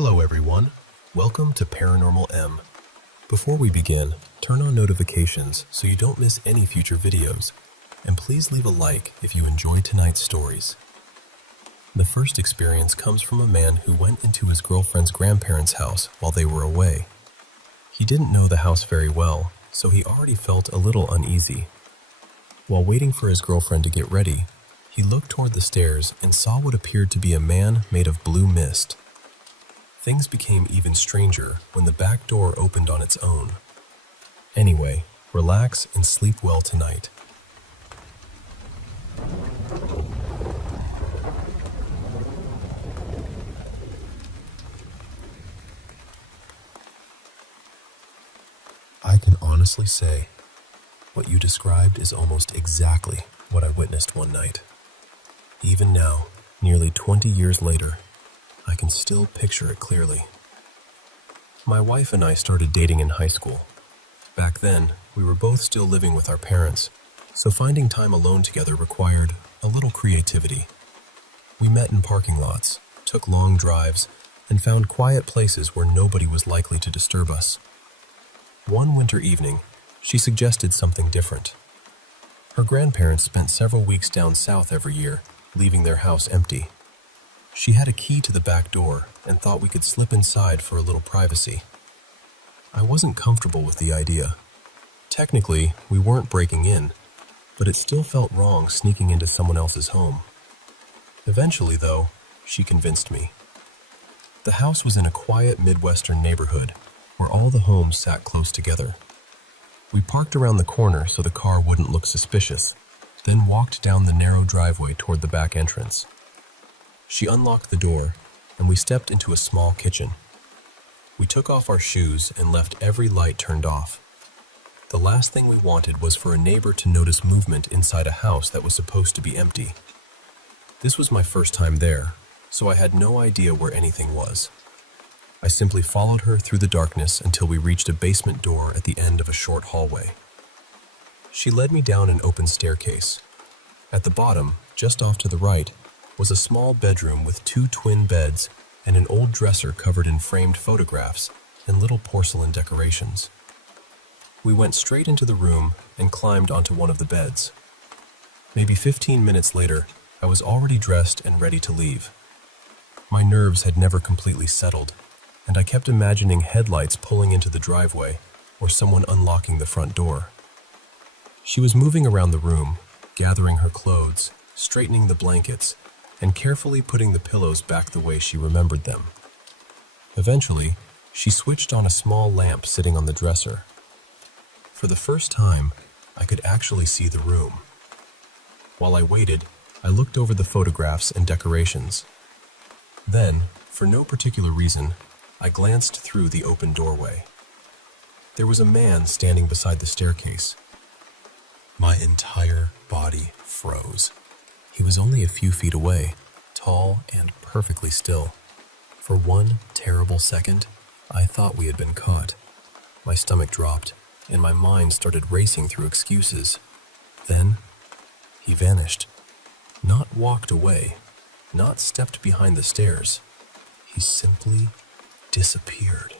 Hello everyone, welcome to Paranormal M. Before we begin, turn on notifications so you don't miss any future videos, and please leave a like if you enjoy tonight's stories. The first experience comes from a man who went into his girlfriend's grandparents' house while they were away. He didn't know the house very well, so he already felt a little uneasy. While waiting for his girlfriend to get ready, he looked toward the stairs and saw what appeared to be a man made of blue mist. Things became even stranger when the back door opened on its own. Anyway, relax and sleep well tonight. I can honestly say, what you described is almost exactly what I witnessed one night. Even now, nearly 20 years later, I can still picture it clearly. My wife and I started dating in high school. Back then, we were both still living with our parents, so finding time alone together required a little creativity. We met in parking lots, took long drives, and found quiet places where nobody was likely to disturb us. One winter evening, she suggested something different. Her grandparents spent several weeks down south every year, leaving their house empty. She had a key to the back door and thought we could slip inside for a little privacy. I wasn't comfortable with the idea. Technically, we weren't breaking in, but it still felt wrong sneaking into someone else's home. Eventually, though, she convinced me. The house was in a quiet Midwestern neighborhood where all the homes sat close together. We parked around the corner so the car wouldn't look suspicious, then walked down the narrow driveway toward the back entrance. She unlocked the door, and we stepped into a small kitchen. We took off our shoes and left every light turned off. The last thing we wanted was for a neighbor to notice movement inside a house that was supposed to be empty. This was my first time there, so I had no idea where anything was. I simply followed her through the darkness until we reached a basement door at the end of a short hallway. She led me down an open staircase. At the bottom, just off to the right, was a small bedroom with two twin beds and an old dresser covered in framed photographs and little porcelain decorations. We went straight into the room and climbed onto one of the beds. Maybe 15 minutes later, I was already dressed and ready to leave. My nerves had never completely settled, and I kept imagining headlights pulling into the driveway or someone unlocking the front door. She was moving around the room, gathering her clothes, straightening the blankets, and carefully putting the pillows back the way she remembered them. Eventually, she switched on a small lamp sitting on the dresser. For the first time, I could actually see the room. While I waited, I looked over the photographs and decorations. Then, for no particular reason, I glanced through the open doorway. There was a man standing beside the staircase. My entire body froze. He was only a few feet away, tall and perfectly still. For one terrible second, I thought we had been caught. My stomach dropped, and my mind started racing through excuses. Then, he vanished. Not walked away, not stepped behind the stairs. He simply disappeared.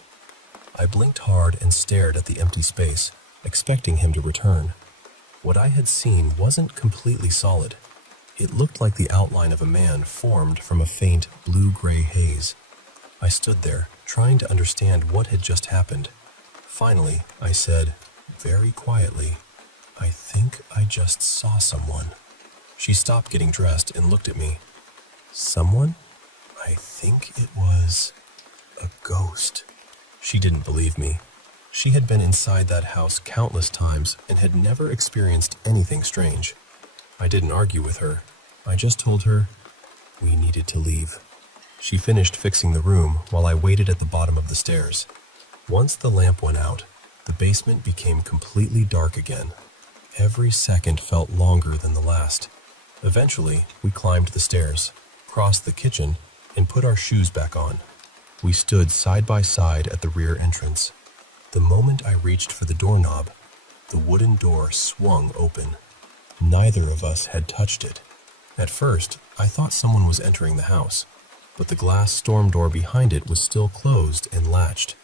I blinked hard and stared at the empty space, expecting him to return. What I had seen wasn't completely solid. It looked like the outline of a man formed from a faint blue-gray haze. I stood there, trying to understand what had just happened. Finally, I said, very quietly, "I think I just saw someone." She stopped getting dressed and looked at me. "Someone?" "I think it was a ghost." She didn't believe me. She had been inside that house countless times and had never experienced anything strange. I didn't argue with her. I just told her we needed to leave. She finished fixing the room while I waited at the bottom of the stairs. Once the lamp went out, the basement became completely dark again. Every second felt longer than the last. Eventually, we climbed the stairs, crossed the kitchen, and put our shoes back on. We stood side by side at the rear entrance. The moment I reached for the doorknob, the wooden door swung open. Neither of us had touched it. At first, I thought someone was entering the house. but the glass storm door behind it was still closed and latched.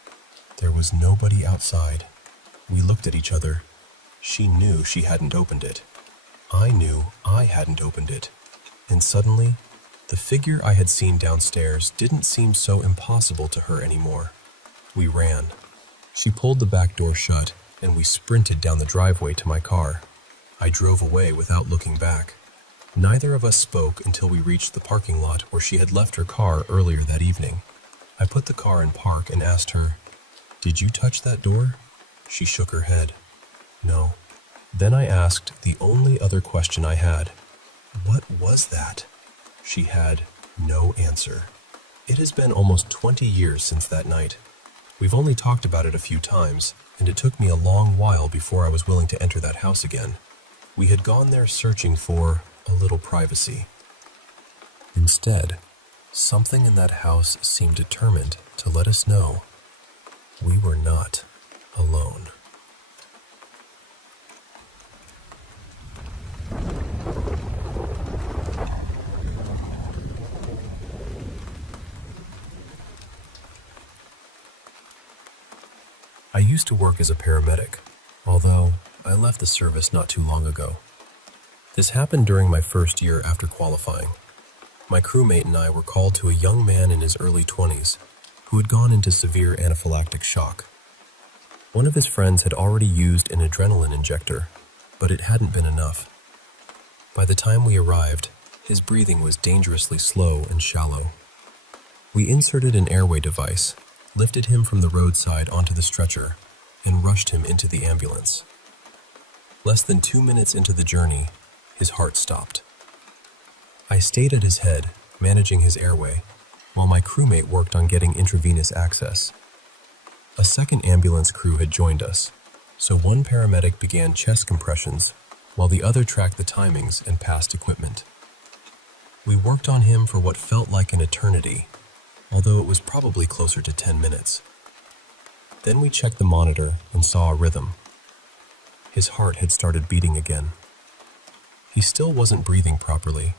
There was nobody outside. We looked at each other. She knew she hadn't opened it. I knew I hadn't opened it. And suddenly, the figure I had seen downstairs didn't seem so impossible to her anymore. We ran. She pulled the back door shut, and we sprinted down the driveway to my car. I drove away without looking back. Neither of us spoke until we reached the parking lot where she had left her car earlier that evening. I put the car in park and asked her, "Did you touch that door?" She shook her head. No. Then I asked the only other question I had. What was that? She had no answer. It has been almost 20 years since that night. We've only talked about it a few times, and it took me a long while before I was willing to enter that house again. We had gone there searching for a little privacy. Instead, something in that house seemed determined to let us know we were not alone. I used to work as a paramedic, although I left the service not too long ago. This happened during my first year after qualifying. My crewmate and I were called to a young man in his early 20s who had gone into severe anaphylactic shock. One of his friends had already used an adrenaline injector, but it hadn't been enough. By the time we arrived, his breathing was dangerously slow and shallow. We inserted an airway device, lifted him from the roadside onto the stretcher, and rushed him into the ambulance. Less than 2 minutes into the journey, his heart stopped. I stayed at his head, managing his airway, while my crewmate worked on getting intravenous access. A second ambulance crew had joined us, so one paramedic began chest compressions, while the other tracked the timings and passed equipment. We worked on him for what felt like an eternity, although it was probably closer to 10 minutes. Then we checked the monitor and saw a rhythm. His heart had started beating again. He still wasn't breathing properly,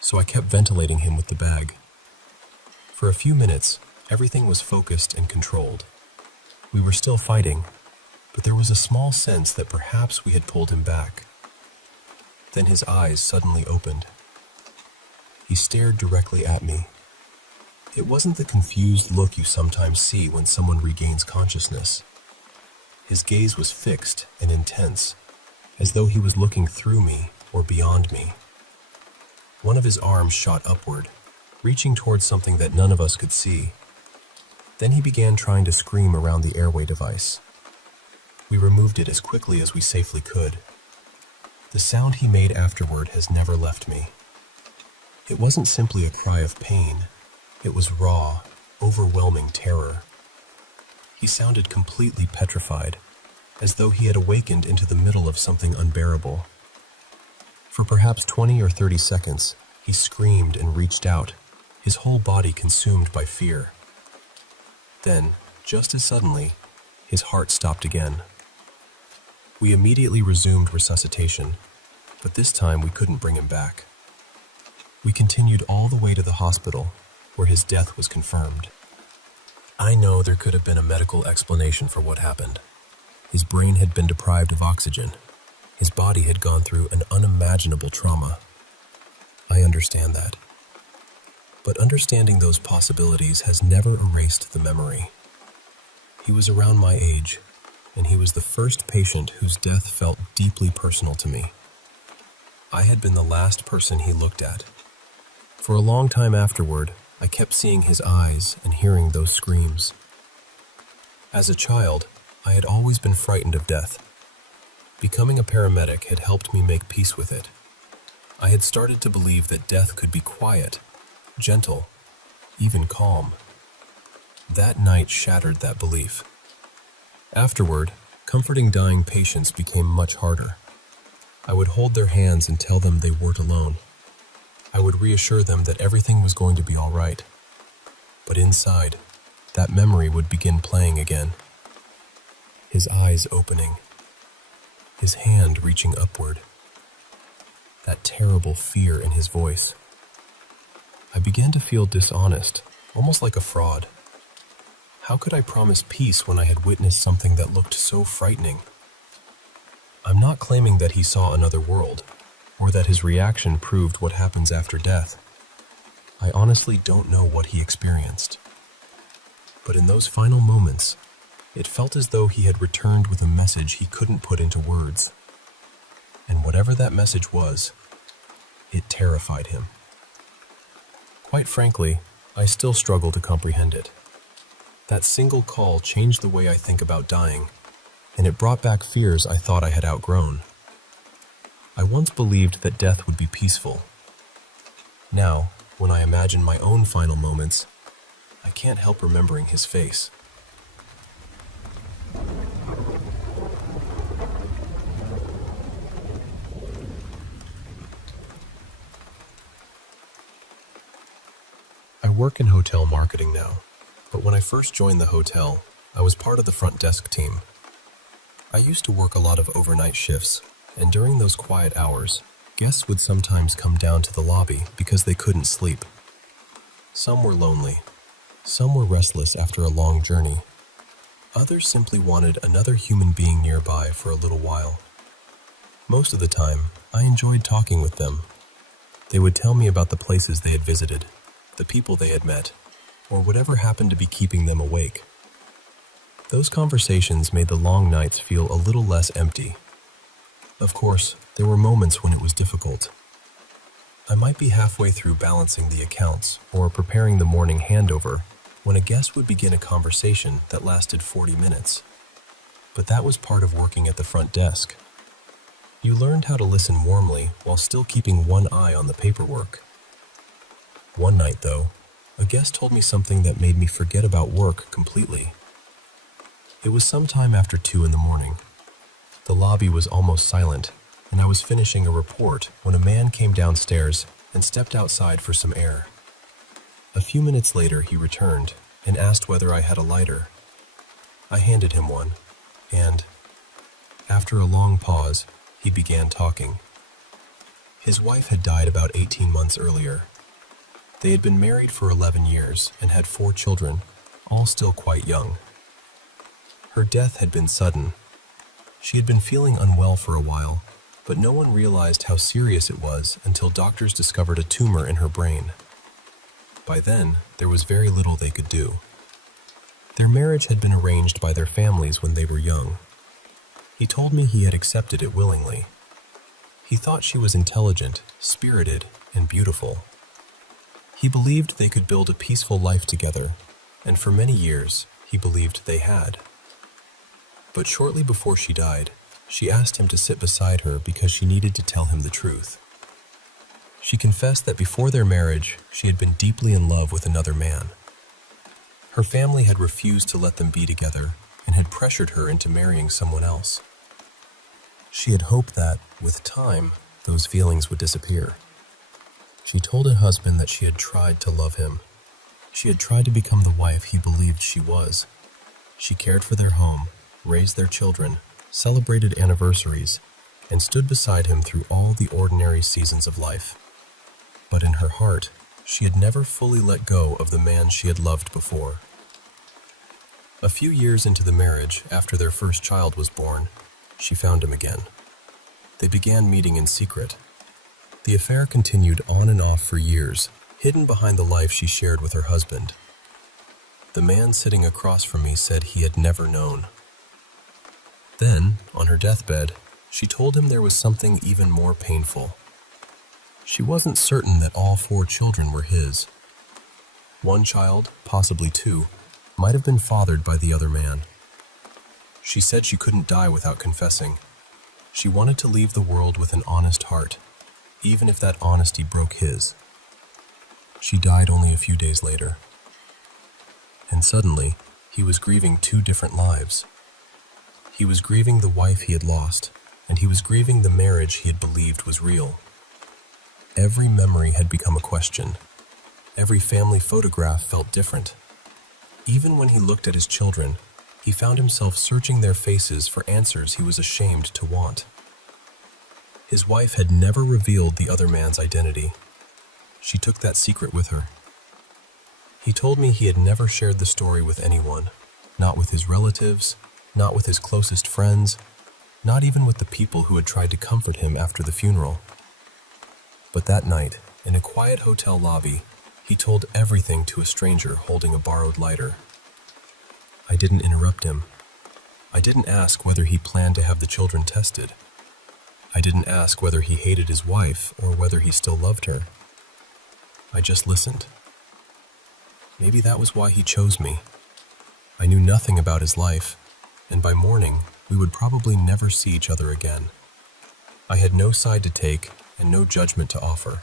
so I kept ventilating him with the bag. For a few minutes, everything was focused and controlled. We were still fighting, but there was a small sense that perhaps we had pulled him back. Then his eyes suddenly opened. He stared directly at me. It wasn't the confused look you sometimes see when someone regains consciousness. His gaze was fixed and intense, as though he was looking through me or beyond me. One of his arms shot upward, reaching towards something that none of us could see. Then he began trying to scream around the airway device. We removed it as quickly as we safely could. The sound he made afterward has never left me. It wasn't simply a cry of pain. It was raw, overwhelming terror. He sounded completely petrified, as though he had awakened into the middle of something unbearable. For perhaps 20 or 30 seconds, he screamed and reached out, his whole body consumed by fear. Then, just as suddenly, his heart stopped again. We immediately resumed resuscitation, but this time we couldn't bring him back. We continued all the way to the hospital, where his death was confirmed. I know there could have been a medical explanation for what happened. His brain had been deprived of oxygen. His body had gone through an unimaginable trauma. I understand that. But understanding those possibilities has never erased the memory. He was around my age, and he was the first patient whose death felt deeply personal to me. I had been the last person he looked at. For a long time afterward, I kept seeing his eyes and hearing those screams. As a child, I had always been frightened of death. Becoming a paramedic had helped me make peace with it. I had started to believe that death could be quiet, gentle, even calm. That night shattered that belief. Afterward, comforting dying patients became much harder. I would hold their hands and tell them they weren't alone. I would reassure them that everything was going to be all right. But inside, that memory would begin playing again. His eyes opening, his hand reaching upward, that terrible fear in his voice. I began to feel dishonest, almost like a fraud. How could I promise peace when I had witnessed something that looked so frightening? I'm not claiming that he saw another world, or that his reaction proved what happens after death. I honestly don't know what he experienced. But in those final moments, it felt as though he had returned with a message he couldn't put into words. And whatever that message was, it terrified him. Quite frankly, I still struggle to comprehend it. That single call changed the way I think about dying, and it brought back fears I thought I had outgrown. I once believed that death would be peaceful. Now, when I imagine my own final moments, I can't help remembering his face. I work in hotel marketing now, but when I first joined the hotel, I was part of the front desk team. I used to work a lot of overnight shifts, and during those quiet hours, guests would sometimes come down to the lobby because they couldn't sleep. Some were lonely. Some were restless after a long journey. Others simply wanted another human being nearby for a little while. Most of the time, I enjoyed talking with them. They would tell me about the places they had visited, the people they had met, or whatever happened to be keeping them awake. Those conversations made the long nights feel a little less empty. Of course, there were moments when it was difficult. I might be halfway through balancing the accounts or preparing the morning handover when a guest would begin a conversation that lasted 40 minutes. But that was part of working at the front desk. You learned how to listen warmly while still keeping one eye on the paperwork. One night, though, a guest told me something that made me forget about work completely. It was sometime after 2 in the morning. The lobby was almost silent, and I was finishing a report when a man came downstairs and stepped outside for some air. A few minutes later, he returned and asked whether I had a lighter. I handed him one, and, after a long pause, he began talking. His wife had died about 18 months earlier. They had been married for 11 years and had 4 children, all still quite young. Her death had been sudden. She had been feeling unwell for a while, but no one realized how serious it was until doctors discovered a tumor in her brain. By then, there was very little they could do. Their marriage had been arranged by their families when they were young. He told me he had accepted it willingly. He thought she was intelligent, spirited, and beautiful. He believed they could build a peaceful life together, and for many years, he believed they had. But shortly before she died, she asked him to sit beside her because she needed to tell him the truth. She confessed that before their marriage, she had been deeply in love with another man. Her family had refused to let them be together and had pressured her into marrying someone else. She had hoped that, with time, those feelings would disappear. She told her husband that she had tried to love him. She had tried to become the wife he believed she was. She cared for their home, raised their children, celebrated anniversaries, and stood beside him through all the ordinary seasons of life. But in her heart, she had never fully let go of the man she had loved before. A few years into the marriage, after their first child was born, she found him again. They began meeting in secret. The affair continued on and off for years, hidden behind the life she shared with her husband. The man sitting across from me said he had never known. Then, on her deathbed, she told him there was something even more painful. She wasn't certain that all 4 children were his. One child, possibly 2, might have been fathered by the other man. She said she couldn't die without confessing. She wanted to leave the world with an honest heart, even if that honesty broke his. She died only a few days later. And suddenly, he was grieving 2 different lives. He was grieving the wife he had lost, and he was grieving the marriage he had believed was real. Every memory had become a question. Every family photograph felt different. Even when he looked at his children, he found himself searching their faces for answers he was ashamed to want. His wife had never revealed the other man's identity. she took that secret with her. He told me he had never shared the story with anyone, not with his relatives, not with his closest friends, not even with the people who had tried to comfort him after the funeral. But that night, in a quiet hotel lobby, he told everything to a stranger holding a borrowed lighter. I didn't interrupt him. I didn't ask whether he planned to have the children tested. I didn't ask whether he hated his wife or whether he still loved her. I just listened. Maybe that was why he chose me. I knew nothing about his life, and by morning, we would probably never see each other again. I had no side to take and no judgment to offer.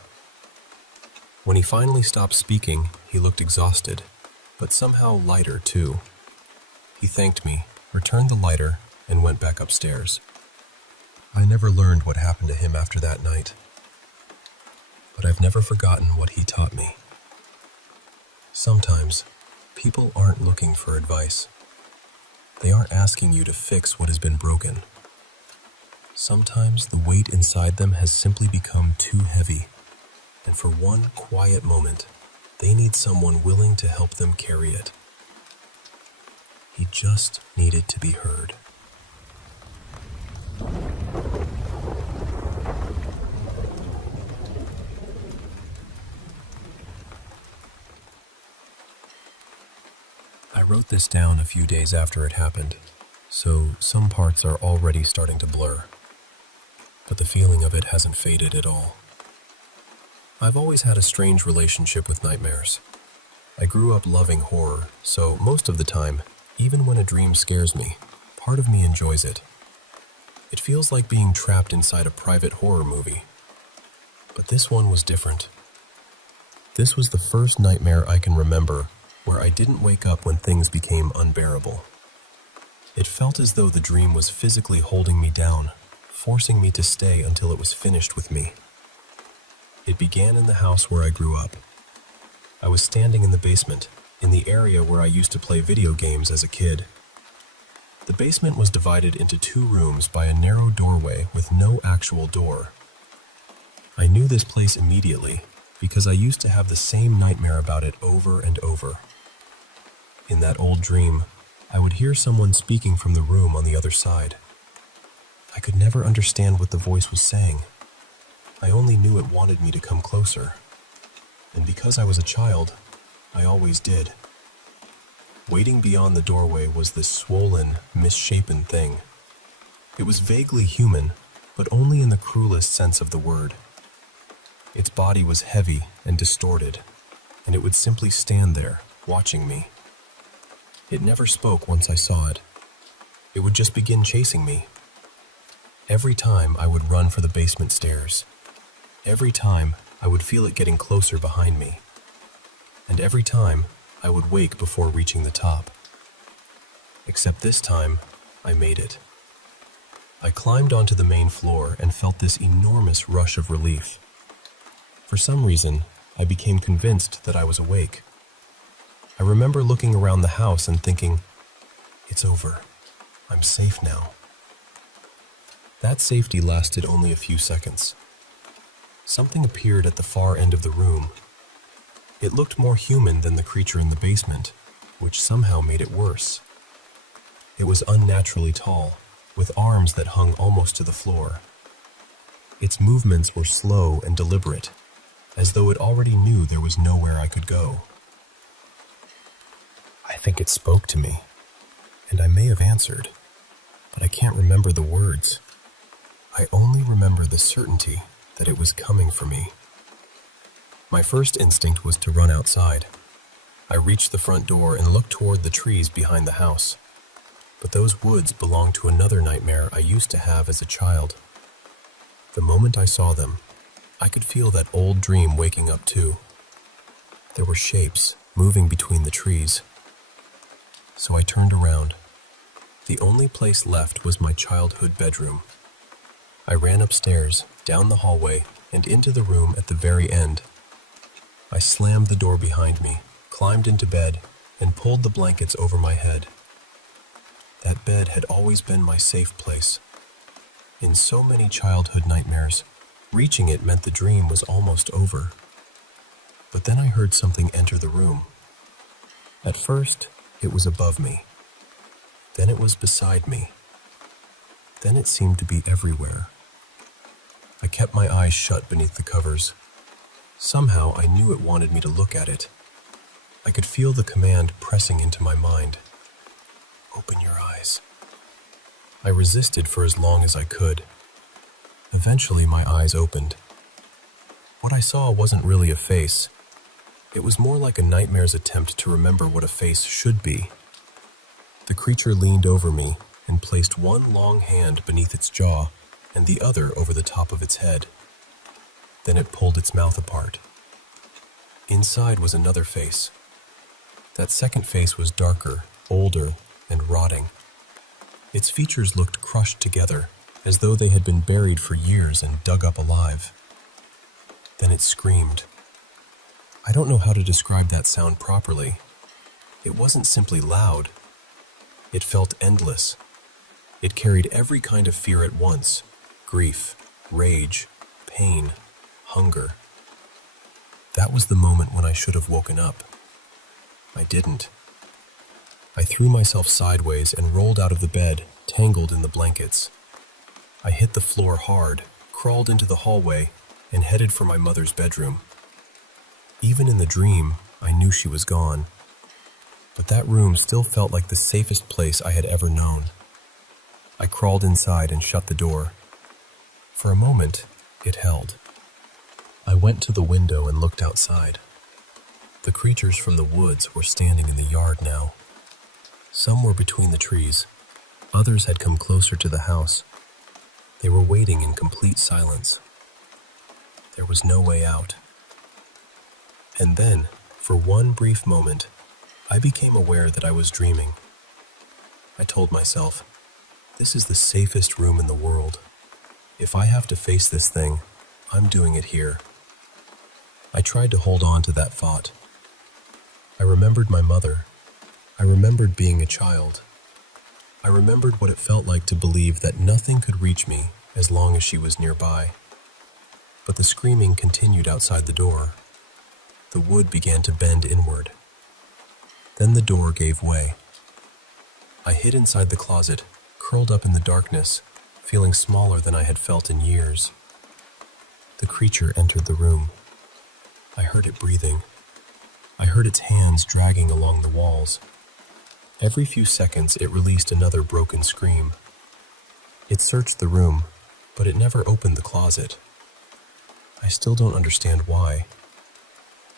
When he finally stopped speaking, he looked exhausted, but somehow lighter too. He thanked me, returned the lighter, and went back upstairs. I never learned what happened to him after that night, but I've never forgotten what he taught me. Sometimes, people aren't looking for advice. They aren't asking you to fix what has been broken. Sometimes the weight inside them has simply become too heavy, and for one quiet moment, they need someone willing to help them carry it. He just needed to be heard. I wrote this down a few days after it happened, so some parts are already starting to blur. But the feeling of it hasn't faded at all. I've always had a strange relationship with nightmares. I grew up loving horror, so most of the time, even when a dream scares me, part of me enjoys it. It feels like being trapped inside a private horror movie. But this one was different. This was the first nightmare I can remember where I didn't wake up when things became unbearable. It felt as though the dream was physically holding me down, forcing me to stay until it was finished with me. It began in the house where I grew up. I was standing in the basement, in the area where I used to play video games as a kid. The basement was divided into 2 rooms by a narrow doorway with no actual door. I knew this place immediately because I used to have the same nightmare about it over and over. In that old dream, I would hear someone speaking from the room on the other side. I could never understand what the voice was saying. I only knew it wanted me to come closer. And because I was a child, I always did. Waiting beyond the doorway was this swollen, misshapen thing. It was vaguely human, but only in the cruelest sense of the word. Its body was heavy and distorted, and it would simply stand there, watching me. It never spoke once I saw it. It would just begin chasing me. Every time I would run for the basement stairs. Every time I would feel it getting closer behind me. And every time I would wake before reaching the top. Except this time, I made it. I climbed onto the main floor and felt this enormous rush of relief. For some reason, I became convinced that I was awake. I remember looking around the house and thinking, it's over. I'm safe now. That safety lasted only a few seconds. Something appeared at the far end of the room. It looked more human than the creature in the basement, which somehow made it worse. It was unnaturally tall, with arms that hung almost to the floor. Its movements were slow and deliberate, as though it already knew there was nowhere I could go. I think it spoke to me, and I may have answered, but I can't remember the words. I only remember the certainty that it was coming for me. My first instinct was to run outside. I reached the front door and looked toward the trees behind the house. But those woods belonged to another nightmare I used to have as a child. The moment I saw them, I could feel that old dream waking up too. There were shapes moving between the trees. So I turned around. The only place left was my childhood bedroom. I ran upstairs, down the hallway, and into the room at the very end. I slammed the door behind me, climbed into bed, and pulled the blankets over my head. That bed had always been my safe place. In so many childhood nightmares, reaching it meant the dream was almost over. But then I heard something enter the room. At first, it was above me. Then it was beside me. Then it seemed to be everywhere. I kept my eyes shut beneath the covers. Somehow I knew it wanted me to look at it. I could feel the command pressing into my mind. Open your eyes. I resisted for as long as I could. Eventually my eyes opened. What I saw wasn't really a face. It was more like a nightmare's attempt to remember what a face should be. The creature leaned over me and placed one long hand beneath its jaw and the other over the top of its head. Then it pulled its mouth apart. Inside was another face. That second face was darker, older, and rotting. Its features looked crushed together, as though they had been buried for years and dug up alive. Then it screamed. I don't know how to describe that sound properly. It wasn't simply loud. It felt endless. It carried every kind of fear at once: grief, rage, pain, hunger. That was the moment when I should have woken up. I didn't. I threw myself sideways and rolled out of the bed, tangled in the blankets. I hit the floor hard, crawled into the hallway, and headed for my mother's bedroom. Even in the dream, I knew she was gone. But that room still felt like the safest place I had ever known. I crawled inside and shut the door. For a moment, it held. I went to the window and looked outside. The creatures from the woods were standing in the yard now. Some were between the trees. Others had come closer to the house. They were waiting in complete silence. There was no way out. And then, for one brief moment, I became aware that I was dreaming. I told myself, this is the safest room in the world. If I have to face this thing, I'm doing it here. I tried to hold on to that thought. I remembered my mother. I remembered being a child. I remembered what it felt like to believe that nothing could reach me as long as she was nearby. But the screaming continued outside the door. The wood began to bend inward. Then the door gave way. I hid inside the closet, curled up in the darkness, feeling smaller than I had felt in years. The creature entered the room. I heard it breathing. I heard its hands dragging along the walls. Every few seconds it released another broken scream. It searched the room, but it never opened the closet. I still don't understand why.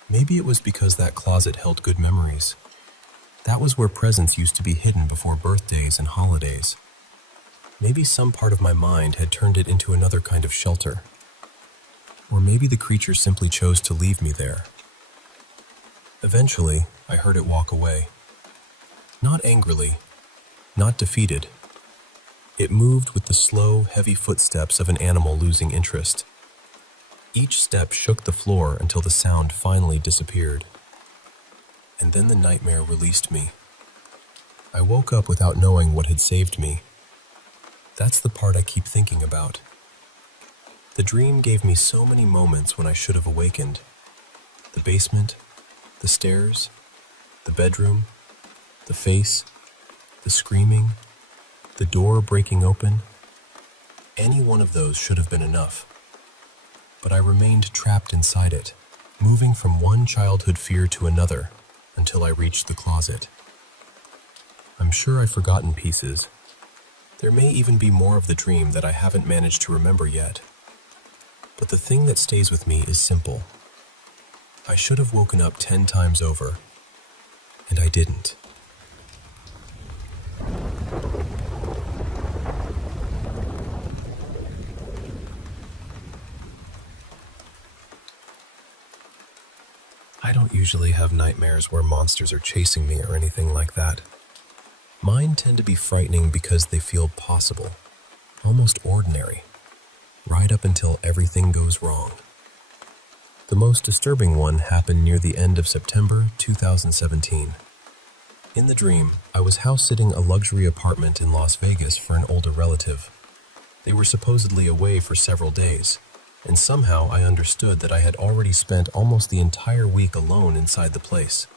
Maybe it was because that closet held good memories. That was where presents used to be hidden before birthdays and holidays. Maybe some part of my mind had turned it into another kind of shelter. Or maybe the creature simply chose to leave me there. Eventually, I heard it walk away. Not angrily, not defeated. It moved with the slow, heavy footsteps of an animal losing interest. Each step shook the floor until the sound finally disappeared. And then the nightmare released me. I woke up without knowing what had saved me. That's the part I keep thinking about. The dream gave me so many moments when I should have awakened. The basement, the stairs, the bedroom, the face, the screaming, the door breaking open. Any one of those should have been enough. But I remained trapped inside it, moving from one childhood fear to another until I reached the closet. I'm sure I've forgotten pieces. There may even be more of the dream that I haven't managed to remember yet. But the thing that stays with me is simple. I should have woken up 10 times over, and I didn't. I don't usually have nightmares where monsters are chasing me or anything like that. Mine tend to be frightening because they feel possible, almost ordinary, right up until everything goes wrong. The most disturbing one happened near the end of September 2017. In the dream, I was house-sitting a luxury apartment in Las Vegas for an older relative. They were supposedly away for several days, and somehow I understood that I had already spent almost the entire week alone inside the place.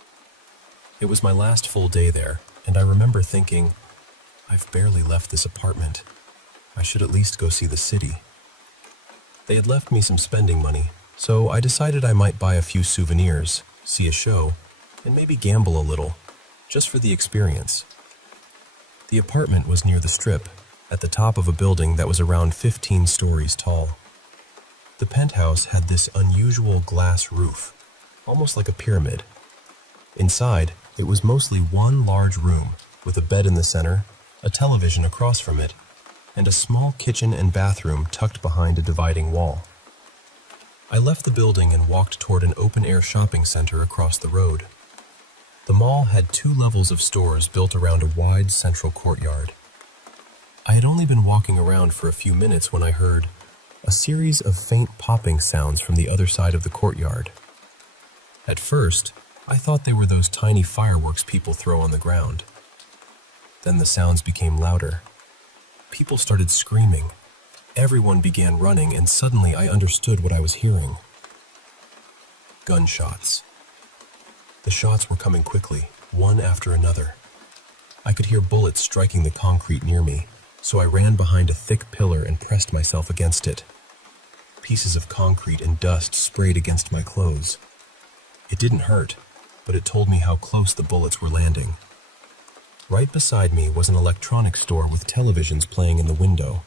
It was my last full day there, and I remember thinking, I've barely left this apartment. I should at least go see the city. They had left me some spending money, so I decided I might buy a few souvenirs, see a show, and maybe gamble a little, just for the experience. The apartment was near the Strip, at the top of a building that was around 15 stories tall. The penthouse had this unusual glass roof, almost like a pyramid. Inside, it was mostly one large room, with a bed in the center, a television across from it, and a small kitchen and bathroom tucked behind a dividing wall. I left the building and walked toward an open-air shopping center across the road. The mall had 2 levels of stores built around a wide central courtyard. I had only been walking around for a few minutes when I heard a series of faint popping sounds from the other side of the courtyard. At first, I thought they were those tiny fireworks people throw on the ground. Then the sounds became louder. People started screaming. Everyone began running, and suddenly I understood what I was hearing. Gunshots. The shots were coming quickly, one after another. I could hear bullets striking the concrete near me, so I ran behind a thick pillar and pressed myself against it. Pieces of concrete and dust sprayed against my clothes. It didn't hurt, but it told me how close the bullets were landing. Right beside me was an electronics store with televisions playing in the window.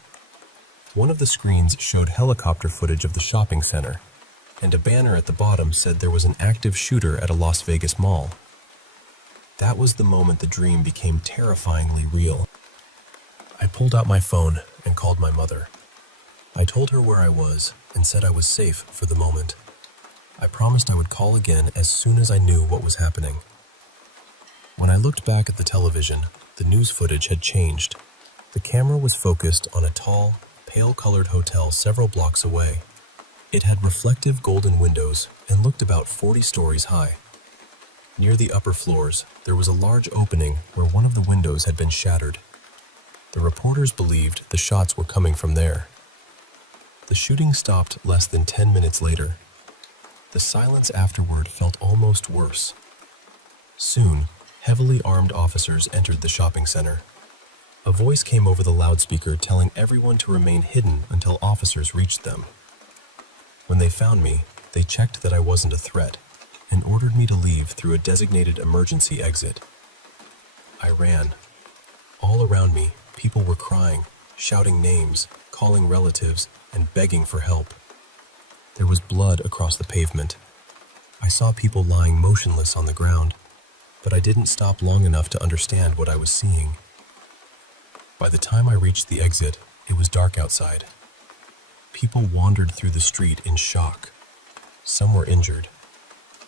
One of the screens showed helicopter footage of the shopping center, and a banner at the bottom said there was an active shooter at a Las Vegas mall. That was the moment the dream became terrifyingly real. I pulled out my phone and called my mother. I told her where I was and said I was safe for the moment. I promised I would call again as soon as I knew what was happening. When I looked back at the television, the news footage had changed. The camera was focused on a tall, pale-colored hotel several blocks away. It had reflective golden windows and looked about 40 stories high. Near the upper floors, there was a large opening where one of the windows had been shattered. The reporters believed the shots were coming from there. The shooting stopped less than 10 minutes later. The silence afterward felt almost worse. Soon, heavily armed officers entered the shopping center. A voice came over the loudspeaker telling everyone to remain hidden until officers reached them. When they found me, they checked that I wasn't a threat and ordered me to leave through a designated emergency exit. I ran. All around me, people were crying, shouting names, calling relatives, and begging for help. There was blood across the pavement. I saw people lying motionless on the ground, but I didn't stop long enough to understand what I was seeing. By the time I reached the exit, it was dark outside. People wandered through the street in shock. Some were injured.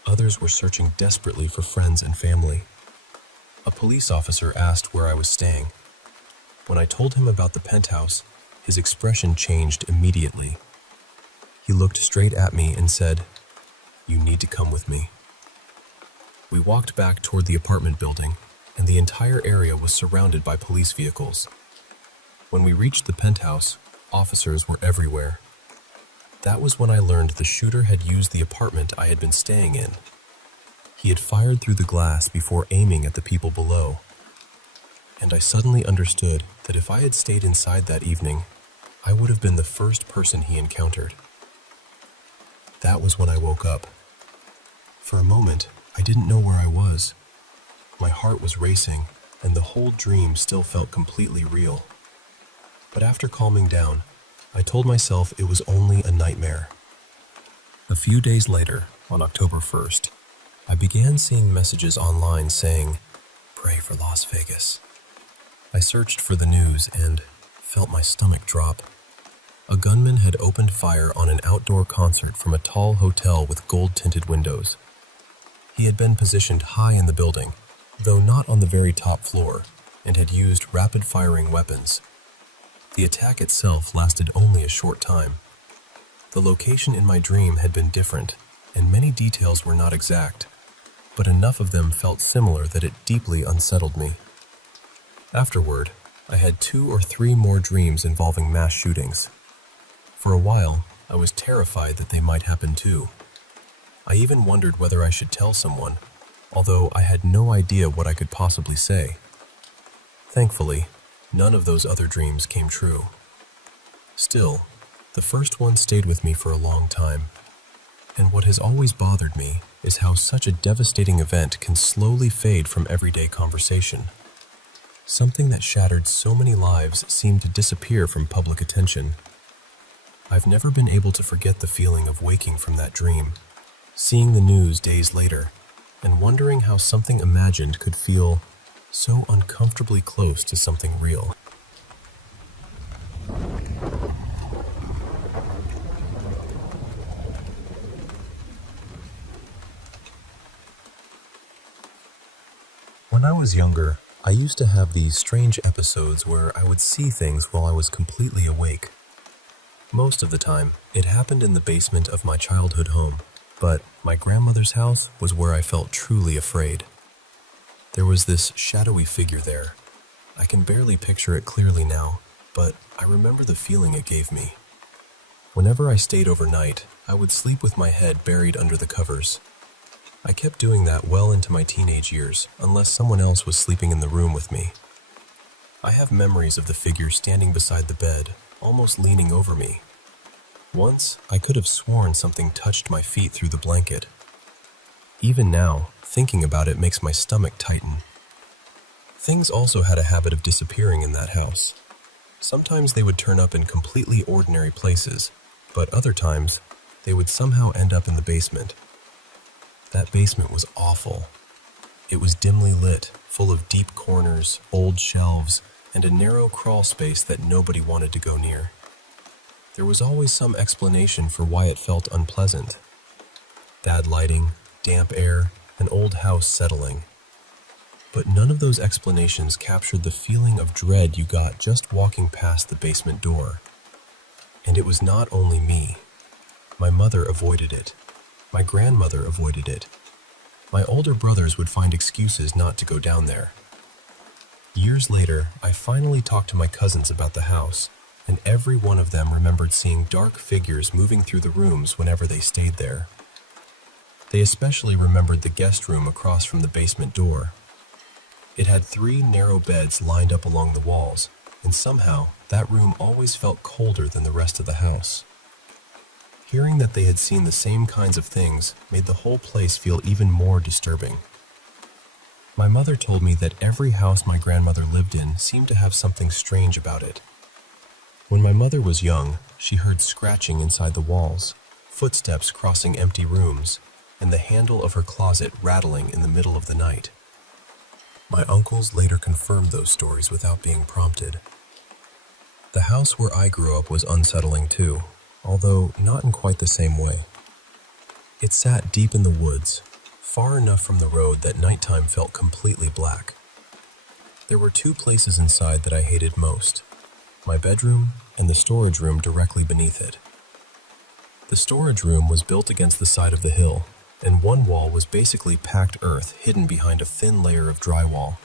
Others were searching desperately for friends and family. A police officer asked where I was staying. When I told him about the penthouse, his expression changed immediately. He looked straight at me and said, "You need to come with me." We walked back toward the apartment building, and the entire area was surrounded by police vehicles. When we reached the penthouse, officers were everywhere. That was when I learned the shooter had used the apartment I had been staying in. He had fired through the glass before aiming at the people below. And I suddenly understood that if I had stayed inside that evening, I would have been the first person he encountered. That was when I woke up. For a moment, I didn't know where I was. My heart was racing, and the whole dream still felt completely real. But after calming down, I told myself it was only a nightmare. A few days later, on October 1st, I began seeing messages online saying, "Pray for Las Vegas." I searched for the news and felt my stomach drop. A gunman had opened fire on an outdoor concert from a tall hotel with gold-tinted windows. He had been positioned high in the building, though not on the very top floor, and had used rapid-firing weapons. The attack itself lasted only a short time. The location in my dream had been different, and many details were not exact, but enough of them felt similar that it deeply unsettled me. Afterward, I had 2 or 3 more dreams involving mass shootings. For a while, I was terrified that they might happen too. I even wondered whether I should tell someone, although I had no idea what I could possibly say. Thankfully, none of those other dreams came true. Still, the first one stayed with me for a long time, and what has always bothered me is how such a devastating event can slowly fade from everyday conversation. Something that shattered so many lives seemed to disappear from public attention. I've never been able to forget the feeling of waking from that dream, seeing the news days later, and wondering how something imagined could feel so uncomfortably close to something real. When I was younger, I used to have these strange episodes where I would see things while I was completely awake. Most of the time, it happened in the basement of my childhood home, but my grandmother's house was where I felt truly afraid. There was this shadowy figure there. I can barely picture it clearly now, but I remember the feeling it gave me. Whenever I stayed overnight, I would sleep with my head buried under the covers. I kept doing that well into my teenage years, unless someone else was sleeping in the room with me. I have memories of the figure standing beside the bed, almost leaning over me. Once, I could have sworn something touched my feet through the blanket. Even now, thinking about it makes my stomach tighten. Things also had a habit of disappearing in that house. Sometimes they would turn up in completely ordinary places, but other times, they would somehow end up in the basement. That basement was awful. It was dimly lit, full of deep corners, old shelves, and a narrow crawl space that nobody wanted to go near. There was always some explanation for why it felt unpleasant. Bad lighting, damp air, an old house settling. But none of those explanations captured the feeling of dread you got just walking past the basement door. And it was not only me. My mother avoided it. My grandmother avoided it. My older brothers would find excuses not to go down there. Years later, I finally talked to my cousins about the house, and every one of them remembered seeing dark figures moving through the rooms whenever they stayed there. They especially remembered the guest room across from the basement door. It had 3 narrow beds lined up along the walls, and somehow that room always felt colder than the rest of the house. Hearing that they had seen the same kinds of things made the whole place feel even more disturbing. My mother told me that every house my grandmother lived in seemed to have something strange about it. When my mother was young, she heard scratching inside the walls, footsteps crossing empty rooms, and the handle of her closet rattling in the middle of the night. My uncles later confirmed those stories without being prompted. The house where I grew up was unsettling too, although not in quite the same way. It sat deep in the woods, far enough from the road that nighttime felt completely black. There were 2 places inside that I hated most: my bedroom and the storage room directly beneath it. The storage room was built against the side of the hill, and one wall was basically packed earth hidden behind a thin layer of drywall.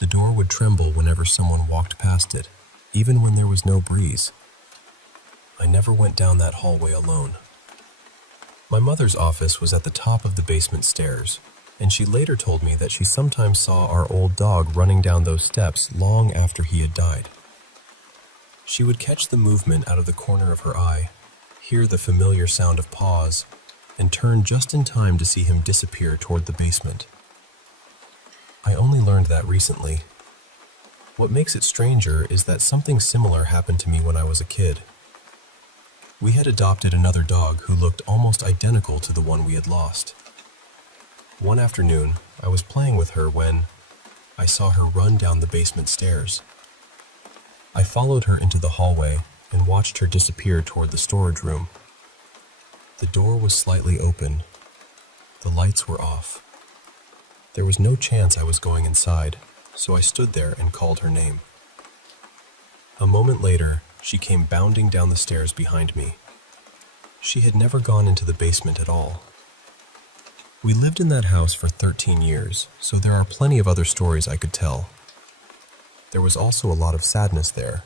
The door would tremble whenever someone walked past it, even when there was no breeze. I never went down that hallway alone. My mother's office was at the top of the basement stairs, and she later told me that she sometimes saw our old dog running down those steps long after he had died. She would catch the movement out of the corner of her eye, hear the familiar sound of paws, and turn just in time to see him disappear toward the basement. I only learned that recently. What makes it stranger is that something similar happened to me when I was a kid. We had adopted another dog who looked almost identical to the one we had lost. One afternoon, I was playing with her when I saw her run down the basement stairs. I followed her into the hallway and watched her disappear toward the storage room. The door was slightly open. The lights were off. There was no chance I was going inside, so I stood there and called her name. A moment later, she came bounding down the stairs behind me. She had never gone into the basement at all. We lived in that house for 13 years, so there are plenty of other stories I could tell. There was also a lot of sadness there.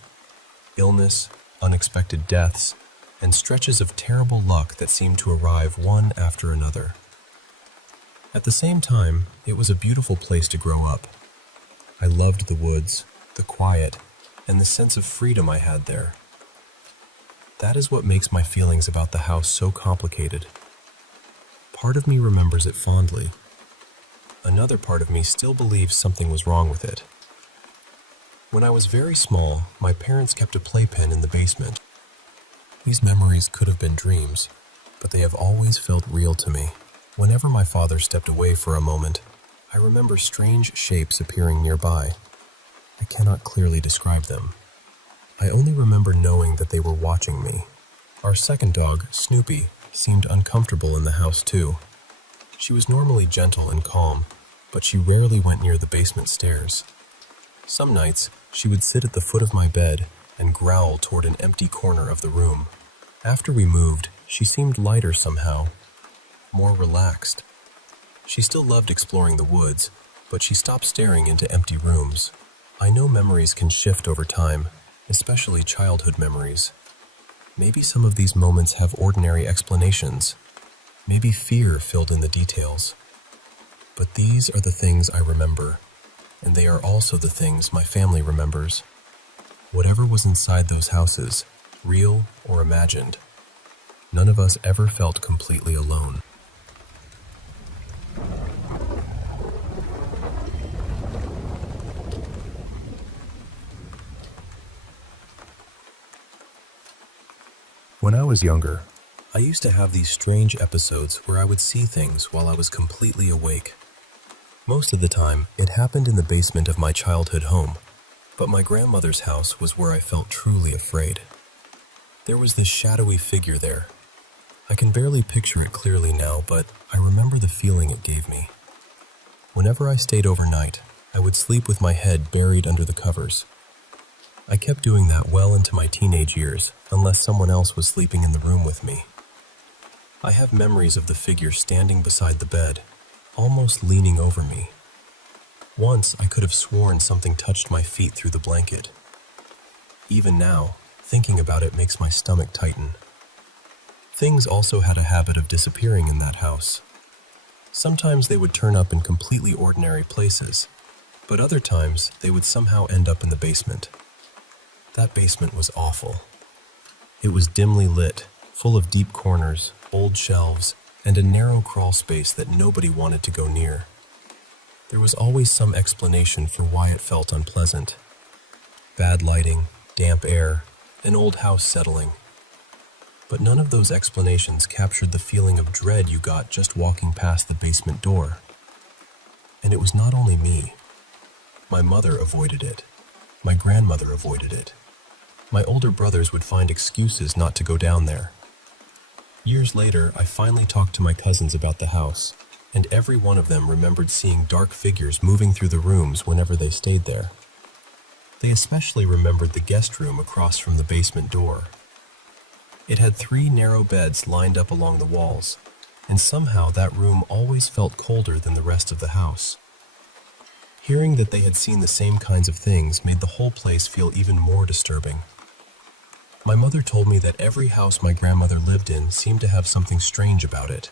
Illness, unexpected deaths, and stretches of terrible luck that seemed to arrive one after another. At the same time, it was a beautiful place to grow up. I loved the woods, the quiet, and the sense of freedom I had there. That is what makes my feelings about the house so complicated. Part of me remembers it fondly. Another part of me still believes something was wrong with it. When I was very small, my parents kept a playpen in the basement. These memories could have been dreams, but they have always felt real to me. Whenever my father stepped away for a moment, I remember strange shapes appearing nearby. I cannot clearly describe them. I only remember knowing that they were watching me. Our second dog, Snoopy, seemed uncomfortable in the house too. She was normally gentle and calm, but she rarely went near the basement stairs. Some nights, she would sit at the foot of my bed and growl toward an empty corner of the room. After we moved, she seemed lighter somehow, more relaxed. She still loved exploring the woods, but she stopped staring into empty rooms. I know memories can shift over time, especially childhood memories. Maybe some of these moments have ordinary explanations. Maybe fear filled in the details. But these are the things I remember, and they are also the things my family remembers. Whatever was inside those houses, real or imagined, none of us ever felt completely alone. When I was younger, I used to have these strange episodes where I would see things while I was completely awake. Most of the time, it happened in the basement of my childhood home, but my grandmother's house was where I felt truly afraid. There was this shadowy figure there. I can barely picture it clearly now, but I remember the feeling it gave me. Whenever I stayed overnight, I would sleep with my head buried under the covers. I kept doing that well into my teenage years, unless someone else was sleeping in the room with me. I have memories of the figure standing beside the bed, almost leaning over me. Once I could have sworn something touched my feet through the blanket. Even now, thinking about it makes my stomach tighten. Things also had a habit of disappearing in that house. Sometimes they would turn up in completely ordinary places, but other times they would somehow end up in the basement. That basement was awful. It was dimly lit, full of deep corners, old shelves, and a narrow crawl space that nobody wanted to go near. There was always some explanation for why it felt unpleasant. Bad lighting, damp air, an old house settling. But none of those explanations captured the feeling of dread you got just walking past the basement door. And it was not only me. My mother avoided it. My grandmother avoided it. My older brothers would find excuses not to go down there. Years later, I finally talked to my cousins about the house, and every one of them remembered seeing dark figures moving through the rooms whenever they stayed there. They especially remembered the guest room across from the basement door. It had 3 narrow beds lined up along the walls, and somehow that room always felt colder than the rest of the house. Hearing that they had seen the same kinds of things made the whole place feel even more disturbing. My mother told me that every house my grandmother lived in seemed to have something strange about it.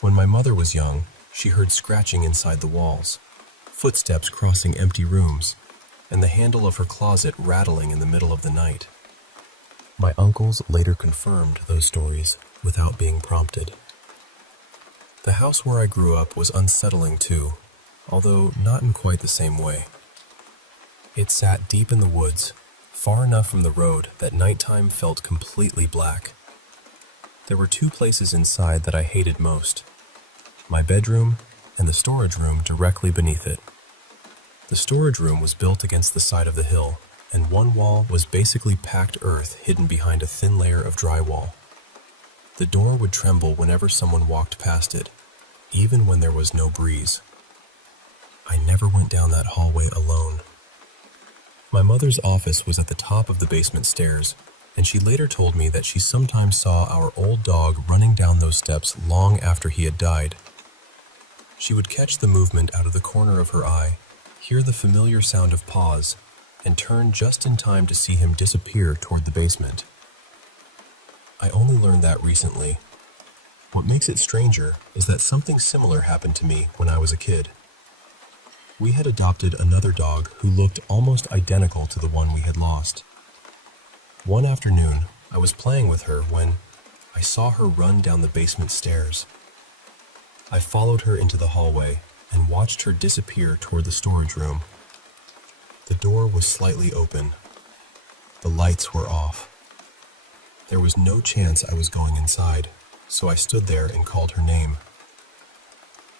When my mother was young, she heard scratching inside the walls, footsteps crossing empty rooms, and the handle of her closet rattling in the middle of the night. My uncles later confirmed those stories without being prompted. The house where I grew up was unsettling too, although not in quite the same way. It sat deep in the woods, far enough from the road that nighttime felt completely black. There were 2 places inside that I hated most: my bedroom and the storage room directly beneath it. The storage room was built against the side of the hill, and one wall was basically packed earth hidden behind a thin layer of drywall. The door would tremble whenever someone walked past it, even when there was no breeze. I never went down that hallway alone. My mother's office was at the top of the basement stairs, and she later told me that she sometimes saw our old dog running down those steps long after he had died. She would catch the movement out of the corner of her eye, hear the familiar sound of paws, and turn just in time to see him disappear toward the basement. I only learned that recently. What makes it stranger is that something similar happened to me when I was a kid. We had adopted another dog who looked almost identical to the one we had lost. One afternoon, I was playing with her when I saw her run down the basement stairs. I followed her into the hallway and watched her disappear toward the storage room. The door was slightly open. The lights were off. There was no chance I was going inside, so I stood there and called her name.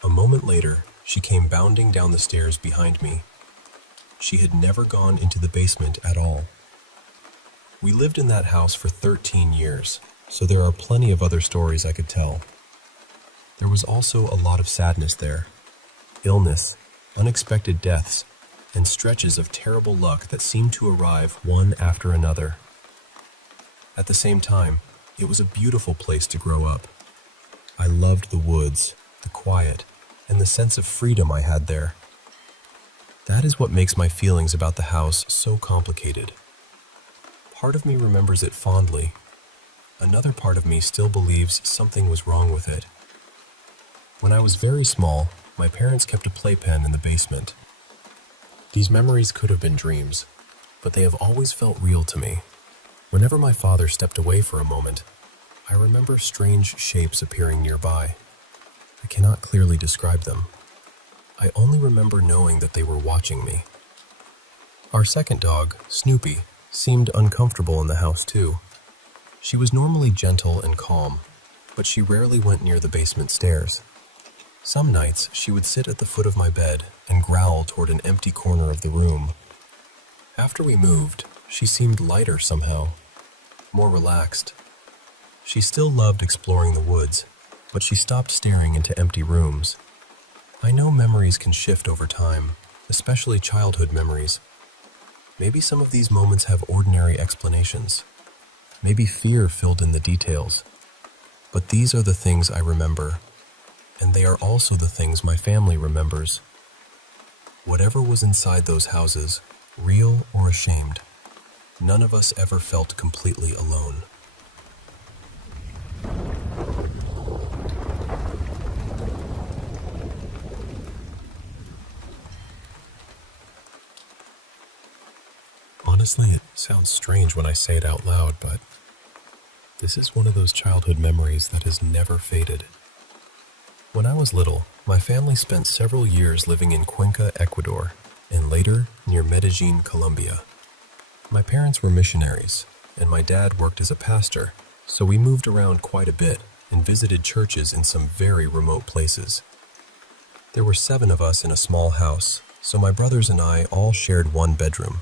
A moment later, she came bounding down the stairs behind me. She had never gone into the basement at all. We lived in that house for 13 years, so there are plenty of other stories I could tell. There was also a lot of sadness there. Illness, unexpected deaths, and stretches of terrible luck that seemed to arrive one after another. At the same time, it was a beautiful place to grow up. I loved the woods, the quiet, and the sense of freedom I had there. That is what makes my feelings about the house so complicated. Part of me remembers it fondly. Another part of me still believes something was wrong with it. When I was very small, my parents kept a playpen in the basement. These memories could have been dreams, but they have always felt real to me. Whenever my father stepped away for a moment, I remember strange shapes appearing nearby. I cannot clearly describe them. I only remember knowing that they were watching me. Our second dog, Snoopy, seemed uncomfortable in the house too. She was normally gentle and calm, but she rarely went near the basement stairs. Some nights, she would sit at the foot of my bed and growl toward an empty corner of the room. After we moved, she seemed lighter somehow, more relaxed. She still loved exploring the woods, but she stopped staring into empty rooms. I know memories can shift over time, especially childhood memories. Maybe some of these moments have ordinary explanations. Maybe fear filled in the details. But these are the things I remember, and they are also the things my family remembers. Whatever was inside those houses, real or ashamed, none of us ever felt completely alone. Honestly, it sounds strange when I say it out loud, but this is one of those childhood memories that has never faded. When I was little, my family spent several years living in Cuenca, Ecuador, and later near Medellin, Colombia. My parents were missionaries, and my dad worked as a pastor, so we moved around quite a bit and visited churches in some very remote places. There were 7 of us in a small house, so my brothers and I all shared one bedroom.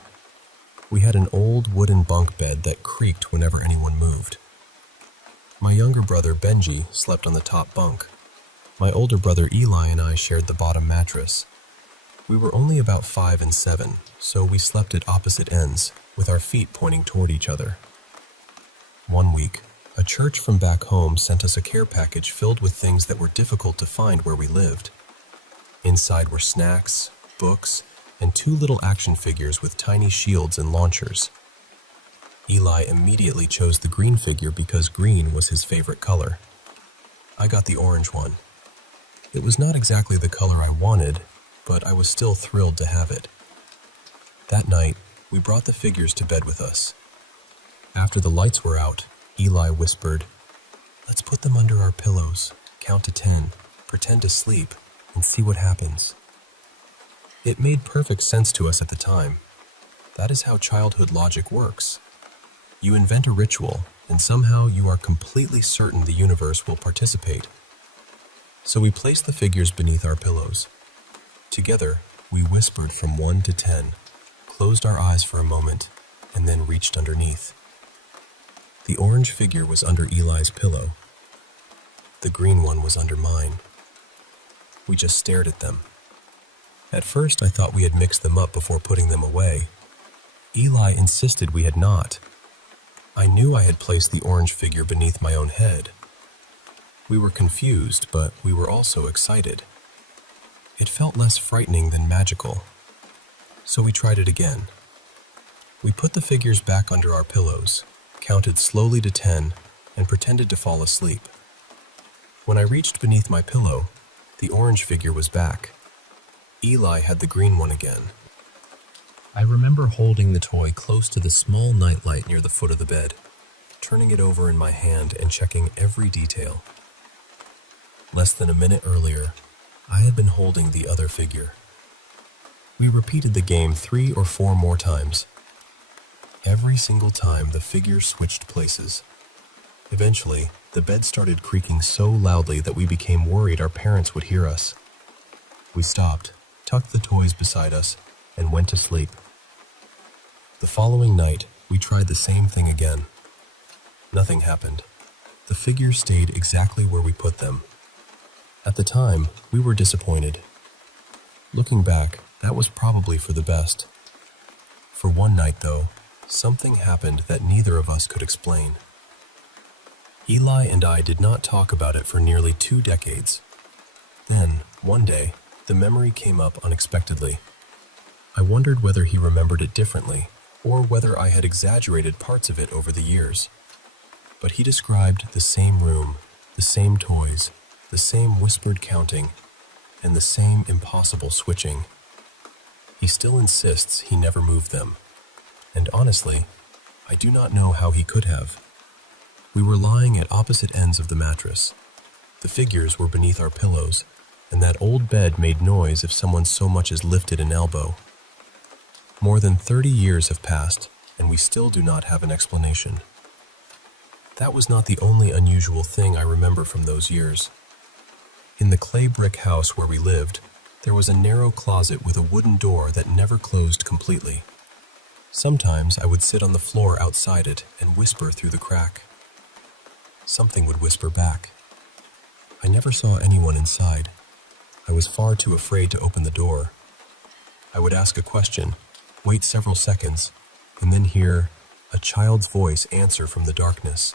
We had an old wooden bunk bed that creaked whenever anyone moved. My younger brother Benji slept on the top bunk. My older brother Eli and I shared the bottom mattress. We were only about 5 and 7, so we slept at opposite ends, with our feet pointing toward each other. One week, a church from back home sent us a care package filled with things that were difficult to find where we lived. Inside were snacks, books, and 2 little action figures with tiny shields and launchers. Eli immediately chose the green figure because green was his favorite color. I got the orange one. It was not exactly the color I wanted, but I was still thrilled to have it. That night, we brought the figures to bed with us. After the lights were out, Eli whispered, "Let's put them under our pillows, count to 10, pretend to sleep, and see what happens." It made perfect sense to us at the time. That is how childhood logic works. You invent a ritual, and somehow you are completely certain the universe will participate. So we placed the figures beneath our pillows. Together, we whispered from 1 to 10, closed our eyes for a moment, and then reached underneath. The orange figure was under Eli's pillow. The green one was under mine. We just stared at them. At first, I thought we had mixed them up before putting them away. Eli insisted we had not. I knew I had placed the orange figure beneath my own head. We were confused, but we were also excited. It felt less frightening than magical. So we tried it again. We put the figures back under our pillows, counted slowly to 10, and pretended to fall asleep. When I reached beneath my pillow, the orange figure was back. Eli had the green one again. I remember holding the toy close to the small nightlight near the foot of the bed, turning it over in my hand and checking every detail. Less than a minute earlier, I had been holding the other figure. We repeated the game 3 or 4 more times. Every single time, the figure switched places. Eventually, the bed started creaking so loudly that we became worried our parents would hear us. We stopped, tucked the toys beside us, and went to sleep. The following night, we tried the same thing again. Nothing happened. The figures stayed exactly where we put them. At the time, we were disappointed. Looking back, that was probably for the best. For one night, though, something happened that neither of us could explain. Eli and I did not talk about it for nearly 2 decades. Then, one day, the memory came up unexpectedly. I wondered whether he remembered it differently, or whether I had exaggerated parts of it over the years. But he described the same room, the same toys, the same whispered counting, and the same impossible switching. He still insists he never moved them. And honestly, I do not know how he could have. We were lying at opposite ends of the mattress. The figures were beneath our pillows, and that old bed made noise if someone so much as lifted an elbow. More than 30 years have passed, and we still do not have an explanation. That was not the only unusual thing I remember from those years. In the clay brick house where we lived, there was a narrow closet with a wooden door that never closed completely. Sometimes I would sit on the floor outside it and whisper through the crack. Something would whisper back. I never saw anyone inside. I was far too afraid to open the door. I would ask a question, wait several seconds, and then hear a child's voice answer from the darkness.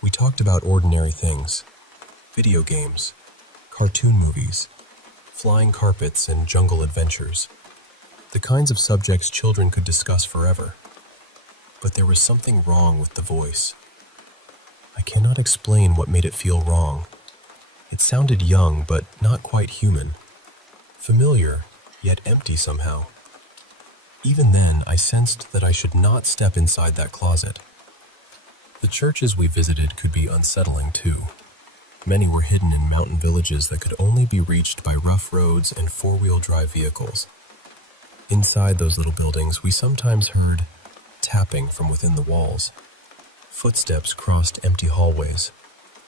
We talked about ordinary things, video games, cartoon movies, flying carpets, and jungle adventures. The kinds of subjects children could discuss forever. But there was something wrong with the voice. I cannot explain what made it feel wrong. It sounded young, but not quite human. Familiar, yet empty somehow. Even then, I sensed that I should not step inside that closet. The churches we visited could be unsettling too. Many were hidden in mountain villages that could only be reached by rough roads and 4-wheel drive vehicles. Inside those little buildings, we sometimes heard tapping from within the walls. Footsteps crossed empty hallways.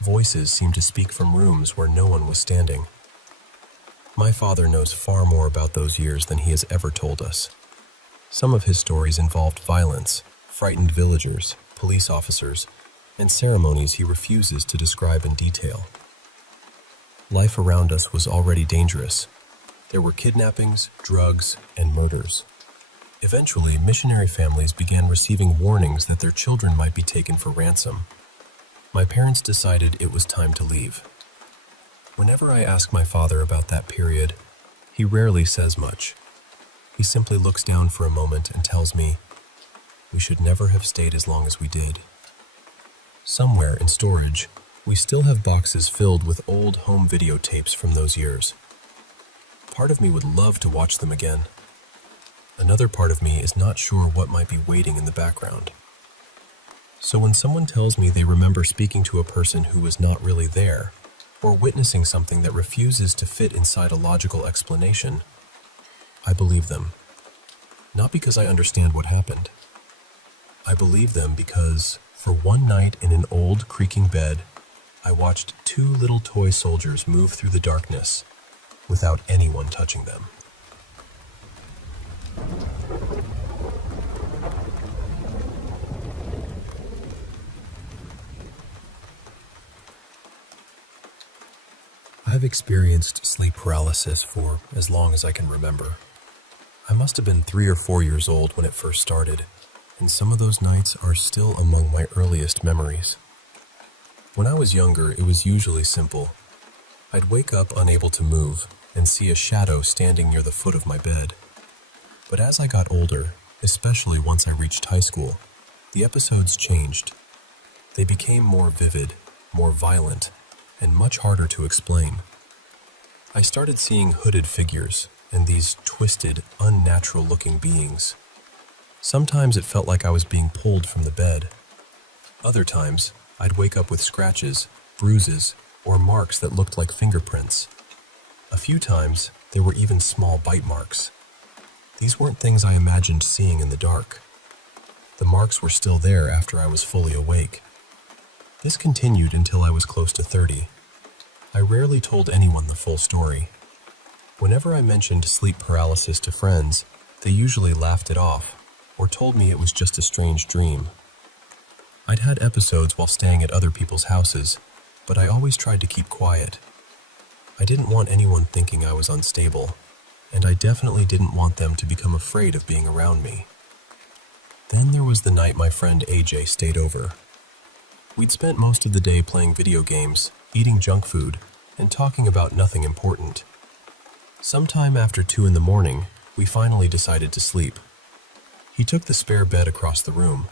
Voices seemed to speak from rooms where no one was standing. My father knows far more about those years than he has ever told us. Some of his stories involved violence, frightened villagers, police officers, and ceremonies he refuses to describe in detail. Life around us was already dangerous. There were kidnappings, drugs, and murders. Eventually, missionary families began receiving warnings that their children might be taken for ransom. My parents decided it was time to leave. Whenever I ask my father about that period, he rarely says much. He simply looks down for a moment and tells me, "We should never have stayed as long as we did." Somewhere in storage, we still have boxes filled with old home videotapes from those years. Part of me would love to watch them again. Another part of me is not sure what might be waiting in the background. So when someone tells me they remember speaking to a person who was not really there, or witnessing something that refuses to fit inside a logical explanation, I believe them. Not because I understand what happened. I believe them because, for one night in an old, creaking bed, I watched 2 little toy soldiers move through the darkness without anyone touching them. I've experienced sleep paralysis for as long as I can remember. I must have been 3 or 4 years old when it first started, and some of those nights are still among my earliest memories. When I was younger, it was usually simple. I'd wake up unable to move and see a shadow standing near the foot of my bed. But as I got older, especially once I reached high school, the episodes changed. They became more vivid, more violent, and much harder to explain. I started seeing hooded figures and these twisted, unnatural-looking beings. Sometimes it felt like I was being pulled from the bed. Other times, I'd wake up with scratches, bruises, or marks that looked like fingerprints. A few times, there were even small bite marks. These weren't things I imagined seeing in the dark. The marks were still there after I was fully awake. This continued until I was close to 30. I rarely told anyone the full story. Whenever I mentioned sleep paralysis to friends, they usually laughed it off or told me it was just a strange dream. I'd had episodes while staying at other people's houses, but I always tried to keep quiet. I didn't want anyone thinking I was unstable, and I definitely didn't want them to become afraid of being around me. Then there was the night my friend AJ stayed over. We'd spent most of the day playing video games, eating junk food, and talking about nothing important. Sometime after 2 in the morning, we finally decided to sleep. He took the spare bed across the room.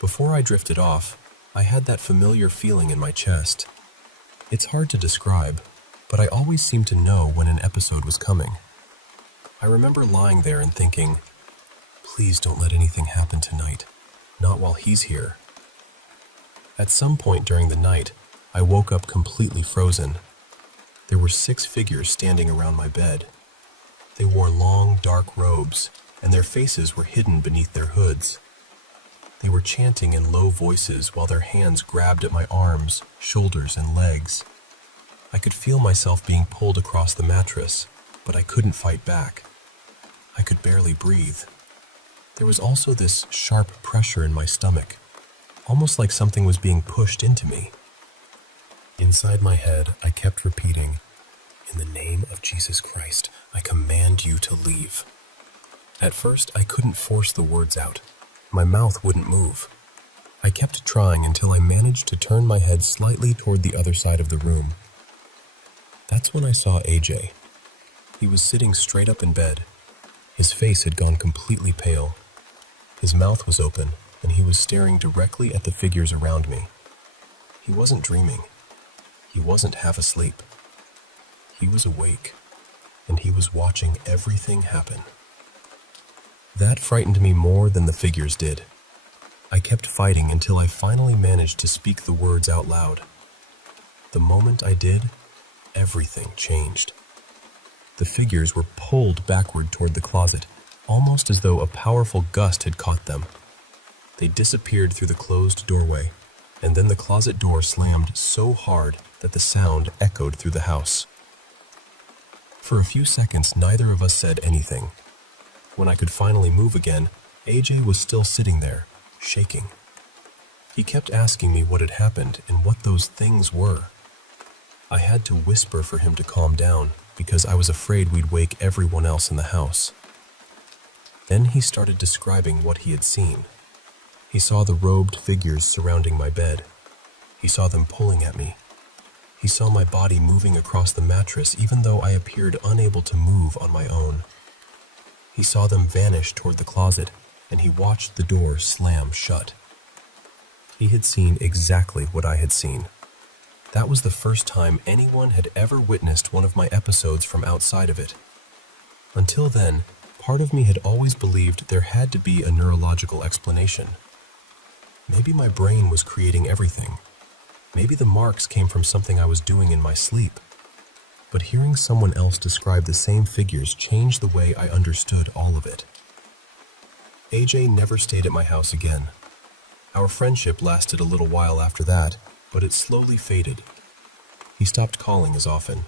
Before I drifted off, I had that familiar feeling in my chest. It's hard to describe, but I always seemed to know when an episode was coming. I remember lying there and thinking, please don't let anything happen tonight, not while he's here. At some point during the night, I woke up completely frozen. There were 6 figures standing around my bed. They wore long, dark robes, and their faces were hidden beneath their hoods. They were chanting in low voices while their hands grabbed at my arms, shoulders, and legs. I could feel myself being pulled across the mattress, but I couldn't fight back. I could barely breathe. There was also this sharp pressure in my stomach, almost like something was being pushed into me. Inside my head, I kept repeating, "In the name of Jesus Christ, I command you to leave." At first, I couldn't force the words out. My mouth wouldn't move. I kept trying until I managed to turn my head slightly toward the other side of the room. That's when I saw AJ. He was sitting straight up in bed. His face had gone completely pale. His mouth was open, and he was staring directly at the figures around me. He wasn't dreaming. He wasn't half asleep. He was awake, and he was watching everything happen. That frightened me more than the figures did. I kept fighting until I finally managed to speak the words out loud. The moment I did, everything changed. The figures were pulled backward toward the closet, almost as though a powerful gust had caught them. They disappeared through the closed doorway, and then the closet door slammed so hard that the sound echoed through the house. For a few seconds, neither of us said anything. When I could finally move again, AJ was still sitting there, shaking. He kept asking me what had happened and what those things were. I had to whisper for him to calm down because I was afraid we'd wake everyone else in the house. Then he started describing what he had seen. He saw the robed figures surrounding my bed. He saw them pulling at me. He saw my body moving across the mattress even though I appeared unable to move on my own. He saw them vanish toward the closet, and he watched the door slam shut. He had seen exactly what I had seen. That was the first time anyone had ever witnessed one of my episodes from outside of it. Until then, part of me had always believed there had to be a neurological explanation. Maybe my brain was creating everything. Maybe the marks came from something I was doing in my sleep. But hearing someone else describe the same figures changed the way I understood all of it. AJ never stayed at my house again. Our friendship lasted a little while after that, but it slowly faded. He stopped calling as often.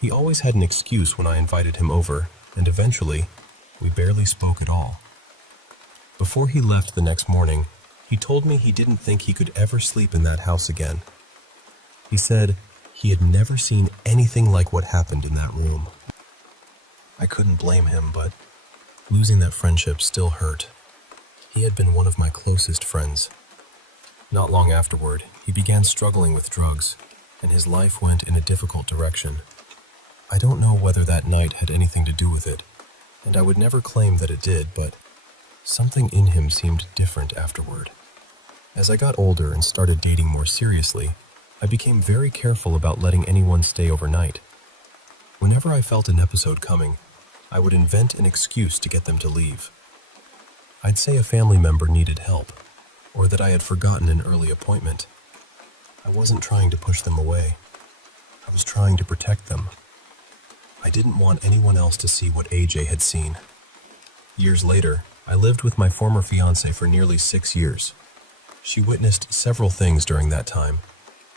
He always had an excuse when I invited him over, and eventually, we barely spoke at all. Before he left the next morning, he told me he didn't think he could ever sleep in that house again. He said he had never seen anything like what happened in that room. I couldn't blame him, but losing that friendship still hurt. He had been one of my closest friends. Not long afterward, he began struggling with drugs, and his life went in a difficult direction. I don't know whether that night had anything to do with it, and I would never claim that it did, but something in him seemed different afterward. As I got older and started dating more seriously, I became very careful about letting anyone stay overnight. Whenever I felt an episode coming, I would invent an excuse to get them to leave. I'd say a family member needed help, or that I had forgotten an early appointment. I wasn't trying to push them away. I was trying to protect them. I didn't want anyone else to see what AJ had seen. Years later, I lived with my former fiancée for nearly 6 years. She witnessed several things during that time,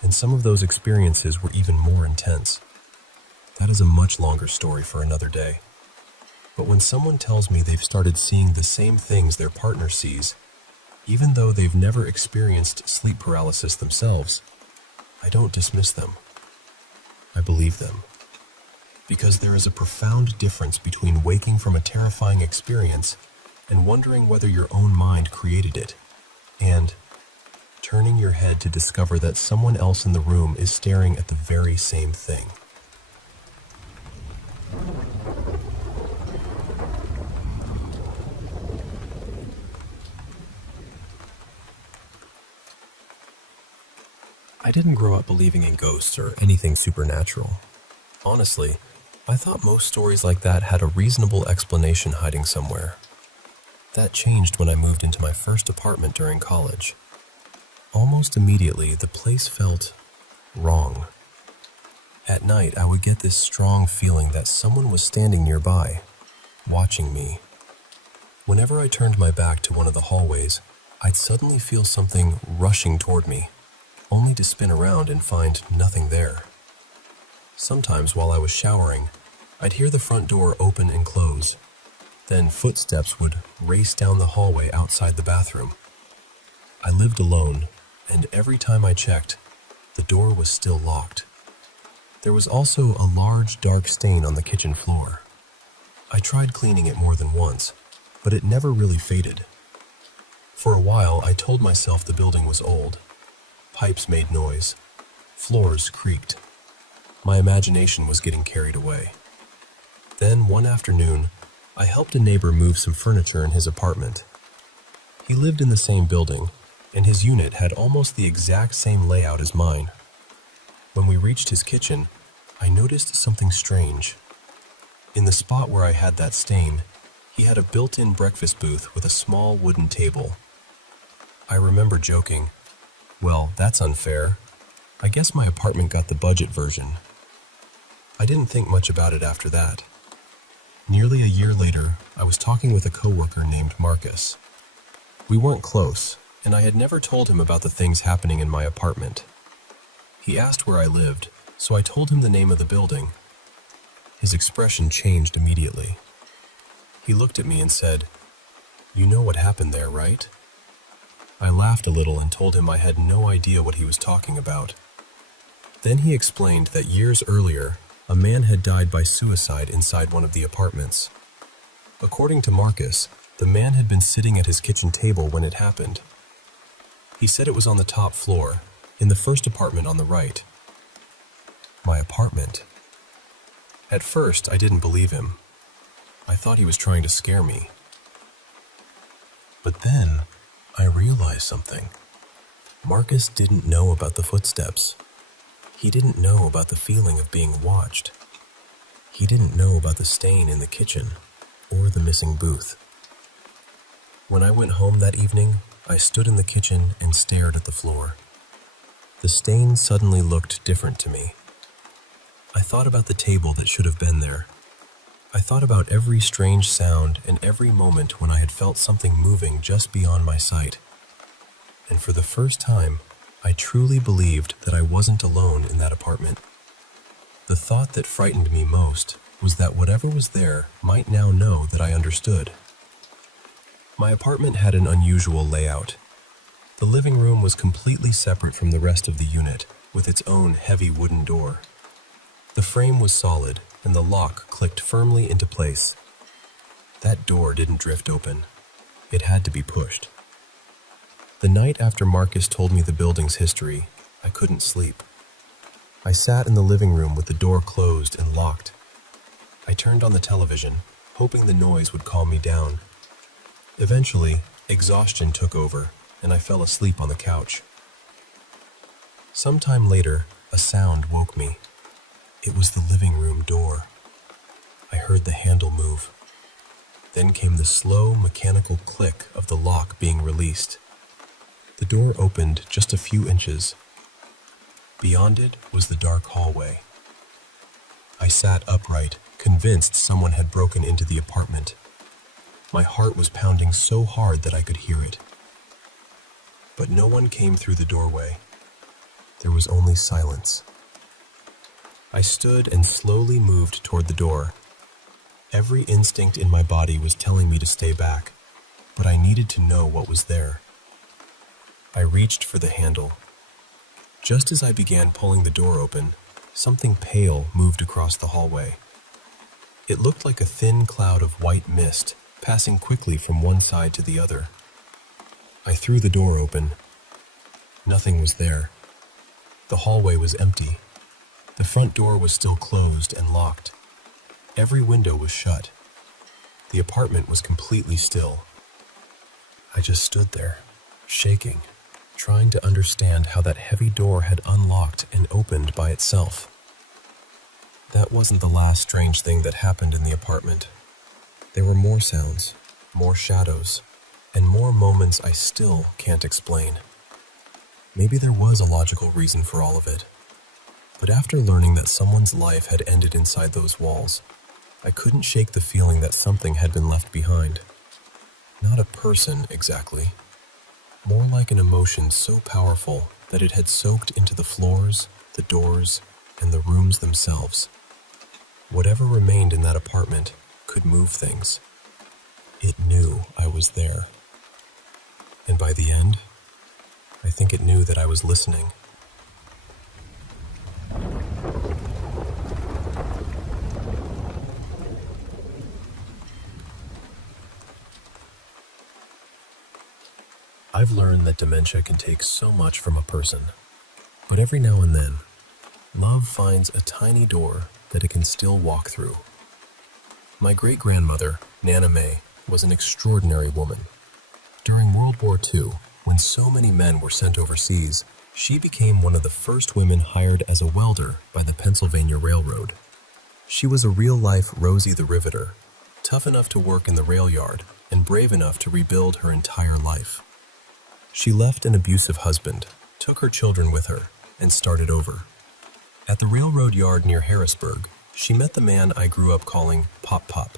and some of those experiences were even more intense. That is a much longer story for another day. But when someone tells me they've started seeing the same things their partner sees, even though they've never experienced sleep paralysis themselves, I don't dismiss them. I believe them. Because there is a profound difference between waking from a terrifying experience and wondering whether your own mind created it, and turning your head to discover that someone else in the room is staring at the very same thing. I didn't grow up believing in ghosts or anything supernatural. Honestly, I thought most stories like that had a reasonable explanation hiding somewhere. That changed when I moved into my first apartment during college. Almost immediately, the place felt wrong. At night, I would get this strong feeling that someone was standing nearby, watching me. Whenever I turned my back to one of the hallways, I'd suddenly feel something rushing toward me, only to spin around and find nothing there. Sometimes while I was showering, I'd hear the front door open and close. Then footsteps would race down the hallway outside the bathroom. I lived alone, and every time I checked, the door was still locked. There was also a large dark stain on the kitchen floor. I tried cleaning it more than once, but it never really faded. For a while, I told myself the building was old. Pipes made noise. Floors creaked. My imagination was getting carried away. Then, one afternoon, I helped a neighbor move some furniture in his apartment. He lived in the same building, and his unit had almost the exact same layout as mine. When we reached his kitchen, I noticed something strange. In the spot where I had that stain, he had a built-in breakfast booth with a small wooden table. I remember joking, "Well, that's unfair. I guess my apartment got the budget version." I didn't think much about it after that. Nearly a year later, I was talking with a coworker named Marcus. We weren't close, and I had never told him about the things happening in my apartment. He asked where I lived, so I told him the name of the building. His expression changed immediately. He looked at me and said, "You know what happened there, right?" I laughed a little and told him I had no idea what he was talking about. Then he explained that years earlier, a man had died by suicide inside one of the apartments. According to Marcus, the man had been sitting at his kitchen table when it happened. He said it was on the top floor, in the first apartment on the right. My apartment. At first, I didn't believe him. I thought he was trying to scare me. But then, I realized something. Marcus didn't know about the footsteps. He didn't know about the feeling of being watched. He didn't know about the stain in the kitchen or the missing booth. When I went home that evening, I stood in the kitchen and stared at the floor. The stain suddenly looked different to me. I thought about the table that should have been there. I thought about every strange sound and every moment when I had felt something moving just beyond my sight. And for the first time, I truly believed that I wasn't alone in that apartment. The thought that frightened me most was that whatever was there might now know that I understood. My apartment had an unusual layout. The living room was completely separate from the rest of the unit, with its own heavy wooden door. The frame was solid, and the lock clicked firmly into place. That door didn't drift open. It had to be pushed. The night after Marcus told me the building's history, I couldn't sleep. I sat in the living room with the door closed and locked. I turned on the television, hoping the noise would calm me down. Eventually, exhaustion took over, and I fell asleep on the couch. Sometime later, a sound woke me. It was the living room door. I heard the handle move. Then came the slow, mechanical click of the lock being released. The door opened just a few inches. Beyond it was the dark hallway. I sat upright, convinced someone had broken into the apartment. My heart was pounding so hard that I could hear it. But no one came through the doorway. There was only silence. I stood and slowly moved toward the door. Every instinct in my body was telling me to stay back, but I needed to know what was there. I reached for the handle. Just as I began pulling the door open, something pale moved across the hallway. It looked like a thin cloud of white mist, passing quickly from one side to the other. I threw the door open. Nothing was there. The hallway was empty. The front door was still closed and locked. Every window was shut. The apartment was completely still. I just stood there, shaking, trying to understand how that heavy door had unlocked and opened by itself. That wasn't the last strange thing that happened in the apartment. There were more sounds, more shadows, and more moments I still can't explain. Maybe there was a logical reason for all of it. But after learning that someone's life had ended inside those walls, I couldn't shake the feeling that something had been left behind. Not a person, exactly. More like an emotion so powerful that it had soaked into the floors, the doors, and the rooms themselves. Whatever remained in that apartment could move things. It knew I was there. And by the end, I think it knew that I was listening. I've learned that dementia can take so much from a person, but every now and then, love finds a tiny door that it can still walk through. My great-grandmother, Nana May, was an extraordinary woman. During World War II, when so many men were sent overseas, she became one of the first women hired as a welder by the Pennsylvania Railroad. She was a real-life Rosie the Riveter, tough enough to work in the rail yard and brave enough to rebuild her entire life. She left an abusive husband, took her children with her, and started over. At the railroad yard near Harrisburg, she met the man I grew up calling Pop Pop.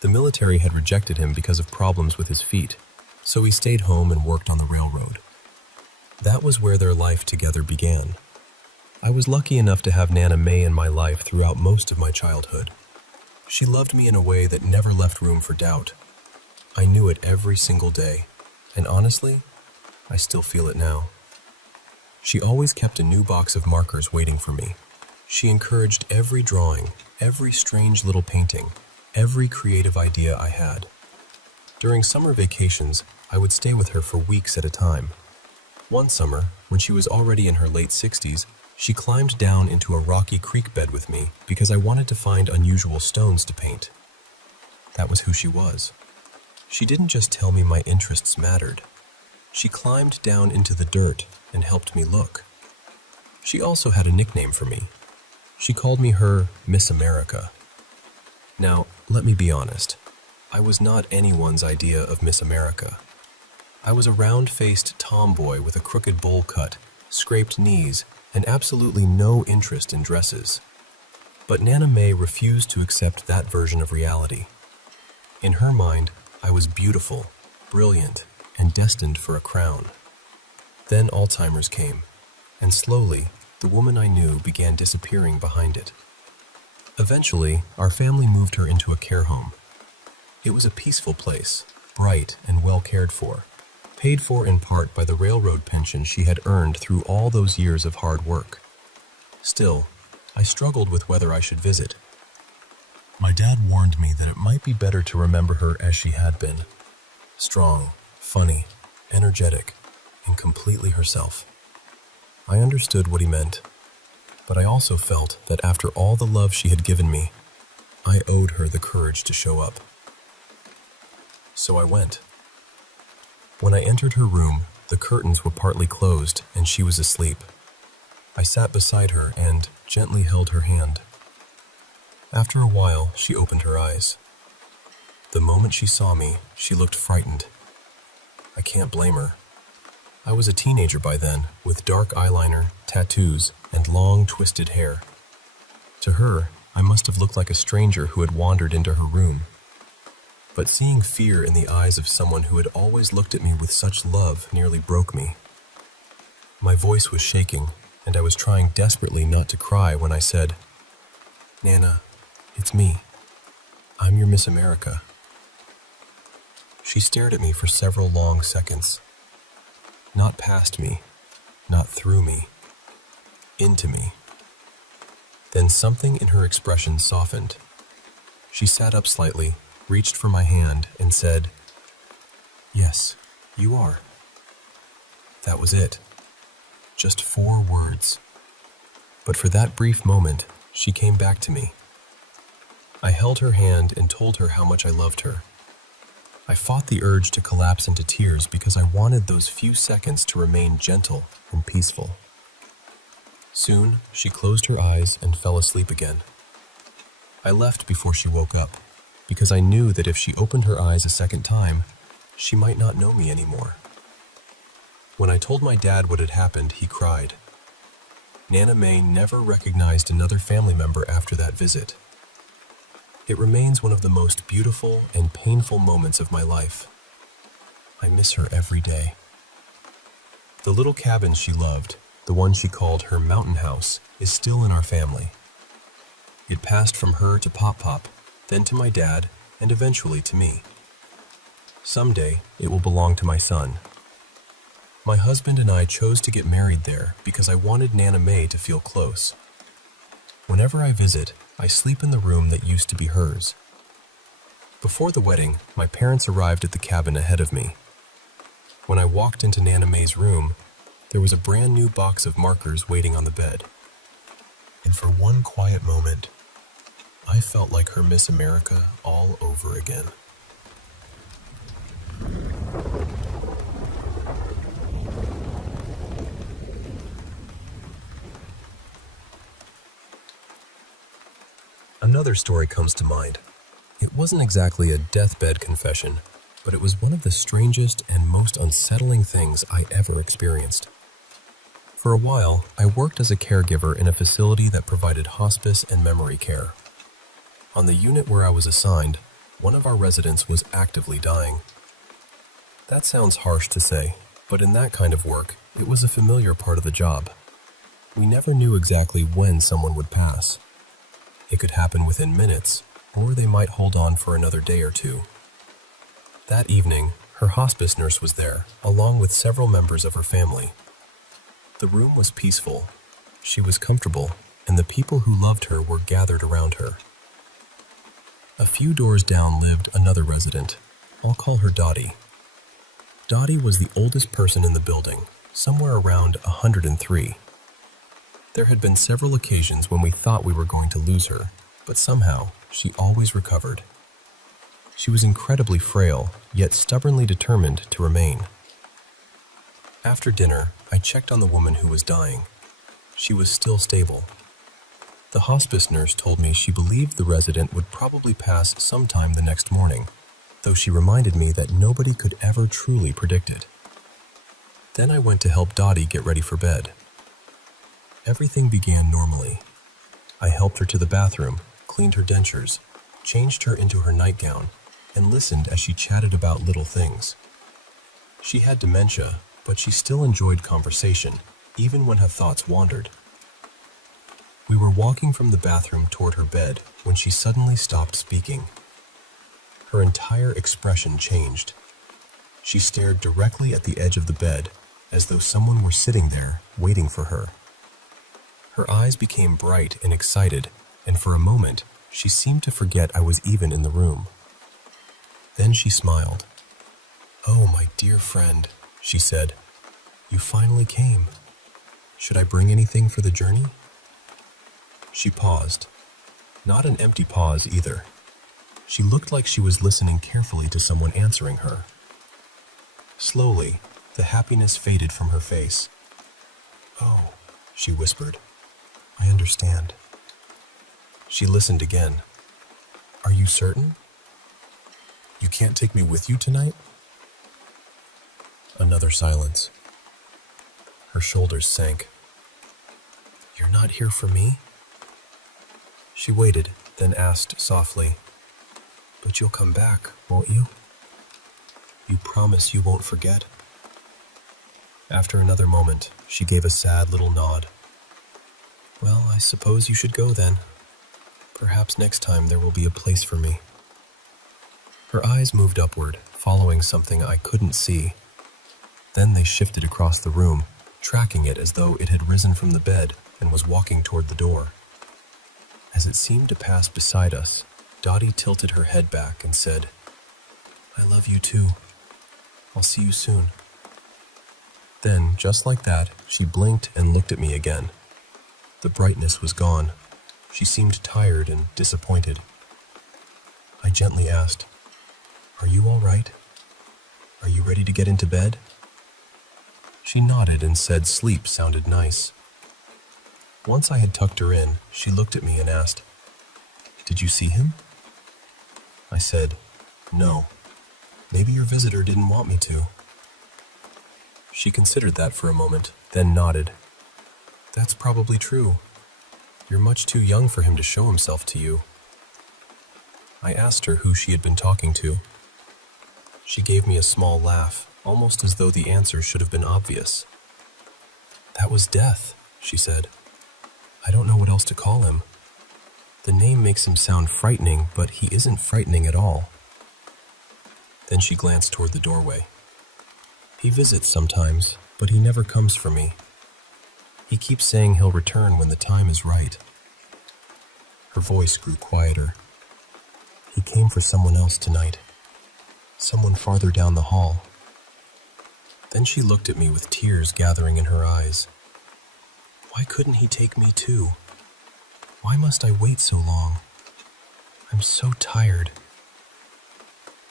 The military had rejected him because of problems with his feet, so he stayed home and worked on the railroad. That was where their life together began. I was lucky enough to have Nana May in my life throughout most of my childhood. She loved me in a way that never left room for doubt. I knew it every single day, and honestly, I still feel it now. She always kept a new box of markers waiting for me. She encouraged every drawing, every strange little painting, every creative idea I had. During summer vacations, I would stay with her for weeks at a time. One summer, when she was already in her late 60s, she climbed down into a rocky creek bed with me because I wanted to find unusual stones to paint. That was who she was. She didn't just tell me my interests mattered. She climbed down into the dirt and helped me look. She also had a nickname for me. She called me her Miss America. Now, let me be honest. I was not anyone's idea of Miss America. I was a round-faced tomboy with a crooked bowl cut, scraped knees, and absolutely no interest in dresses. But Nana May refused to accept that version of reality. In her mind, I was beautiful, brilliant, and destined for a crown. Then Alzheimer's came, and slowly, the woman I knew began disappearing behind it. Eventually, our family moved her into a care home. It was a peaceful place, bright and well cared for, paid for in part by the railroad pension she had earned through all those years of hard work. Still, I struggled with whether I should visit. My dad warned me that it might be better to remember her as she had been, strong, funny, energetic, and completely herself. I understood what he meant, but I also felt that after all the love she had given me, I owed her the courage to show up. So I went. When I entered her room, The curtains were partly closed and she was asleep. I sat beside her and gently held her hand. After a while, she opened her eyes. The moment she saw me, she looked frightened. I can't blame her. I was a teenager by then, with dark eyeliner, tattoos, and long, twisted hair. To her, I must have looked like a stranger who had wandered into her room. But seeing fear in the eyes of someone who had always looked at me with such love nearly broke me. My voice was shaking, and I was trying desperately not to cry when I said, "Nana, it's me. I'm your Miss America." She stared at me for several long seconds. Not past me, not through me, into me. Then something in her expression softened. She sat up slightly, reached for my hand, and said, "Yes, you are." That was it. Just 4 words. But for that brief moment, she came back to me. I held her hand and told her how much I loved her. I fought the urge to collapse into tears because I wanted those few seconds to remain gentle and peaceful. Soon, she closed her eyes and fell asleep again. I left before she woke up, because I knew that if she opened her eyes a second time, she might not know me anymore. When I told my dad what had happened, he cried. Nana May never recognized another family member after that visit. It remains one of the most beautiful and painful moments of my life. I miss her every day. The little cabin she loved, the one she called her mountain house, is still in our family. It passed from her to Pop Pop, then to my dad, and eventually to me. Someday, it will belong to my son. My husband and I chose to get married there because I wanted Nana May to feel close. Whenever I visit, I sleep in the room that used to be hers. Before the wedding, my parents arrived at the cabin ahead of me. When I walked into Nana May's room, there was a brand new box of markers waiting on the bed. And for one quiet moment, I felt like her Miss America all over again. Another story comes to mind. It wasn't exactly a deathbed confession, but it was one of the strangest and most unsettling things I ever experienced. For a while, I worked as a caregiver in a facility that provided hospice and memory care. On the unit where I was assigned, one of our residents was actively dying. That sounds harsh to say, but in that kind of work, it was a familiar part of the job. We never knew exactly when someone would pass. It could happen within minutes, or they might hold on for another day or two. That evening, her hospice nurse was there, along with several members of her family. The room was peaceful, she was comfortable, and the people who loved her were gathered around her. A few doors down lived another resident. I'll call her Dottie. Dottie was the oldest person in the building, somewhere around 103. There had been several occasions when we thought we were going to lose her, but somehow she always recovered. She was incredibly frail, yet stubbornly determined to remain. After dinner, I checked on the woman who was dying. She was still stable. The hospice nurse told me she believed the resident would probably pass sometime the next morning, though she reminded me that nobody could ever truly predict it. Then I went to help Dottie get ready for bed. Everything began normally. I helped her to the bathroom, cleaned her dentures, changed her into her nightgown, and listened as she chatted about little things. She had dementia, but she still enjoyed conversation, even when her thoughts wandered. We were walking from the bathroom toward her bed when she suddenly stopped speaking. Her entire expression changed. She stared directly at the edge of the bed, as though someone were sitting there, waiting for her. Her eyes became bright and excited, and for a moment, she seemed to forget I was even in the room. Then she smiled. "Oh, my dear friend," she said, "you finally came. Should I bring anything for the journey?" She paused. Not an empty pause either. She looked like she was listening carefully to someone answering her. Slowly, The happiness faded from her face. "Oh," she whispered. "I understand." She listened again. "Are you certain? You can't take me with you tonight?" Another silence. Her shoulders sank. "You're not here for me?" She waited, then asked softly, "But you'll come back, won't you? You promise you won't forget?" After another moment, she gave a sad little nod. "Well, I suppose you should go then. Perhaps next time there will be a place for me." Her eyes moved upward, following something I couldn't see. Then they shifted across the room, tracking it as though it had risen from the bed and was walking toward the door. As it seemed to pass beside us, Dottie tilted her head back and said, "I love you too. I'll see you soon." Then, just like that, she blinked and looked at me again. The brightness was gone. She seemed tired and disappointed. I gently asked, "Are you all right? Are you ready to get into bed?" She nodded and said sleep sounded nice. Once I had tucked her in, she looked at me and asked, "Did you see him?" I said, "No. Maybe your visitor didn't want me to." She considered that for a moment, then nodded. "That's probably true. You're much too young for him to show himself to you." I asked her who she had been talking to. She gave me a small laugh, almost as though the answer should have been obvious. "That was Death," she said. "I don't know what else to call him. The name makes him sound frightening, but he isn't frightening at all." Then she glanced toward the doorway. "He visits sometimes, but he never comes for me. He keeps saying he'll return when the time is right." Her voice grew quieter. "He came for someone else tonight. Someone farther down the hall." Then she looked at me with tears gathering in her eyes. "Why couldn't he take me too? Why must I wait so long? I'm so tired."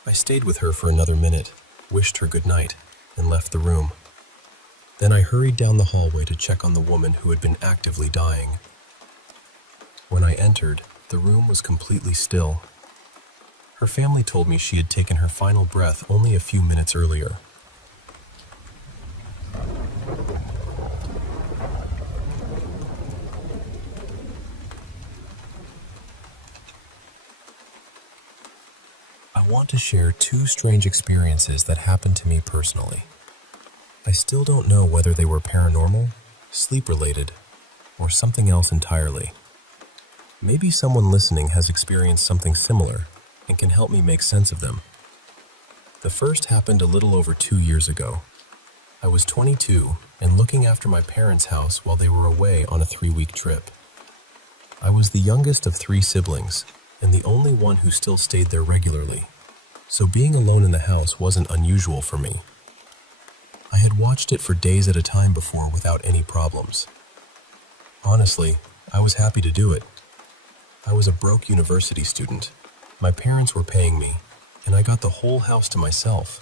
I stayed with her for another minute, wished her good night, and left the room. Then I hurried down the hallway to check on the woman who had been actively dying. When I entered, the room was completely still. Her family told me she had taken her final breath only a few minutes earlier. I want to share two strange experiences that happened to me personally. I still don't know whether they were paranormal, sleep-related, or something else entirely. Maybe someone listening has experienced something similar and can help me make sense of them. The first happened a little over 2 years ago. I was 22 and looking after my parents' house while they were away on a 3-week trip. I was the youngest of 3 siblings and the only one who still stayed there regularly, so being alone in the house wasn't unusual for me. I had watched it for days at a time before without any problems. Honestly, I was happy to do it. I was a broke university student. My parents were paying me, and I got the whole house to myself.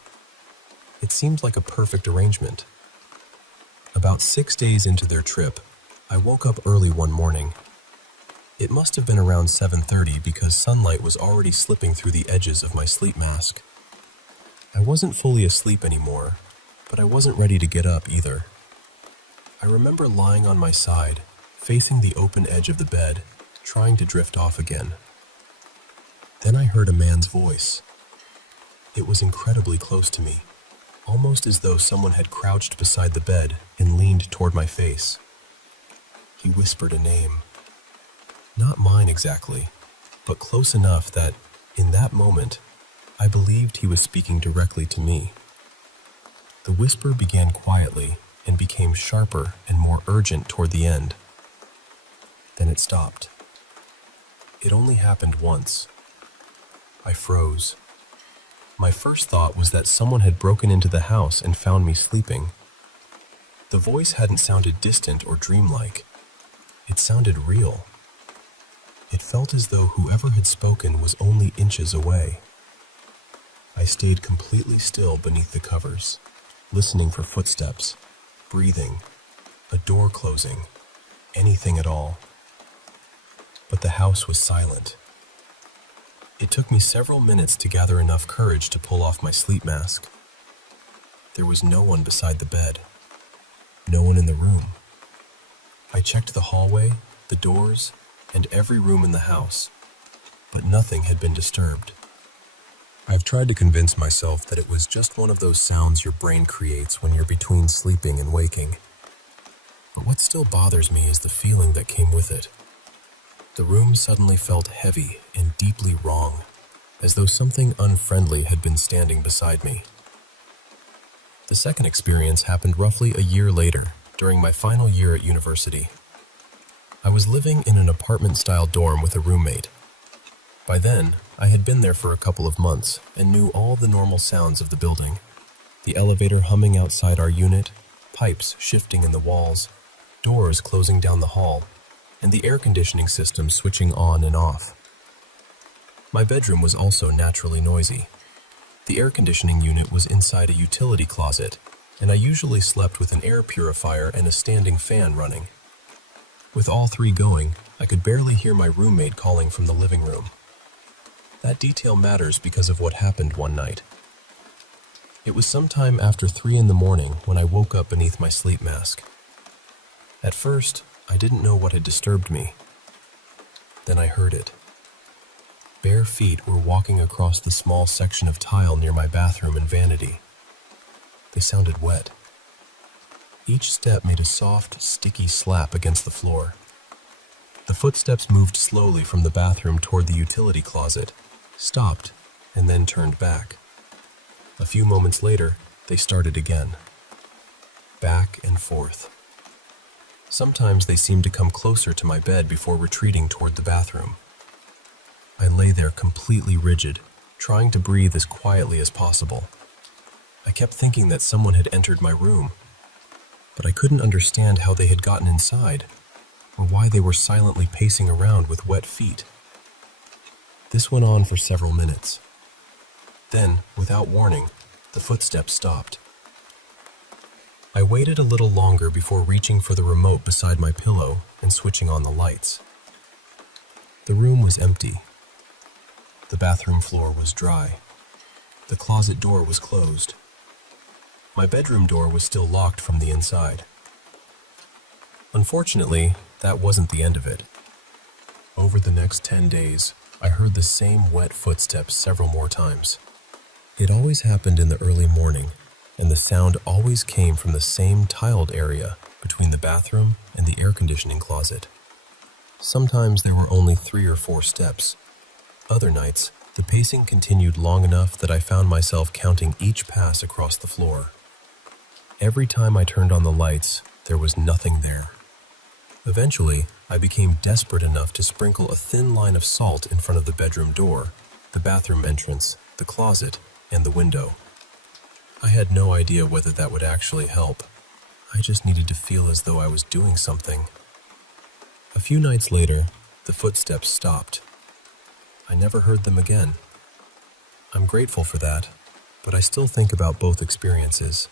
It seemed like a perfect arrangement. About 6 days into their trip, I woke up early one morning. It must have been around 7:30 because sunlight was already slipping through the edges of my sleep mask. I wasn't fully asleep anymore, but I wasn't ready to get up either. I remember lying on my side, facing the open edge of the bed, trying to drift off again. Then I heard a man's voice. It was incredibly close to me, almost as though someone had crouched beside the bed and leaned toward my face. He whispered a name. Not mine exactly, but close enough that, in that moment, I believed he was speaking directly to me. The whisper began quietly and became sharper and more urgent toward the end. Then it stopped. It only happened once. I froze. My first thought was that someone had broken into the house and found me sleeping. The voice hadn't sounded distant or dreamlike. It sounded real. It felt as though whoever had spoken was only inches away. I stayed completely still beneath the covers, listening for footsteps, breathing, a door closing, anything at all. But the house was silent. It took me several minutes to gather enough courage to pull off my sleep mask. There was no one beside the bed. No one in the room. I checked the hallway, the doors, and every room in the house, but nothing had been disturbed. I've tried to convince myself that it was just one of those sounds your brain creates when you're between sleeping and waking. But what still bothers me is the feeling that came with it. The room suddenly felt heavy and deeply wrong, as though something unfriendly had been standing beside me. The second experience happened roughly a year later, during my final year at university. I was living in an apartment-style dorm with a roommate. By then, I had been there for a couple of months and knew all the normal sounds of the building. The elevator humming outside our unit, pipes shifting in the walls, doors closing down the hall, and the air conditioning system switching on and off. My bedroom was also naturally noisy. The air conditioning unit was inside a utility closet, and I usually slept with an air purifier and a standing fan running. With all three going, I could barely hear my roommate calling from the living room. That detail matters because of what happened one night. It was sometime after 3 in the morning when I woke up beneath my sleep mask. At first, I didn't know what had disturbed me. Then I heard it. Bare feet were walking across the small section of tile near my bathroom and vanity. They sounded wet. Each step made a soft, sticky slap against the floor. The footsteps moved slowly from the bathroom toward the utility closet, stopped, and then turned back. A few moments later, they started again. Back and forth. Sometimes they seemed to come closer to my bed before retreating toward the bathroom. I lay there completely rigid, trying to breathe as quietly as possible. I kept thinking that someone had entered my room, but I couldn't understand how they had gotten inside, or why they were silently pacing around with wet feet. This went on for several minutes. Then, without warning, the footsteps stopped. I waited a little longer before reaching for the remote beside my pillow and switching on the lights. The room was empty. The bathroom floor was dry. The closet door was closed. My bedroom door was still locked from the inside. Unfortunately, that wasn't the end of it. Over the next 10 days, I heard the same wet footsteps several more times. It always happened in the early morning, and the sound always came from the same tiled area between the bathroom and the air conditioning closet. Sometimes there were only 3 or 4 steps. Other nights, the pacing continued long enough that I found myself counting each pass across the floor. Every time I turned on the lights, there was nothing there. Eventually, I became desperate enough to sprinkle a thin line of salt in front of the bedroom door, the bathroom entrance, the closet, and the window. I had no idea whether that would actually help. I just needed to feel as though I was doing something. A few nights later, the footsteps stopped. I never heard them again. I'm grateful for that, but I still think about both experiences.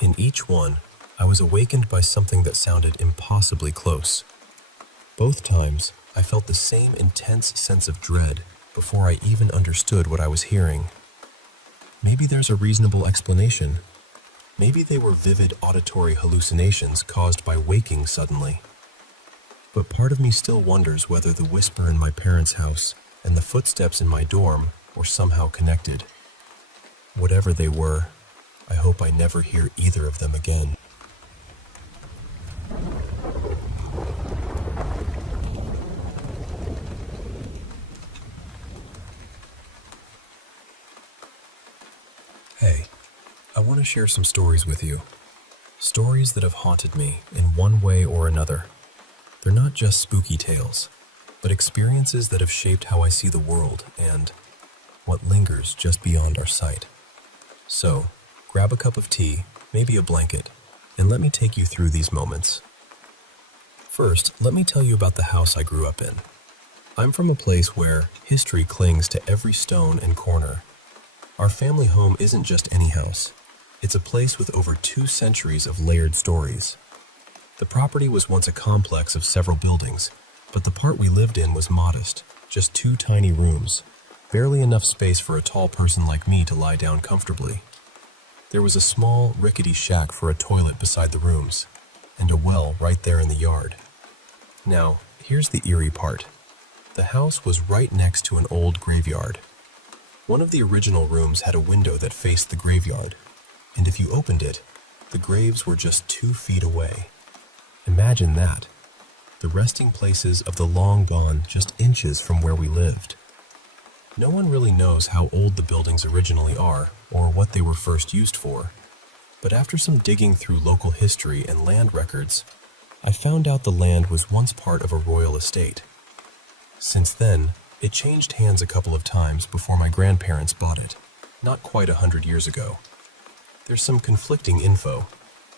In each one, I was awakened by something that sounded impossibly close. Both times, I felt the same intense sense of dread before I even understood what I was hearing. Maybe there's a reasonable explanation. Maybe they were vivid auditory hallucinations caused by waking suddenly. But part of me still wonders whether the whisper in my parents' house and the footsteps in my dorm were somehow connected. Whatever they were, I hope I never hear either of them again. Hey, I want to share some stories with you. Stories that have haunted me in one way or another. They're not just spooky tales, but experiences that have shaped how I see the world and what lingers just beyond our sight. So, grab a cup of tea, maybe a blanket, and let me take you through these moments. First, let me tell you about the house I grew up in. I'm from a place where history clings to every stone and corner. Our family home isn't just any house. It's a place with over 2 centuries of layered stories. The property was once a complex of several buildings, but the part we lived in was modest, just 2 tiny rooms, barely enough space for a tall person like me to lie down comfortably. There was a small, rickety shack for a toilet beside the rooms, and a well right there in the yard. Now, here's the eerie part. The house was right next to an old graveyard. One of the original rooms had a window that faced the graveyard, and if you opened it, the graves were just 2 feet away. Imagine that. The resting places of the long gone just inches from where we lived. No one really knows how old the buildings originally are or what they were first used for, but after some digging through local history and land records, I found out the land was once part of a royal estate. Since then, it changed hands a couple of times before my grandparents bought it, not quite 100 years ago. There's some conflicting info.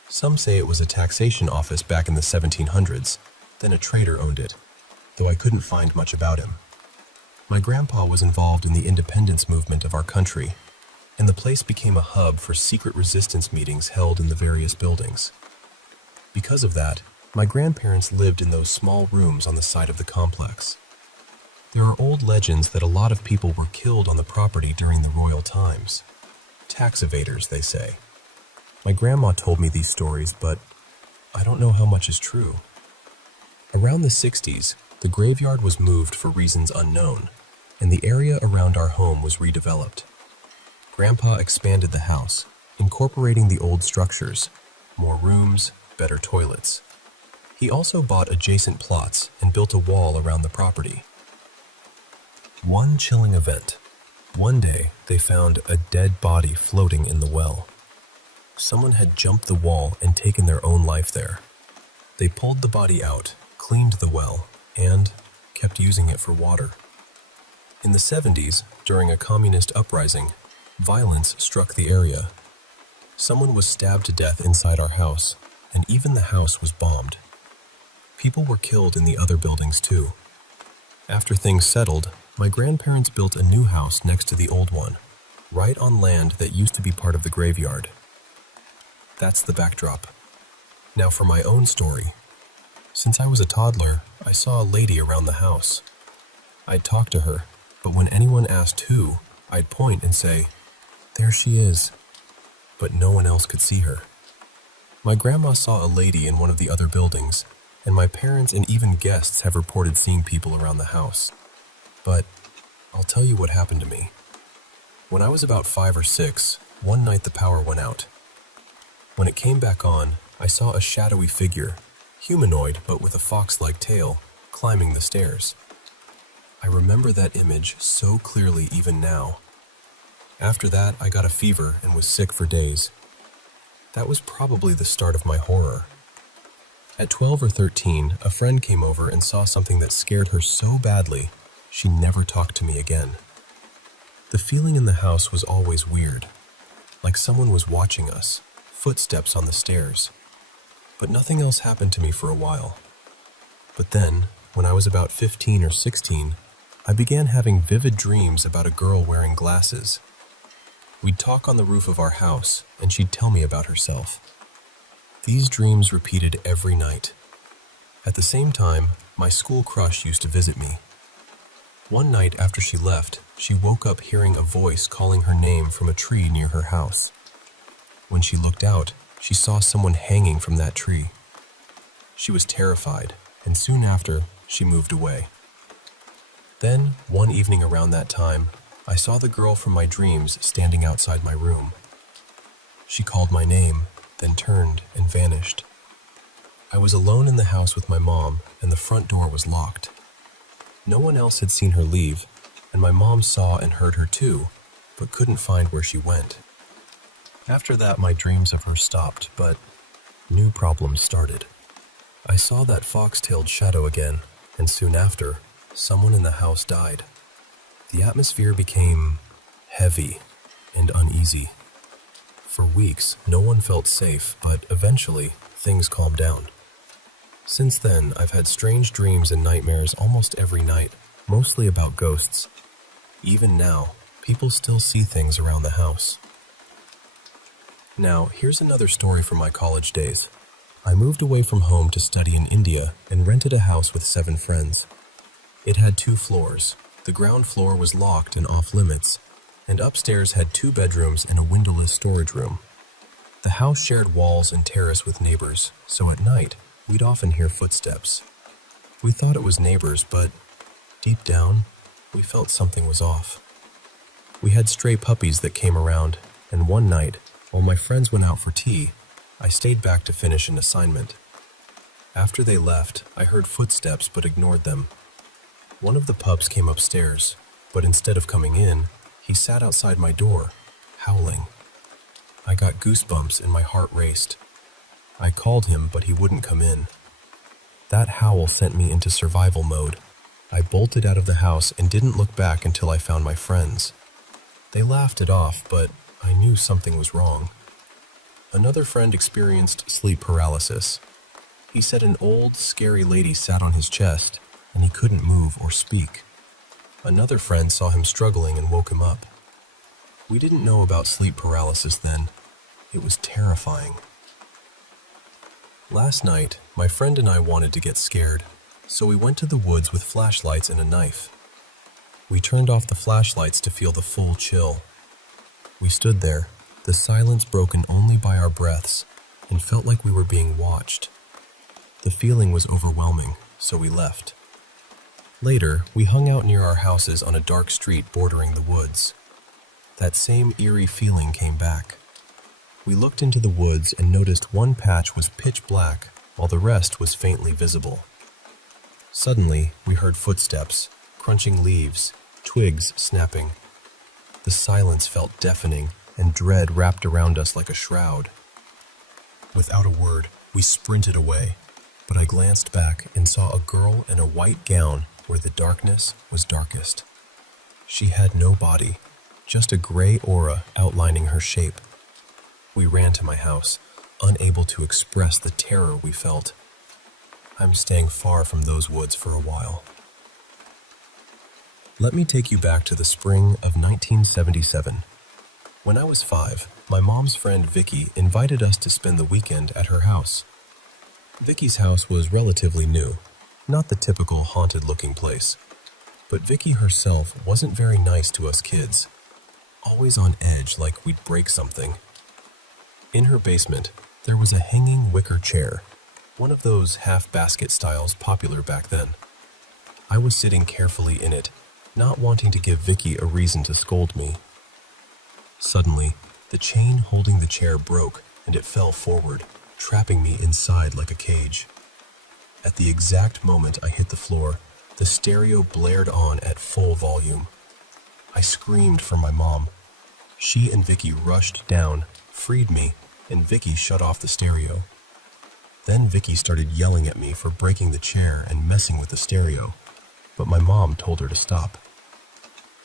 Some say it was a taxation office back in the 1700s, then a trader owned it, though I couldn't find much about him. My grandpa was involved in the independence movement of our country, and the place became a hub for secret resistance meetings held in the various buildings. Because of that, my grandparents lived in those small rooms on the side of the complex. There are old legends that a lot of people were killed on the property during the royal times. Tax evaders, they say. My grandma told me these stories, but I don't know how much is true. Around the 60s, the graveyard was moved for reasons unknown, and the area around our home was redeveloped. Grandpa expanded the house, incorporating the old structures, more rooms, better toilets. He also bought adjacent plots and built a wall around the property. One chilling event. One day, they found a dead body floating in the well. Someone had jumped the wall and taken their own life there. They pulled the body out, cleaned the well, and kept using it for water. In the 70s, during a communist uprising, violence struck the area. Someone was stabbed to death inside our house, and even the house was bombed. People were killed in the other buildings too. After things settled, my grandparents built a new house next to the old one, right on land that used to be part of the graveyard. That's the backdrop. Now for my own story. Since I was a toddler, I saw a lady around the house. I'd talk to her, but when anyone asked who, I'd point and say, "There she is." But no one else could see her. My grandma saw a lady in one of the other buildings, and my parents and even guests have reported seeing people around the house. But I'll tell you what happened to me. When I was about 5 or 6, one night the power went out. When it came back on, I saw a shadowy figure, humanoid but with a fox-like tail, climbing the stairs. I remember that image so clearly even now. After that, I got a fever and was sick for days. That was probably the start of my horror. At 12 or 13, a friend came over and saw something that scared her so badly, she never talked to me again. The feeling in the house was always weird, like someone was watching us, footsteps on the stairs. But nothing else happened to me for a while. But then, when I was about 15 or 16, I began having vivid dreams about a girl wearing glasses. We'd talk on the roof of our house, and she'd tell me about herself. These dreams repeated every night. At the same time, my school crush used to visit me. One night after she left, she woke up hearing a voice calling her name from a tree near her house. When she looked out, she saw someone hanging from that tree. She was terrified, and soon after, she moved away. Then, one evening around that time, I saw the girl from my dreams standing outside my room. She called my name, then turned and vanished. I was alone in the house with my mom, and the front door was locked. No one else had seen her leave, and my mom saw and heard her too, but couldn't find where she went. After that, my dreams of her stopped, but new problems started. I saw that fox-tailed shadow again, and soon after, someone in the house died. The atmosphere became heavy and uneasy. For weeks, no one felt safe, but eventually, things calmed down. Since then, I've had strange dreams and nightmares almost every night, mostly about ghosts. Even now, people still see things around the house. Now, here's another story from my college days. I moved away from home to study in India and rented a house with 7 friends. It had 2 floors. The ground floor was locked and off limits, and upstairs had 2 bedrooms and a windowless storage room. The house shared walls and terrace with neighbors, so at night, we'd often hear footsteps. We thought it was neighbors, but deep down, we felt something was off. We had stray puppies that came around, and one night, while my friends went out for tea, I stayed back to finish an assignment. After they left, I heard footsteps but ignored them. One of the pups came upstairs, but instead of coming in, he sat outside my door, howling. I got goosebumps and my heart raced. I called him, but he wouldn't come in. That howl sent me into survival mode. I bolted out of the house and didn't look back until I found my friends. They laughed it off, but I knew something was wrong. Another friend experienced sleep paralysis. He said an old, scary lady sat on his chest, and he couldn't move or speak. Another friend saw him struggling and woke him up. We didn't know about sleep paralysis then. It was terrifying. Last night, my friend and I wanted to get scared, so we went to the woods with flashlights and a knife. We turned off the flashlights to feel the full chill. We stood there, the silence broken only by our breaths, and felt like we were being watched. The feeling was overwhelming, so we left. Later, we hung out near our houses on a dark street bordering the woods. That same eerie feeling came back. We looked into the woods and noticed one patch was pitch black, while the rest was faintly visible. Suddenly, we heard footsteps, crunching leaves, twigs snapping. The silence felt deafening, and dread wrapped around us like a shroud. Without a word, we sprinted away, but I glanced back and saw a girl in a white gown where the darkness was darkest. She had no body, just a gray aura outlining her shape. We ran to my house, unable to express the terror we felt. I'm staying far from those woods for a while. Let me take you back to the spring of 1977. When I was 5, my mom's friend Vicky invited us to spend the weekend at her house. Vicky's house was relatively new, not the typical haunted-looking place. But Vicky herself wasn't very nice to us kids, always on edge like we'd break something. In her basement, there was a hanging wicker chair, one of those half-basket styles popular back then. I was sitting carefully in it, not wanting to give Vicky a reason to scold me. Suddenly, the chain holding the chair broke and it fell forward, trapping me inside like a cage. At the exact moment I hit the floor, the stereo blared on at full volume. I screamed for my mom. She and Vicky rushed down, freed me, and Vicky shut off the stereo. Then Vicky started yelling at me for breaking the chair and messing with the stereo, but my mom told her to stop.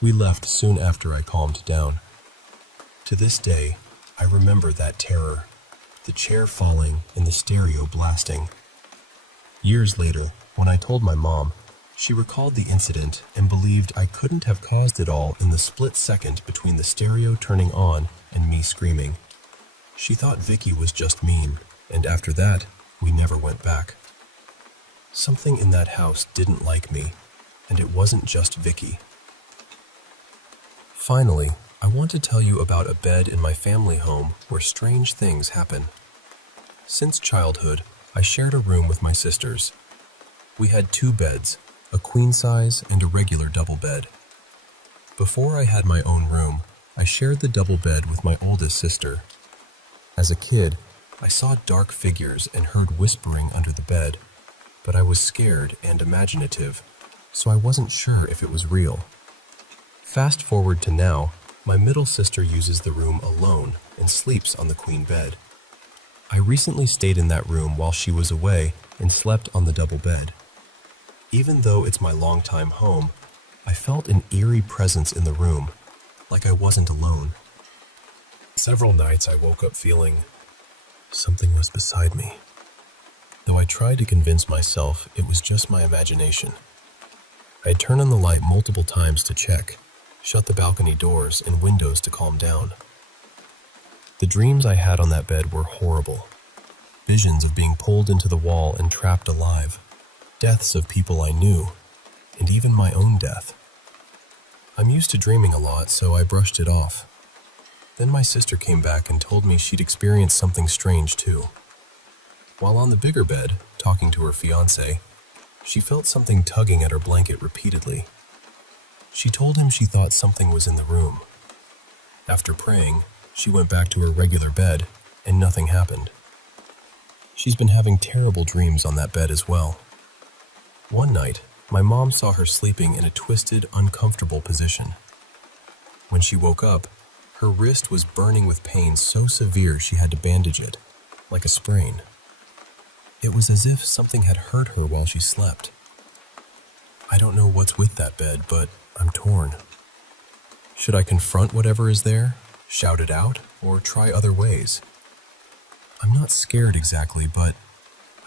We left soon after I calmed down. To this day, I remember that terror, the chair falling and the stereo blasting. Years later, when I told my mom, she recalled the incident and believed I couldn't have caused it all in the split second between the stereo turning on and me screaming. She thought Vicky was just mean, and after that, we never went back. Something in that house didn't like me, and it wasn't just Vicky. Finally, I want to tell you about a bed in my family home where strange things happen. Since childhood, I shared a room with my sisters. We had 2 beds, a queen size and a regular double bed. Before I had my own room, I shared the double bed with my oldest sister. As a kid, I saw dark figures and heard whispering under the bed, but I was scared and imaginative, so I wasn't sure if it was real. Fast forward to now, my middle sister uses the room alone and sleeps on the queen bed. I recently stayed in that room while she was away and slept on the double bed. Even though it's my longtime home, I felt an eerie presence in the room, like I wasn't alone. Several nights I woke up feeling something was beside me, though I tried to convince myself it was just my imagination. I'd turn on the light multiple times to check, shut the balcony doors and windows to calm down. The dreams I had on that bed were horrible. Visions of being pulled into the wall and trapped alive. Deaths of people I knew, and even my own death. I'm used to dreaming a lot, so I brushed it off. Then my sister came back and told me she'd experienced something strange too. While on the bigger bed, talking to her fiancé, she felt something tugging at her blanket repeatedly. She told him she thought something was in the room. After praying, she went back to her regular bed, and nothing happened. She's been having terrible dreams on that bed as well. One night, my mom saw her sleeping in a twisted, uncomfortable position. When she woke up, her wrist was burning with pain so severe she had to bandage it, like a sprain. It was as if something had hurt her while she slept. I don't know what's with that bed, but I'm torn. Should I confront whatever is there, shout it out, or try other ways? I'm not scared exactly, but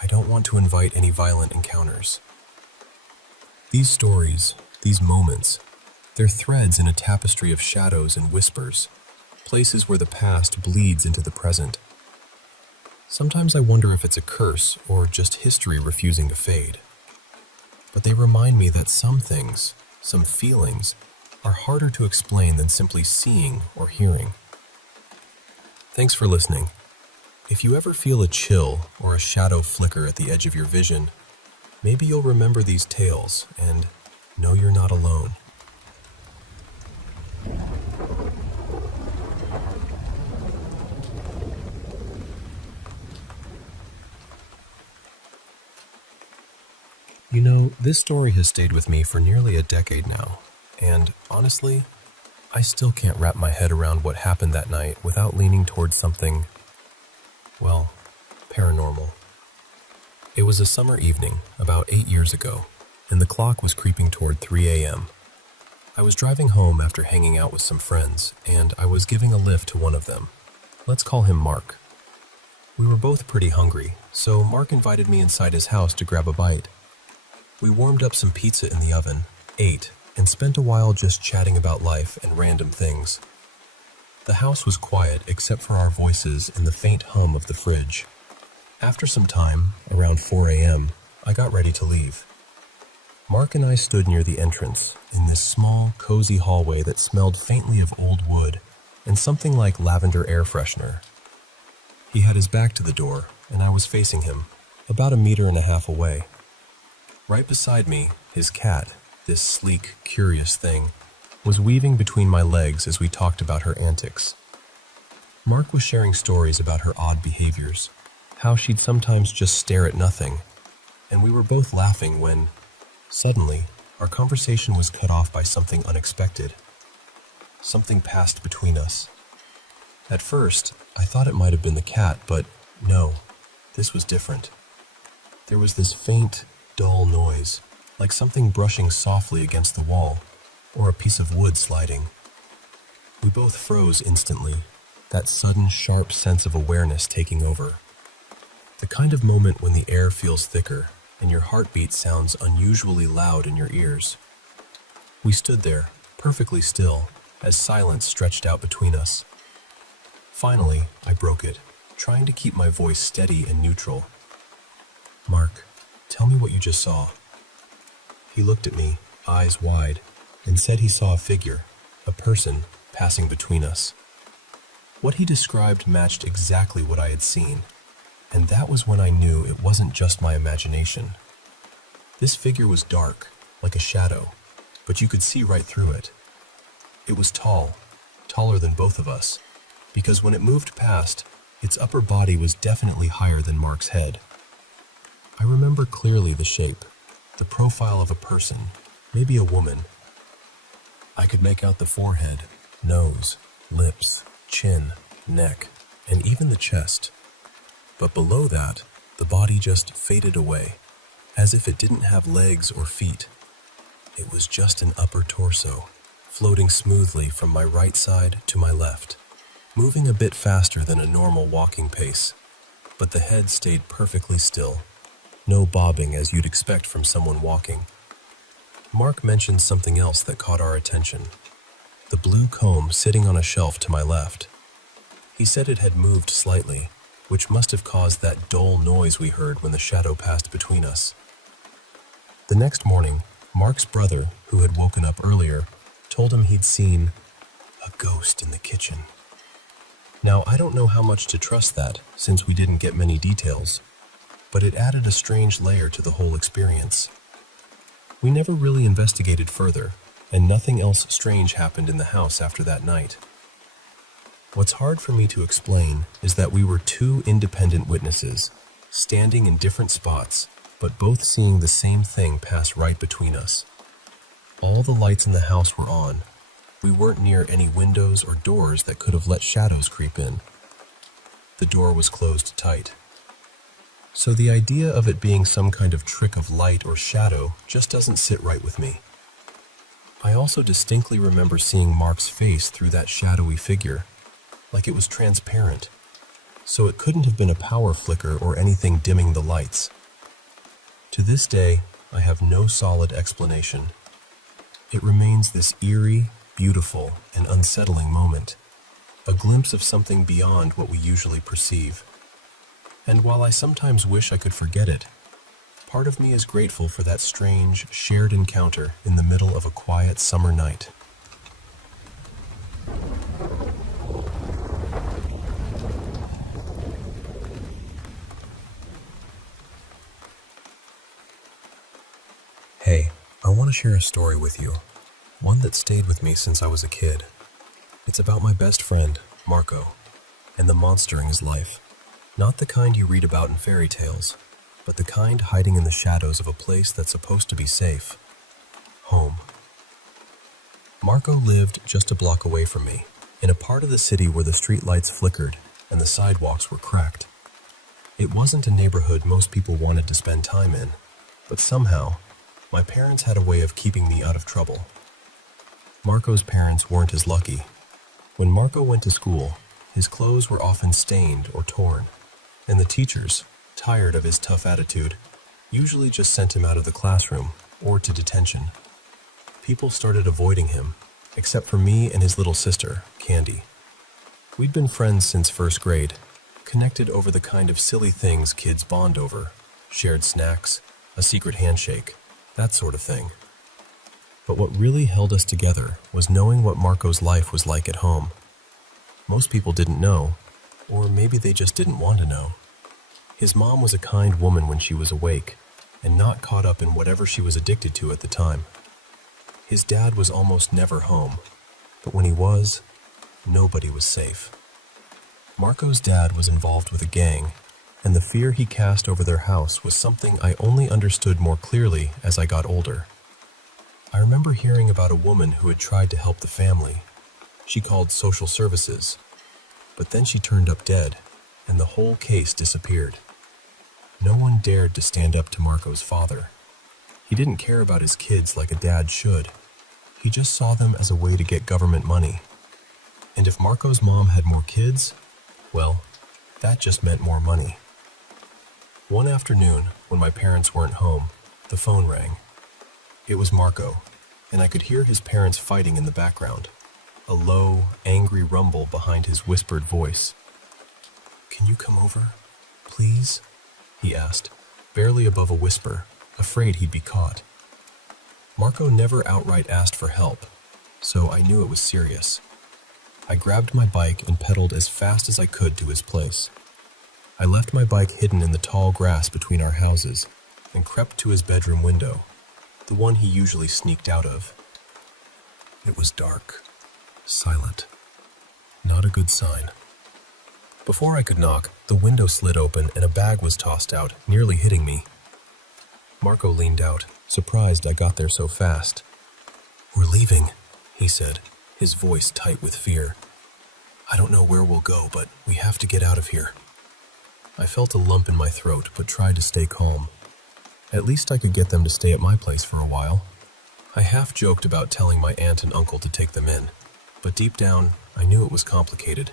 I don't want to invite any violent encounters. These stories, these moments, they're threads in a tapestry of shadows and whispers, places where the past bleeds into the present. Sometimes I wonder if it's a curse or just history refusing to fade. But they remind me that some things, some feelings, are harder to explain than simply seeing or hearing. Thanks for listening. If you ever feel a chill or a shadow flicker at the edge of your vision, maybe you'll remember these tales and know you're not alone. You know, this story has stayed with me for nearly a decade now, and honestly, I still can't wrap my head around what happened that night without leaning towards something, well, paranormal. It was a summer evening, about 8 years ago, and the clock was creeping toward 3 a.m. I was driving home after hanging out with some friends, and I was giving a lift to one of them. Let's call him Mark. We were both pretty hungry, so Mark invited me inside his house to grab a bite. We warmed up some pizza in the oven, ate, and spent a while just chatting about life and random things. The house was quiet except for our voices and the faint hum of the fridge. After some time, around 4 a.m., I got ready to leave. Mark and I stood near the entrance in this small, cozy hallway that smelled faintly of old wood and something like lavender air freshener. He had his back to the door, and I was facing him, about 1.5 meters away. Right beside me, his cat, this sleek, curious thing, was weaving between my legs as we talked about her antics. Mark was sharing stories about her odd behaviors, how she'd sometimes just stare at nothing, and we were both laughing when, suddenly, our conversation was cut off by something unexpected. Something passed between us. At first, I thought it might have been the cat, but no, this was different. There was this faint, dull noise, like something brushing softly against the wall, or a piece of wood sliding. We both froze instantly, that sudden sharp sense of awareness taking over. The kind of moment when the air feels thicker and your heartbeat sounds unusually loud in your ears. We stood there, perfectly still, as silence stretched out between us. Finally, I broke it, trying to keep my voice steady and neutral. "Mark, tell me what you just saw." He looked at me, eyes wide, and said he saw a figure, a person, passing between us. What he described matched exactly what I had seen, and that was when I knew it wasn't just my imagination. This figure was dark, like a shadow, but you could see right through it. It was tall, taller than both of us, because when it moved past, its upper body was definitely higher than Mark's head. I remember clearly the shape, the profile of a person, maybe a woman. I could make out the forehead, nose, lips, chin, neck, and even the chest. But below that, the body just faded away, as if it didn't have legs or feet. It was just an upper torso, floating smoothly from my right side to my left, moving a bit faster than a normal walking pace, but the head stayed perfectly still, no bobbing as you'd expect from someone walking. Mark mentioned something else that caught our attention, the blue comb sitting on a shelf to my left. He said it had moved slightly, which must have caused that dull noise we heard when the shadow passed between us. The next morning, Mark's brother, who had woken up earlier, told him he'd seen a ghost in the kitchen. Now, I don't know how much to trust that, since we didn't get many details, but it added a strange layer to the whole experience. We never really investigated further, and nothing else strange happened in the house after that night. What's hard for me to explain is that we were two independent witnesses, standing in different spots, but both seeing the same thing pass right between us. All the lights in the house were on. We weren't near any windows or doors that could have let shadows creep in. The door was closed tight. So the idea of it being some kind of trick of light or shadow just doesn't sit right with me. I also distinctly remember seeing Mark's face through that shadowy figure, like it was transparent, so it couldn't have been a power flicker or anything dimming the lights. To this day, I have no solid explanation. It remains this eerie, beautiful, and unsettling moment, a glimpse of something beyond what we usually perceive. And while I sometimes wish I could forget it, part of me is grateful for that strange, shared encounter in the middle of a quiet summer night. Hey, I want to share a story with you, one that stayed with me since I was a kid. It's about my best friend, Marco, and the monster in his life. Not the kind you read about in fairy tales, but the kind hiding in the shadows of a place that's supposed to be safe. Home. Marco lived just a block away from me, in a part of the city where the streetlights flickered and the sidewalks were cracked. It wasn't a neighborhood most people wanted to spend time in, but somehow, my parents had a way of keeping me out of trouble. Marco's parents weren't as lucky. When Marco went to school, his clothes were often stained or torn, and the teachers, tired of his tough attitude, usually just sent him out of the classroom or to detention. People started avoiding him, except for me and his little sister, Candy. We'd been friends since first grade, connected over the kind of silly things kids bond over, shared snacks, a secret handshake, that sort of thing. But what really held us together was knowing what Marco's life was like at home. Most people didn't know, or maybe they just didn't want to know. His mom was a kind woman when she was awake, and not caught up in whatever she was addicted to at the time. His dad was almost never home, but when he was, nobody was safe. Marco's dad was involved with a gang, and the fear he cast over their house was something I only understood more clearly as I got older. I remember hearing about a woman who had tried to help the family. She called social services, but then she turned up dead, and the whole case disappeared. No one dared to stand up to Marco's father. He didn't care about his kids like a dad should. He just saw them as a way to get government money. And if Marco's mom had more kids, well, that just meant more money. One afternoon, when my parents weren't home, the phone rang. It was Marco, and I could hear his parents fighting in the background, a low, angry rumble behind his whispered voice. "Can you come over, please?" he asked, barely above a whisper, afraid he'd be caught. Marco never outright asked for help, so I knew it was serious. I grabbed my bike and pedaled as fast as I could to his place. I left my bike hidden in the tall grass between our houses and crept to his bedroom window, the one he usually sneaked out of. It was dark, silent. Not a good sign. Before I could knock, the window slid open and a bag was tossed out, nearly hitting me. Marco leaned out, surprised I got there so fast. "We're leaving," he said, his voice tight with fear. "I don't know where we'll go, but we have to get out of here." I felt a lump in my throat, but tried to stay calm. At least I could get them to stay at my place for a while. I half joked about telling my aunt and uncle to take them in, but deep down, I knew it was complicated,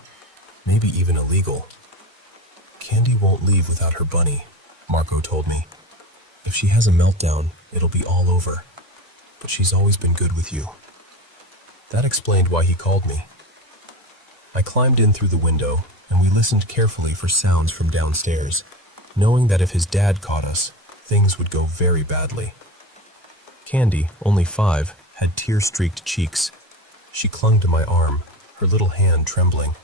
maybe even illegal. "Candy won't leave without her bunny," Marco told me. "If she has a meltdown, it'll be all over, but she's always been good with you." That explained why he called me. I climbed in through the window, and we listened carefully for sounds from downstairs, knowing that if his dad caught us, things would go very badly. Candy, only 5, had tear-streaked cheeks. She clung to my arm, her little hand trembling.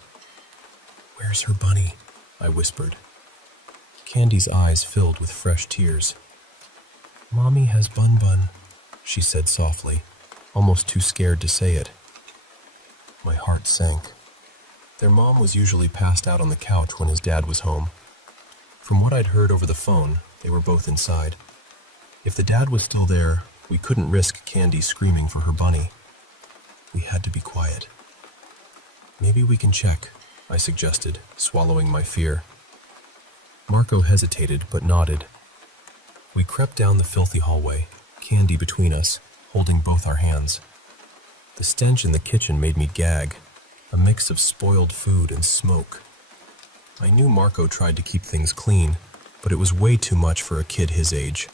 "Where's her bunny?" I whispered. Candy's eyes filled with fresh tears. "Mommy has Bun-Bun," she said softly, almost too scared to say it. My heart sank. Their mom was usually passed out on the couch when his dad was home. From what I'd heard over the phone, they were both inside. If the dad was still there, we couldn't risk Candy screaming for her bunny. We had to be quiet. "Maybe we can check," I suggested, swallowing my fear. Marco hesitated but nodded. We crept down the filthy hallway, Candy between us, holding both our hands. The stench in the kitchen made me gag, a mix of spoiled food and smoke. I knew Marco tried to keep things clean, but it was way too much for a kid his age.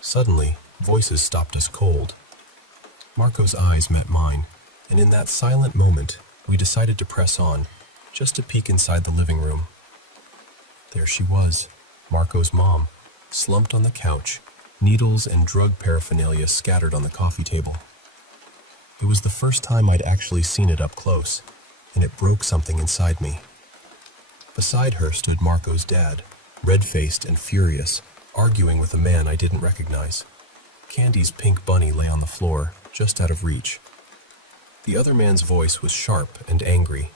Suddenly, voices stopped us cold. Marco's eyes met mine, and in that silent moment, we decided to press on, just to peek inside the living room. There she was, Marco's mom, slumped on the couch, needles and drug paraphernalia scattered on the coffee table. It was the first time I'd actually seen it up close, and it broke something inside me. Beside her stood Marco's dad, red-faced and furious, arguing with a man I didn't recognize. Candy's pink bunny lay on the floor, just out of reach. The other man's voice was sharp and angry.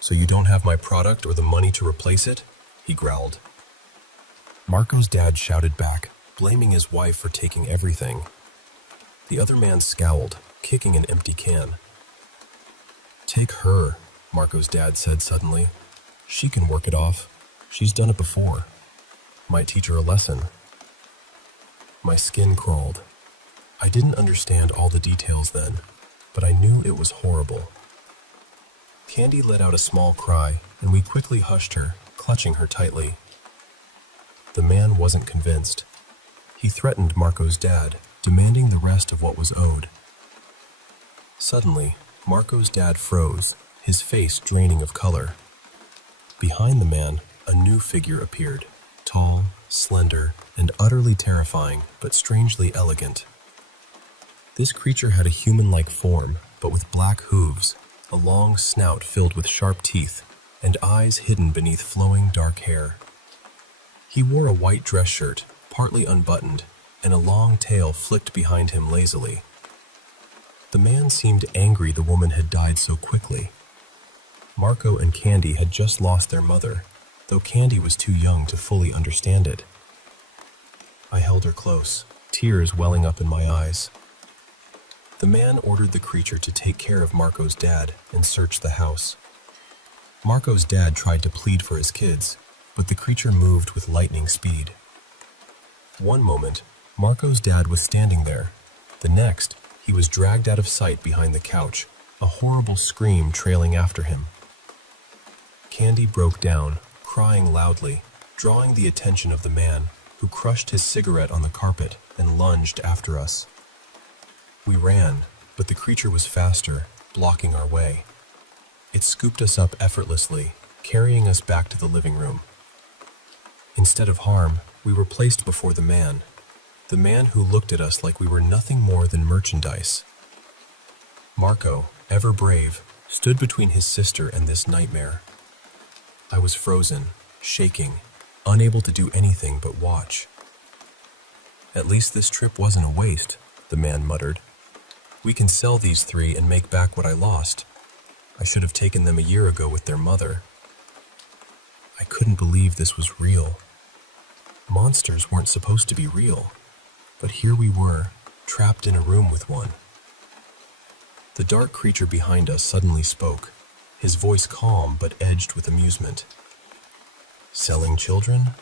"So you don't have my product or the money to replace it?" he growled. Marco's dad shouted back, blaming his wife for taking everything. The other man scowled, kicking an empty can. "Take her," Marco's dad said suddenly. "She can work it off. She's done it before. Might teach her a lesson." My skin crawled. I didn't understand all the details then, but I knew it was horrible. Candy let out a small cry, and we quickly hushed her, clutching her tightly. The man wasn't convinced. He threatened Marco's dad, demanding the rest of what was owed. Suddenly, Marco's dad froze, his face draining of color. Behind the man, a new figure appeared, tall, slender, and utterly terrifying, but strangely elegant. This creature had a human-like form, but with black hooves, a long snout filled with sharp teeth, and eyes hidden beneath flowing dark hair. He wore a white dress shirt, partly unbuttoned, and a long tail flicked behind him lazily. The man seemed angry the woman had died so quickly. Marco and Candy had just lost their mother, though Candy was too young to fully understand it. I held her close, tears welling up in my eyes. The man ordered the creature to take care of Marco's dad and search the house. Marco's dad tried to plead for his kids, but the creature moved with lightning speed. One moment, Marco's dad was standing there. The next, he was dragged out of sight behind the couch, a horrible scream trailing after him. Candy broke down, crying loudly, drawing the attention of the man, who crushed his cigarette on the carpet and lunged after us. We ran, but the creature was faster, blocking our way. It scooped us up effortlessly, carrying us back to the living room. Instead of harm, we were placed before the man who looked at us like we were nothing more than merchandise. Marco, ever brave, stood between his sister and this nightmare. I was frozen, shaking, unable to do anything but watch. "At least this trip wasn't a waste," the man muttered. "We can sell these 3 and make back what I lost. I should have taken them a year ago with their mother." I couldn't believe this was real. Monsters weren't supposed to be real, but here we were, trapped in a room with one. The dark creature behind us suddenly spoke, his voice calm but edged with amusement. "Selling children?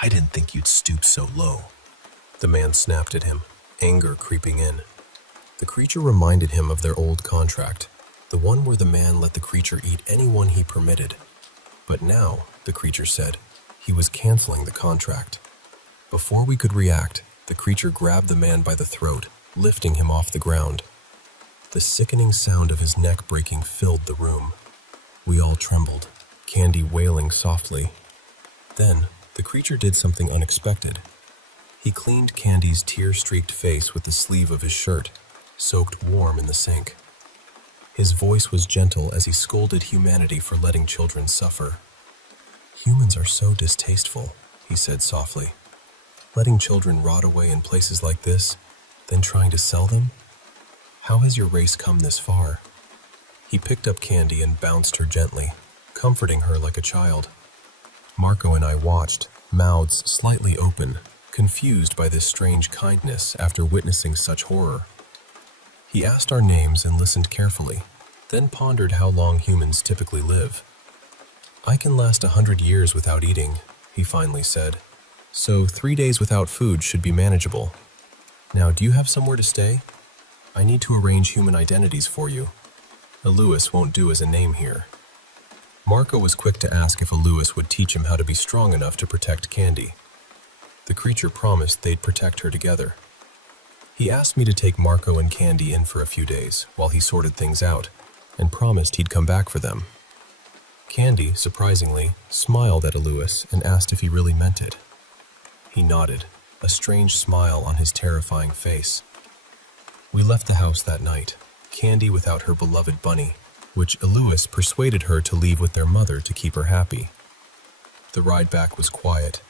I didn't think you'd stoop so low." The man snapped at him, anger creeping in. The creature reminded him of their old contract, the one where the man let the creature eat anyone he permitted. But now, the creature said, he was canceling the contract. Before we could react, the creature grabbed the man by the throat, lifting him off the ground. The sickening sound of his neck breaking filled the room. We all trembled, Candy wailing softly. Then, the creature did something unexpected. He cleaned Candy's tear-streaked face with the sleeve of his shirt, soaked warm in the sink. His voice was gentle as he scolded humanity for letting children suffer. "Humans are so distasteful," he said softly. "Letting children rot away in places like this, then trying to sell them? How has your race come this far?" He picked up Candy and bounced her gently, comforting her like a child. Marco and I watched, mouths slightly open, confused by this strange kindness after witnessing such horror. He asked our names and listened carefully, then pondered how long humans typically live. "I can last 100 years without eating," he finally said. "So 3 days without food should be manageable. Now, do you have somewhere to stay? I need to arrange human identities for you. A Lewis won't do as a name here." Marco was quick to ask if a Lewis would teach him how to be strong enough to protect Candy. The creature promised they'd protect her together. He asked me to take Marco and Candy in for a few days while he sorted things out, and promised he'd come back for them. Candy, surprisingly, smiled at a Lewis and asked if he really meant it. He nodded, a strange smile on his terrifying face. We left the house that night, Candy without her beloved bunny, which Lewis persuaded her to leave with their mother to keep her happy. The ride back was quiet,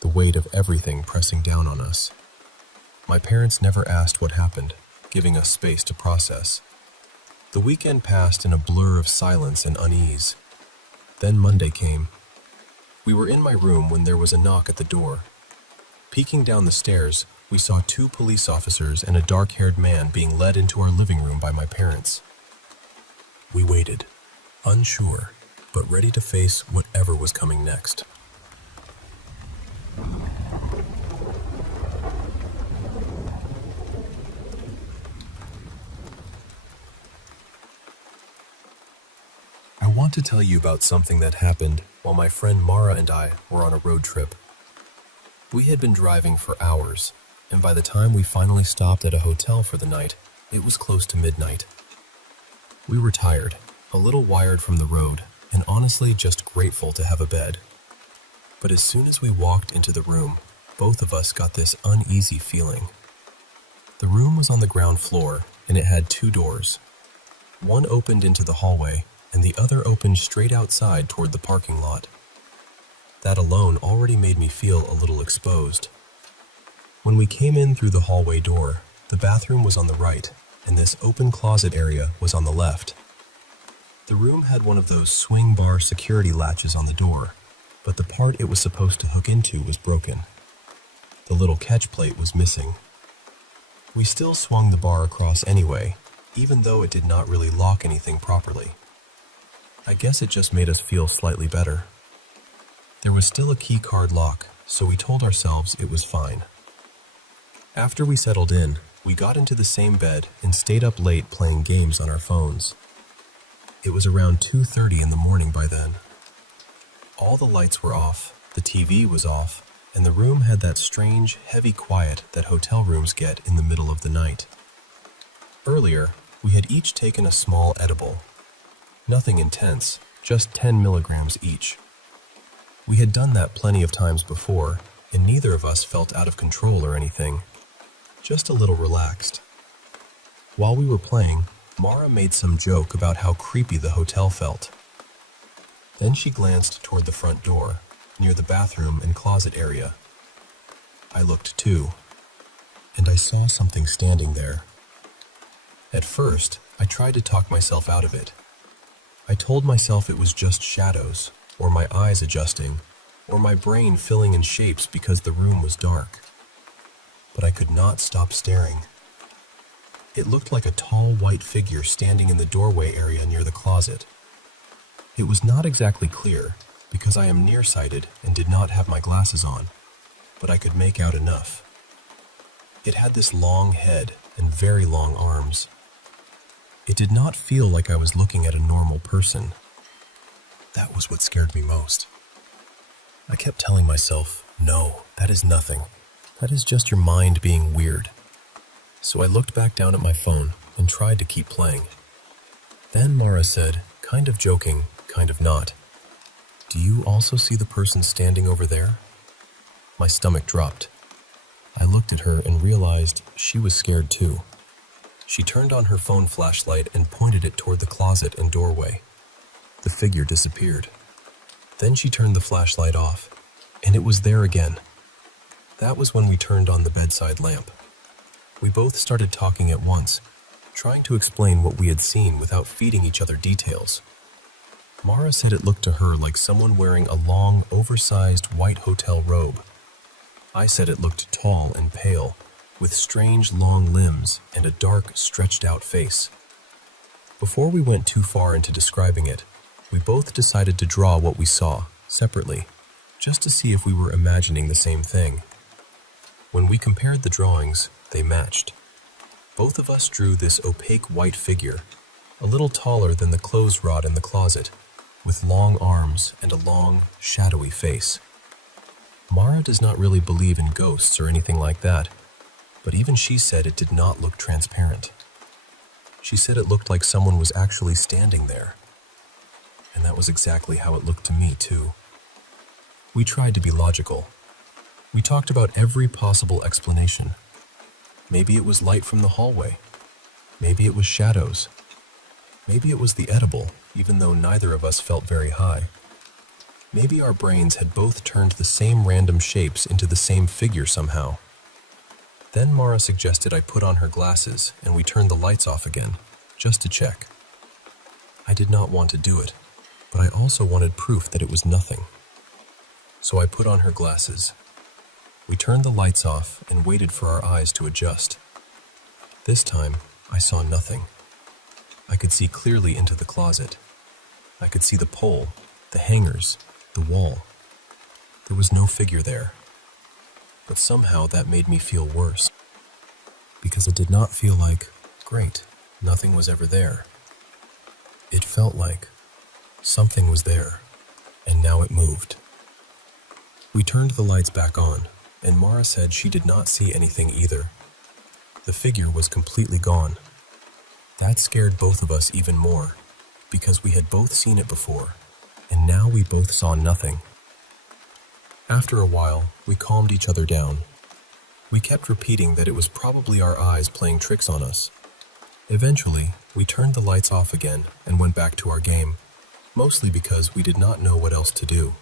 the weight of everything pressing down on us. My parents never asked what happened, giving us space to process. The weekend passed in a blur of silence and unease. Then Monday came. We were in my room when there was a knock at the door. Peeking down the stairs, we saw 2 police officers and a dark-haired man being led into our living room by my parents. We waited, unsure, but ready to face whatever was coming next. I want to tell you about something that happened while my friend Mara and I were on a road trip. We had been driving for hours, and by the time we finally stopped at a hotel for the night, it was close to midnight. We were tired, a little wired from the road, and honestly just grateful to have a bed. But as soon as we walked into the room, both of us got this uneasy feeling. The room was on the ground floor, and it had 2 doors. One opened into the hallway, and the other opened straight outside toward the parking lot. That alone already made me feel a little exposed. When we came in through the hallway door, the bathroom was on the right, and this open closet area was on the left. The room had one of those swing bar security latches on the door, but the part it was supposed to hook into was broken. The little catch plate was missing. We still swung the bar across anyway, even though it did not really lock anything properly. I guess it just made us feel slightly better. There was still a key card lock, so we told ourselves it was fine. After we settled in, we got into the same bed and stayed up late playing games on our phones. It was around 2:30 in the morning by then. All the lights were off, the TV was off, and the room had that strange, heavy quiet that hotel rooms get in the middle of the night. Earlier, we had each taken a small edible. Nothing intense, just 10 milligrams each. We had done that plenty of times before, and neither of us felt out of control or anything, just a little relaxed. While we were playing, Mara made some joke about how creepy the hotel felt. Then she glanced toward the front door, near the bathroom and closet area. I looked too, and I saw something standing there. At first, I tried to talk myself out of it. I told myself it was just shadows, or my eyes adjusting, or my brain filling in shapes because the room was dark. But I could not stop staring. It looked like a tall white figure standing in the doorway area near the closet. It was not exactly clear, because I am nearsighted and did not have my glasses on, but I could make out enough. It had this long head and very long arms. It did not feel like I was looking at a normal person. That was what scared me most. I kept telling myself, no, that is nothing. That is just your mind being weird. So I looked back down at my phone and tried to keep playing. Then Mara said, kind of joking, kind of not, "Do you also see the person standing over there?" My stomach dropped. I looked at her and realized she was scared too. She turned on her phone flashlight and pointed it toward the closet and doorway. The figure disappeared. Then she turned the flashlight off, and it was there again. That was when we turned on the bedside lamp. We both started talking at once, trying to explain what we had seen without feeding each other details. Mara said it looked to her like someone wearing a long, oversized white hotel robe. I said it looked tall and pale, with strange long limbs and a dark, stretched-out face. Before we went too far into describing it, we both decided to draw what we saw, separately, just to see if we were imagining the same thing. When we compared the drawings, they matched. Both of us drew this opaque white figure, a little taller than the clothes rod in the closet, with long arms and a long, shadowy face. Mara does not really believe in ghosts or anything like that, but even she said it did not look transparent. She said it looked like someone was actually standing there. And that was exactly how it looked to me, too. We tried to be logical. We talked about every possible explanation. Maybe it was light from the hallway. Maybe it was shadows. Maybe it was the edible, even though neither of us felt very high. Maybe our brains had both turned the same random shapes into the same figure somehow. Then Mara suggested I put on her glasses and we turned the lights off again, just to check. I did not want to do it, but I also wanted proof that it was nothing. So I put on her glasses. We turned the lights off and waited for our eyes to adjust. This time, I saw nothing. I could see clearly into the closet. I could see the pole, the hangers, the wall. There was no figure there. But somehow that made me feel worse. Because it did not feel like, great, nothing was ever there. It felt like something was there, and now it moved. We turned the lights back on, and Mara said she did not see anything either. The figure was completely gone. That scared both of us even more, because we had both seen it before, and now we both saw nothing. After a while, we calmed each other down. We kept repeating that it was probably our eyes playing tricks on us. Eventually, we turned the lights off again and went back to our game, mostly because we did not know what else to do.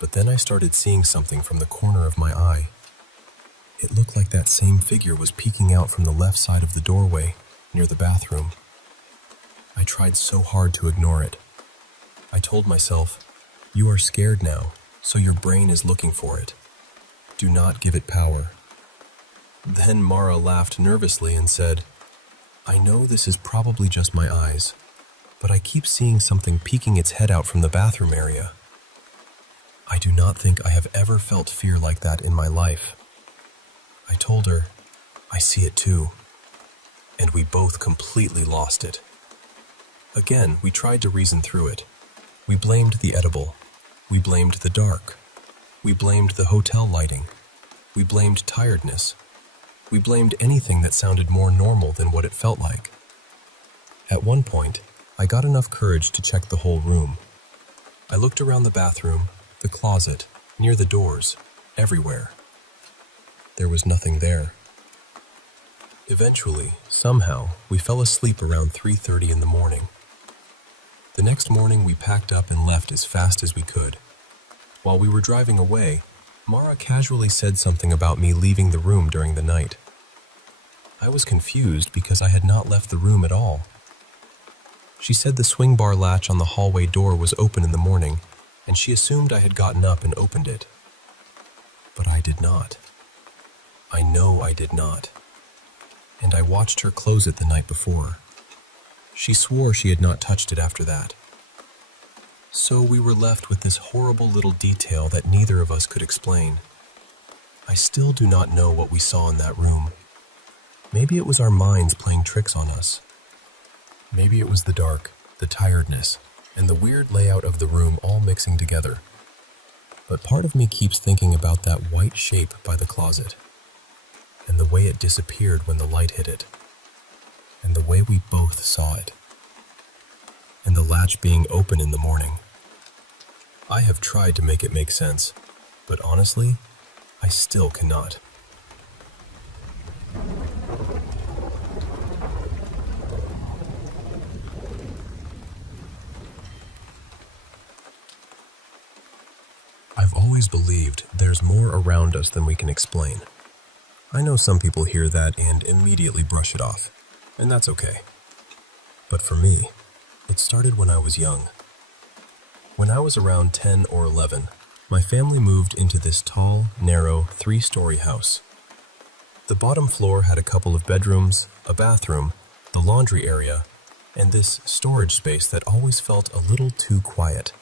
But then I started seeing something from the corner of my eye. It looked like that same figure was peeking out from the left side of the doorway, near the bathroom. I tried so hard to ignore it. I told myself, "You are scared now, so your brain is looking for it. Do not give it power." Then Mara laughed nervously and said, "I know this is probably just my eyes, but I keep seeing something peeking its head out from the bathroom area." I do not think I have ever felt fear like that in my life. I told her, "I see it too," and we both completely lost it. Again, we tried to reason through it. We blamed the edible. We blamed the dark. We blamed the hotel lighting. We blamed tiredness. We blamed anything that sounded more normal than what it felt like. At one point, I got enough courage to check the whole room. I looked around the bathroom, the closet, near the doors, everywhere. There was nothing there. Eventually, somehow, we fell asleep around 3:30 in the morning. The next morning, we packed up and left as fast as we could. While we were driving away, Mara casually said something about me leaving the room during the night. I was confused because I had not left the room at all. She said the swing bar latch on the hallway door was open in the morning, and she assumed I had gotten up and opened it. But I did not. I know I did not. And I watched her close it the night before. She swore she had not touched it after that. So we were left with this horrible little detail that neither of us could explain. I still do not know what we saw in that room. Maybe it was our minds playing tricks on us. Maybe it was the dark, the tiredness, and the weird layout of the room all mixing together. But part of me keeps thinking about that white shape by the closet, and the way it disappeared when the light hit it. and the way we both saw it, and the latch being open in the morning. I have tried to make it make sense, but honestly, I still cannot. I've always believed there's more around us than we can explain. I know some people hear that and immediately brush it off, and that's okay. But for me, it started when I was young. When I was around 10 or 11, my family moved into this tall, narrow, 3-story house. The bottom floor had a couple of bedrooms, a bathroom, the laundry area, and this storage space that always felt a little too quiet.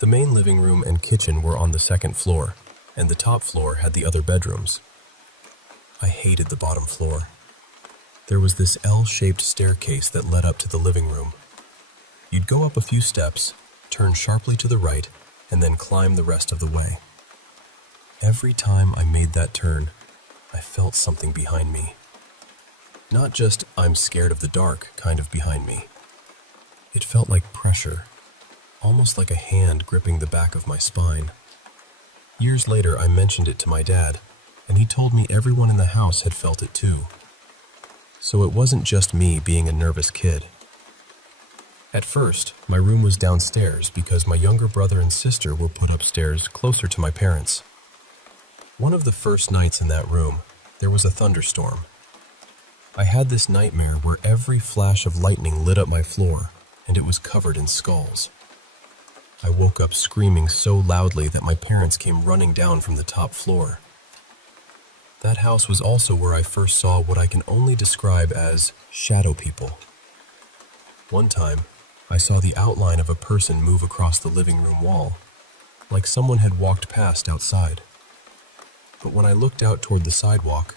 The main living room and kitchen were on the second floor, and the top floor had the other bedrooms. I hated the bottom floor. There was this L-shaped staircase that led up to the living room. You'd go up a few steps, turn sharply to the right, and then climb the rest of the way. Every time I made that turn, I felt something behind me. Not just "I'm scared of the dark" kind of behind me. It felt like pressure, almost like a hand gripping the back of my spine. Years later, I mentioned it to my dad, and he told me everyone in the house had felt it too. So it wasn't just me being a nervous kid. At first, my room was downstairs because my younger brother and sister were put upstairs closer to my parents. One of the first nights in that room, there was a thunderstorm. I had this nightmare where every flash of lightning lit up my floor, and it was covered in skulls. I woke up screaming so loudly that my parents came running down from the top floor. That house was also where I first saw what I can only describe as shadow people. One time, I saw the outline of a person move across the living room wall, like someone had walked past outside. But when I looked out toward the sidewalk,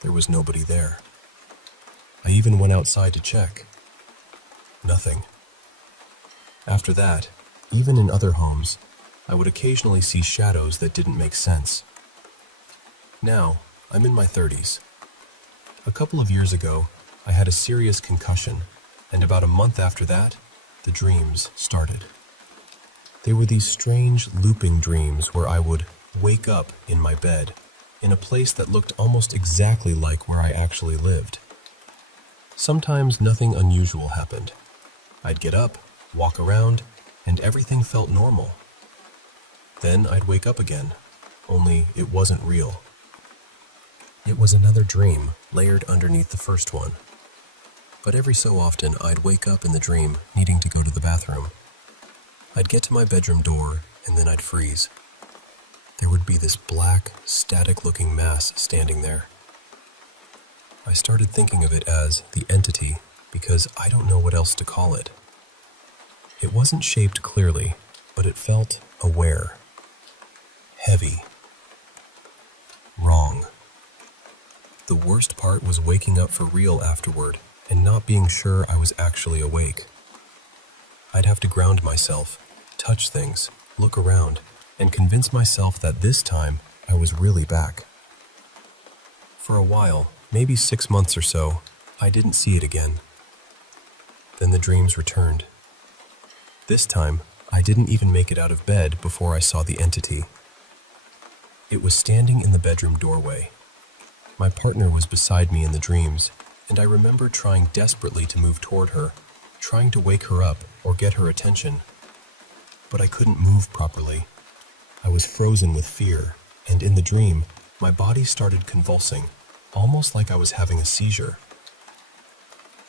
there was nobody there. I even went outside to check. Nothing. After that, even in other homes, I would occasionally see shadows that didn't make sense. Now, I'm in my 30s. A couple of years ago, I had a serious concussion, and about a month after that, the dreams started. They were these strange, looping dreams where I would wake up in my bed, in a place that looked almost exactly like where I actually lived. Sometimes nothing unusual happened. I'd get up, walk around, and everything felt normal. Then I'd wake up again, only it wasn't real. It was another dream layered underneath the first one. But every so often, I'd wake up in the dream, needing to go to the bathroom. I'd get to my bedroom door, and then I'd freeze. There would be this black, static-looking mass standing there. I started thinking of it as the entity because I don't know what else to call it. It wasn't shaped clearly, but it felt aware. Heavy. Wrong. The worst part was waking up for real afterward and not being sure I was actually awake. I'd have to ground myself, touch things, look around, and convince myself that this time I was really back. For a while, maybe 6 months or so, I didn't see it again. Then the dreams returned. This time, I didn't even make it out of bed before I saw the entity. It was standing in the bedroom doorway. My partner was beside me in the dreams, and I remember trying desperately to move toward her, trying to wake her up or get her attention. But I couldn't move properly. I was frozen with fear, and in the dream, my body started convulsing, almost like I was having a seizure.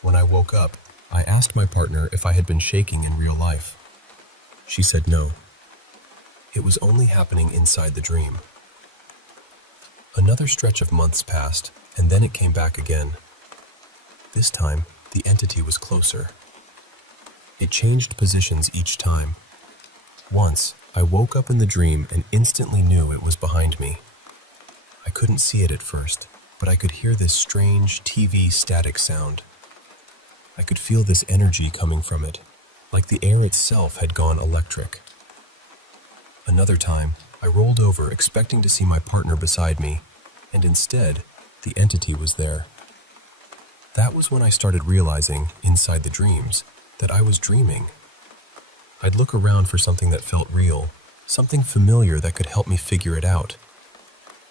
When I woke up, I asked my partner if I had been shaking in real life. She said no. It was only happening inside the dream. Another stretch of months passed, and then it came back again. This time, the entity was closer. It changed positions each time. Once, I woke up in the dream and instantly knew it was behind me. I couldn't see it at first, but I could hear this strange TV static sound. I could feel this energy coming from it, like the air itself had gone electric. Another time, I rolled over expecting to see my partner beside me, and instead, the entity was there. That was when I started realizing, inside the dreams, that I was dreaming. I'd look around for something that felt real, something familiar that could help me figure it out.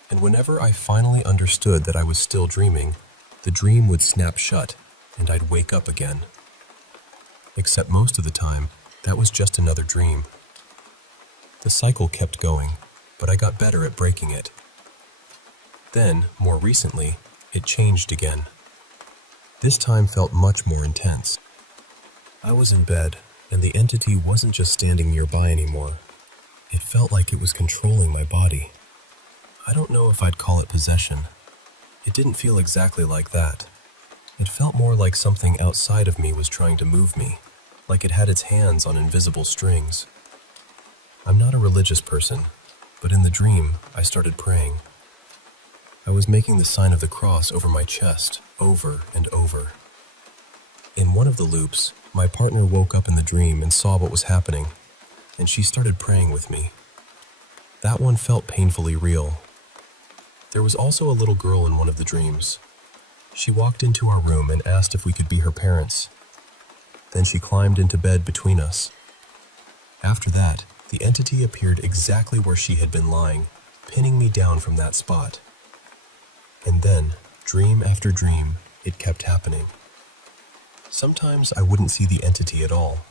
And whenever I finally understood that I was still dreaming, the dream would snap shut, and I'd wake up again. Except most of the time, that was just another dream. The cycle kept going, but I got better at breaking it. Then, more recently, it changed again. This time felt much more intense. I was in bed, and the entity wasn't just standing nearby anymore. It felt like it was controlling my body. I don't know if I'd call it possession. It didn't feel exactly like that. It felt more like something outside of me was trying to move me, like it had its hands on invisible strings. I'm not a religious person, but in the dream, I started praying. I was making the sign of the cross over my chest, over and over. In one of the loops, my partner woke up in the dream and saw what was happening, and she started praying with me. That one felt painfully real. There was also a little girl in one of the dreams. She walked into our room and asked if we could be her parents. Then she climbed into bed between us. After that, the entity appeared exactly where she had been lying, pinning me down from that spot. And then, dream after dream, it kept happening. Sometimes I wouldn't see the entity at all.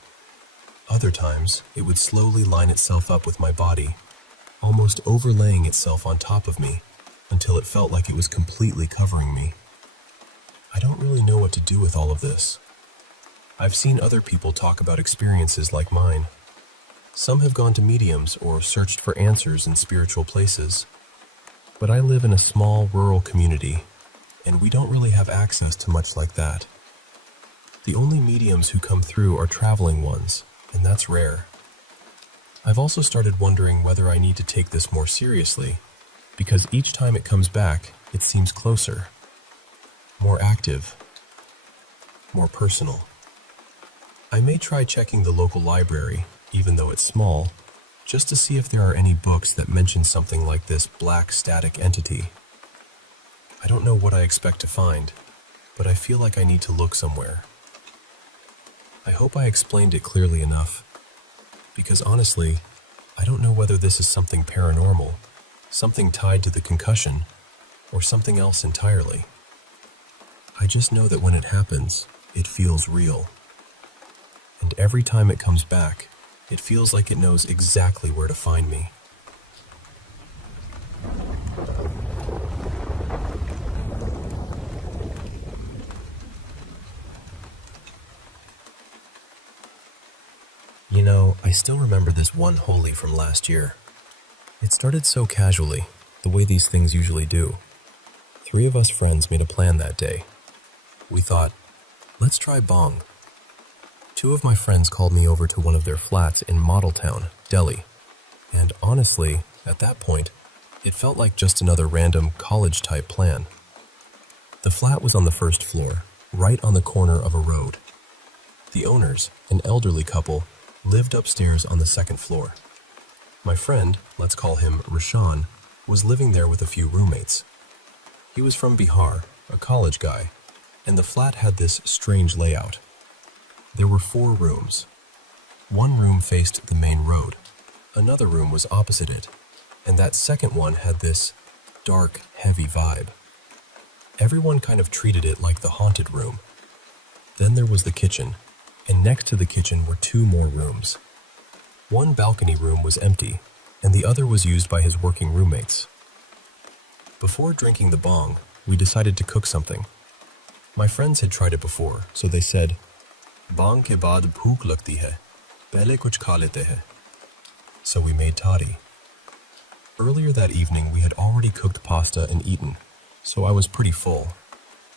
Other times, it would slowly line itself up with my body, almost overlaying itself on top of me, until it felt like it was completely covering me. I don't really know what to do with all of this. I've seen other people talk about experiences like mine. Some have gone to mediums or searched for answers in spiritual places. But I live in a small rural community, and we don't really have access to much like that. The only mediums who come through are traveling ones, and that's rare. I've also started wondering whether I need to take this more seriously, because each time it comes back, it seems closer, more active, more personal. I may try checking the local library, even though it's small, just to see if there are any books that mention something like this black static entity. I don't know what I expect to find, but I feel like I need to look somewhere. I hope I explained it clearly enough, because honestly, I don't know whether this is something paranormal, something tied to the concussion, or something else entirely. I just know that when it happens, it feels real. And every time it comes back, it feels like it knows exactly where to find me. You know, I still remember this one Holy from last year. It started so casually, the way these things usually do. 3 of us friends made a plan that day. We thought, let's try bong. 2 of my friends called me over to one of their flats in Model Town, Delhi. And honestly, at that point, it felt like just another random college-type plan. The flat was on the first floor, right on the corner of a road. The owners, an elderly couple, lived upstairs on the second floor. My friend, let's call him Rashan, was living there with a few roommates. He was from Bihar, a college guy, and the flat had this strange layout. There were 4 rooms. One room faced the main road. Another room was opposite it, and that second one had this dark, heavy vibe. Everyone kind of treated it like the haunted room. Then there was the kitchen, and next to the kitchen were 2 more rooms. One balcony room was empty, and the other was used by his working roommates. Before drinking the bong, we decided to cook something. My friends had tried it before, so they said, "Bang ke baad bhook lagti hai, pehle kuch kha lete hai." So we made toddy. Earlier that evening, we had already cooked pasta and eaten, so I was pretty full.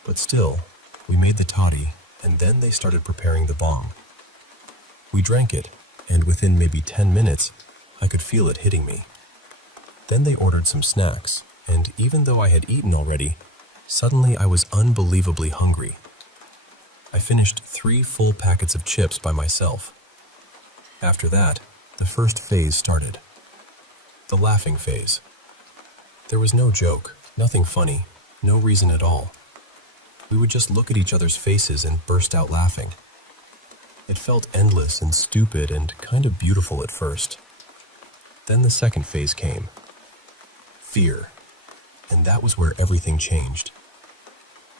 But still, we made the toddy, and then they started preparing the bong. We drank it, and within maybe 10 minutes, I could feel it hitting me. Then they ordered some snacks, and even though I had eaten already, suddenly I was unbelievably hungry. I finished 3 full packets of chips by myself. After that, the first phase started. The laughing phase. There was no joke, nothing funny, no reason at all. We would just look at each other's faces and burst out laughing. It felt endless and stupid and kind of beautiful at first. Then the second phase came. Fear. And that was where everything changed.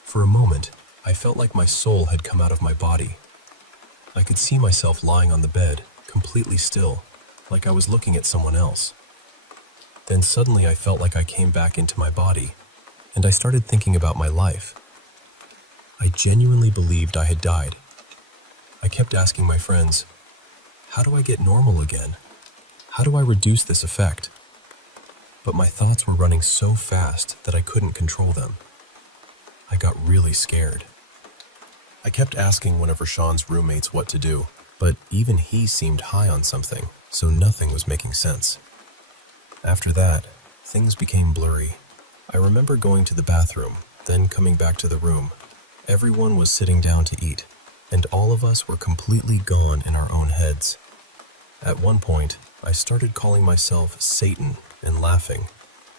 For a moment, I felt like my soul had come out of my body. I could see myself lying on the bed, completely still, like I was looking at someone else. Then suddenly I felt like I came back into my body, and I started thinking about my life. I genuinely believed I had died. I kept asking my friends, how do I get normal again? How do I reduce this effect? But my thoughts were running so fast that I couldn't control them. I got really scared. I kept asking one of Rashawn's roommates what to do, but even he seemed high on something, so nothing was making sense. After that, things became blurry. I remember going to the bathroom, then coming back to the room. Everyone was sitting down to eat, and all of us were completely gone in our own heads. At one point, I started calling myself Satan and laughing,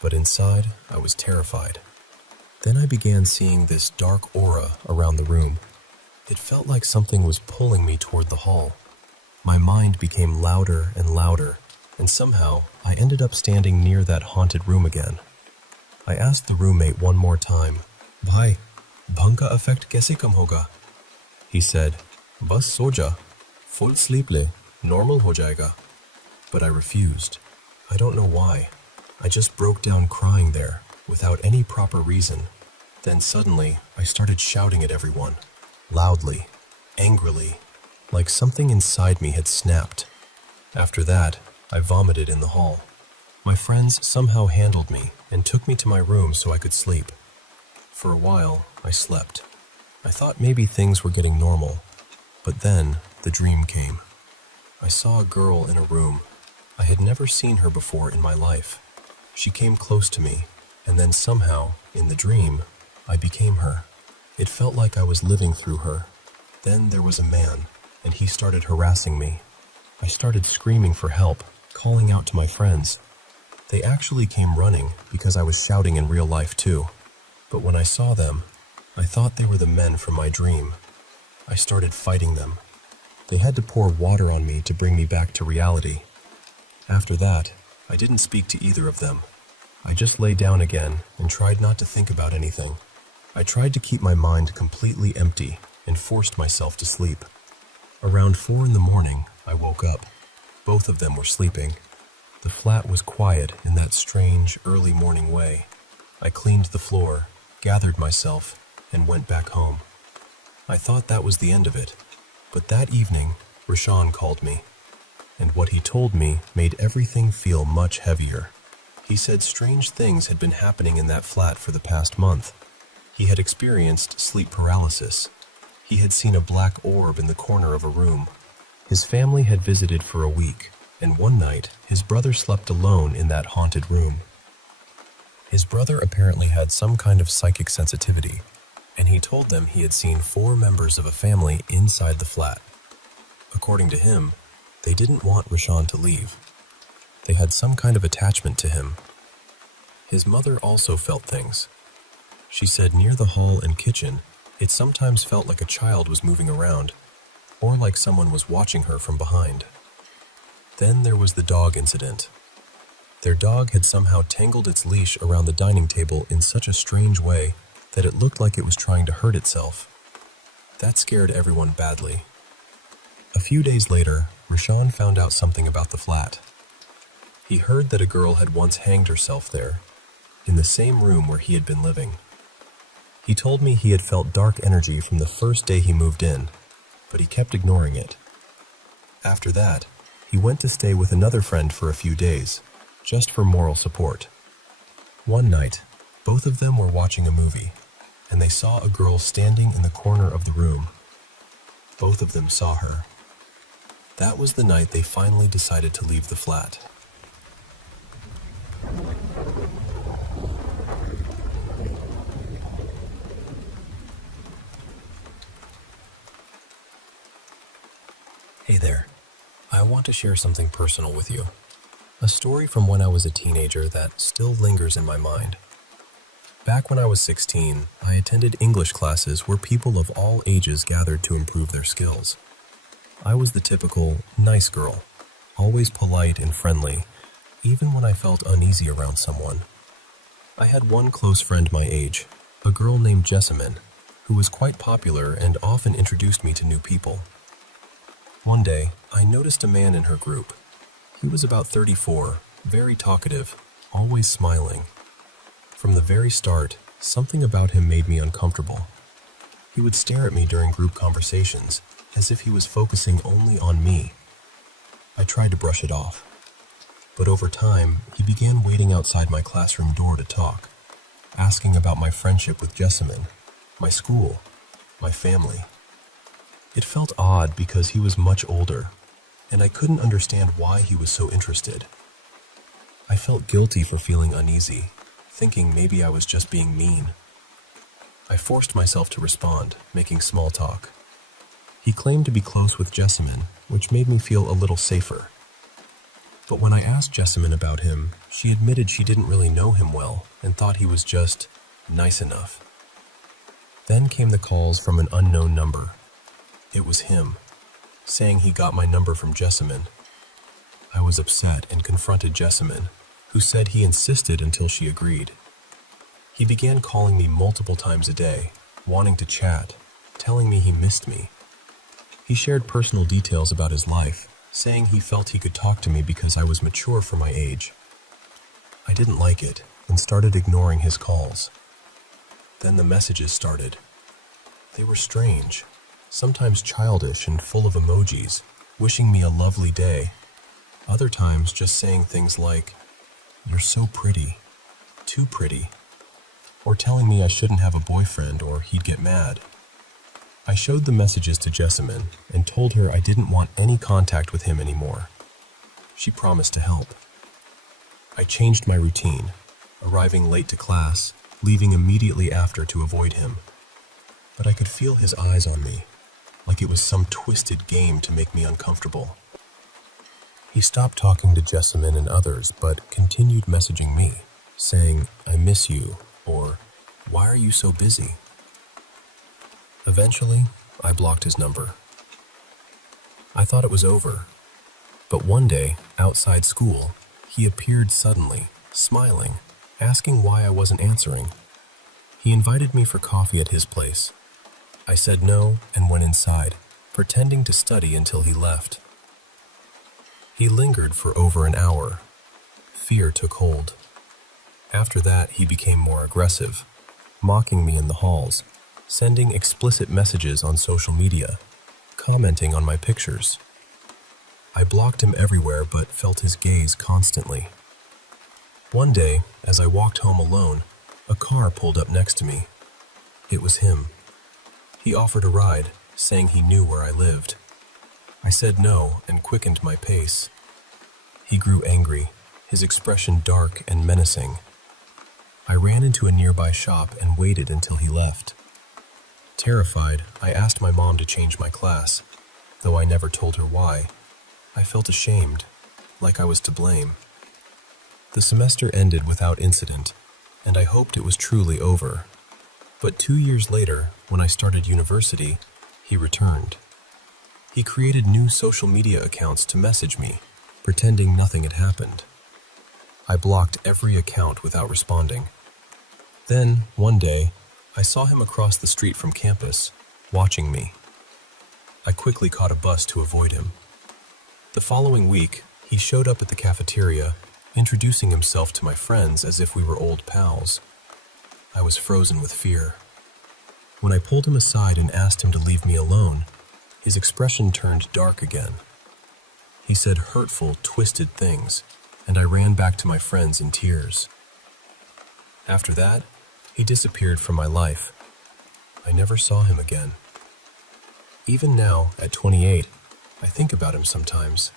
but inside I was terrified. Then I began seeing this dark aura around the room. It felt like something was pulling me toward the hall. My mind became louder and louder, and somehow I ended up standing near that haunted room again. I asked the roommate one more time, "Bhai, bhang ka effect kaise kam hoga?" He said, "Bas so ja, full sleep le, normal ho jayega." But I refused. I don't know why. I just broke down crying there, without any proper reason. Then suddenly, I started shouting at everyone, loudly, angrily, like something inside me had snapped. After that, I vomited in the hall. My friends somehow handled me and took me to my room so I could sleep. For a while, I slept. I thought maybe things were getting normal, but then the dream came. I saw a girl in a room. I had never seen her before in my life. She came close to me, and then somehow, in the dream, I became her. It felt like I was living through her. Then there was a man, and he started harassing me. I started screaming for help, calling out to my friends. They actually came running because I was shouting in real life too. But when I saw them, I thought they were the men from my dream. I started fighting them. They had to pour water on me to bring me back to reality. After that, I didn't speak to either of them. I just lay down again and tried not to think about anything. I tried to keep my mind completely empty and forced myself to sleep. Around 4 in the morning, I woke up. Both of them were sleeping. The flat was quiet in that strange early morning way. I cleaned the floor, gathered myself, and went back home. I thought that was the end of it, but that evening, Rashawn called me, and what he told me made everything feel much heavier. He said strange things had been happening in that flat for the past month. He had experienced sleep paralysis. He had seen a black orb in the corner of a room. His family had visited for a week, and one night, his brother slept alone in that haunted room. His brother apparently had some kind of psychic sensitivity, and he told them he had seen 4 members of a family inside the flat. According to him, they didn't want Rashawn to leave. They had some kind of attachment to him. His mother also felt things. She said near the hall and kitchen, it sometimes felt like a child was moving around, or like someone was watching her from behind. Then there was the dog incident. Their dog had somehow tangled its leash around the dining table in such a strange way that it looked like it was trying to hurt itself. That scared everyone badly. A few days later, Rashawn found out something about the flat. He heard that a girl had once hanged herself there, in the same room where he had been living. He told me he had felt dark energy from the first day he moved in, but he kept ignoring it. After that, he went to stay with another friend for a few days, just for moral support. One night, both of them were watching a movie, and they saw a girl standing in the corner of the room. Both of them saw her. That was the night they finally decided to leave the flat. Hey there. I want to share something personal with you. A story from when I was a teenager that still lingers in my mind. Back when I was 16, I attended English classes where people of all ages gathered to improve their skills. I was the typical nice girl, always polite and friendly, even when I felt uneasy around someone. I had one close friend my age, a girl named Jessamine, who was quite popular and often introduced me to new people. One day, I noticed a man in her group. He was about 34, very talkative, always smiling. From the very start, something about him made me uncomfortable. He would stare at me during group conversations, as if he was focusing only on me. I tried to brush it off, but over time, he began waiting outside my classroom door to talk, asking about my friendship with Jessamine, my school, my family. It felt odd because he was much older, and I couldn't understand why he was so interested. I felt guilty for feeling uneasy, thinking maybe I was just being mean. I forced myself to respond, making small talk. He claimed to be close with Jessamine, which made me feel a little safer. But when I asked Jessamine about him, she admitted she didn't really know him well and thought he was just nice enough. Then came the calls from an unknown number. It was him, saying he got my number from Jessamine. I was upset and confronted Jessamine, who said he insisted until she agreed. He began calling me multiple times a day, wanting to chat, telling me he missed me. He shared personal details about his life, saying he felt he could talk to me because I was mature for my age. I didn't like it and started ignoring his calls. Then the messages started. They were strange, sometimes childish and full of emojis, wishing me a lovely day. Other times just saying things like, "You're so pretty, too pretty," or telling me I shouldn't have a boyfriend or he'd get mad. I showed the messages to Jessamine and told her I didn't want any contact with him anymore. She promised to help. I changed my routine, arriving late to class, leaving immediately after to avoid him. But I could feel his eyes on me, like it was some twisted game to make me uncomfortable. He stopped talking to Jessamine and others, but continued messaging me, saying, "I miss you," or "Why are you so busy?" Eventually, I blocked his number. I thought it was over, but one day, outside school, he appeared suddenly, smiling, asking why I wasn't answering. He invited me for coffee at his place. I said no and went inside, pretending to study until he left. He lingered for over an hour. Fear took hold. After that, he became more aggressive, mocking me in the halls, sending explicit messages on social media, commenting on my pictures. I blocked him everywhere but felt his gaze constantly. One day, as I walked home alone, a car pulled up next to me. It was him. He offered a ride, saying he knew where I lived. I said no and quickened my pace. He grew angry, his expression dark and menacing. I ran into a nearby shop and waited until he left. Terrified, I asked my mom to change my class, though I never told her why. I felt ashamed, like I was to blame. The semester ended without incident, and I hoped it was truly over. But 2 years later, when I started university, he returned. He created new social media accounts to message me, pretending nothing had happened. I blocked every account without responding. Then, one day, I saw him across the street from campus, watching me. I quickly caught a bus to avoid him. The following week, he showed up at the cafeteria, introducing himself to my friends as if we were old pals. I was frozen with fear. When I pulled him aside and asked him to leave me alone, his expression turned dark again. He said hurtful, twisted things, and I ran back to my friends in tears. After that, he disappeared from my life. I never saw him again. Even now, at 28, I think about him sometimes.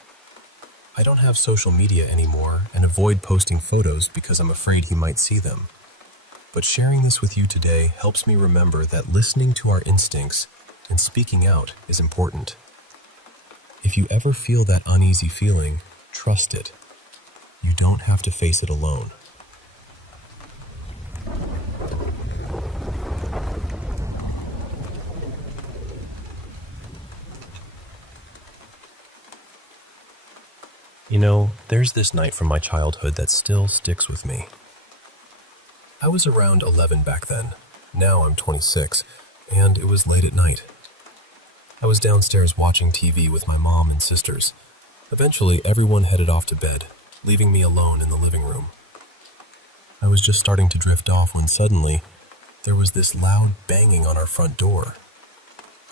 I don't have social media anymore and avoid posting photos because I'm afraid he might see them. But sharing this with you today helps me remember that listening to our instincts and speaking out is important. If you ever feel that uneasy feeling, trust it. You don't have to face it alone. There's this night from my childhood that still sticks with me. I was around 11 back then. Now I'm 26, and it was late at night. I was downstairs watching TV with my mom and sisters. Eventually, everyone headed off to bed, leaving me alone in the living room. I was just starting to drift off when suddenly, there was this loud banging on our front door.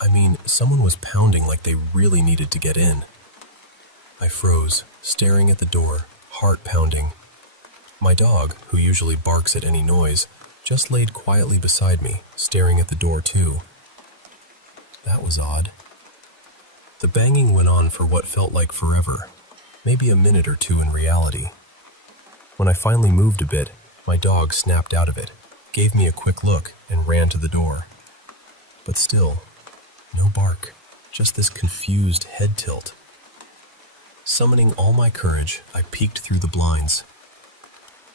I mean, someone was pounding like they really needed to get in. I froze, staring at the door, heart pounding. My dog, who usually barks at any noise, just laid quietly beside me, staring at the door too. That was odd. The banging went on for what felt like forever, maybe a minute or two in reality. When I finally moved a bit, my dog snapped out of it, gave me a quick look, and ran to the door. But still, no bark, just this confused head tilt. Summoning all my courage, I peeked through the blinds.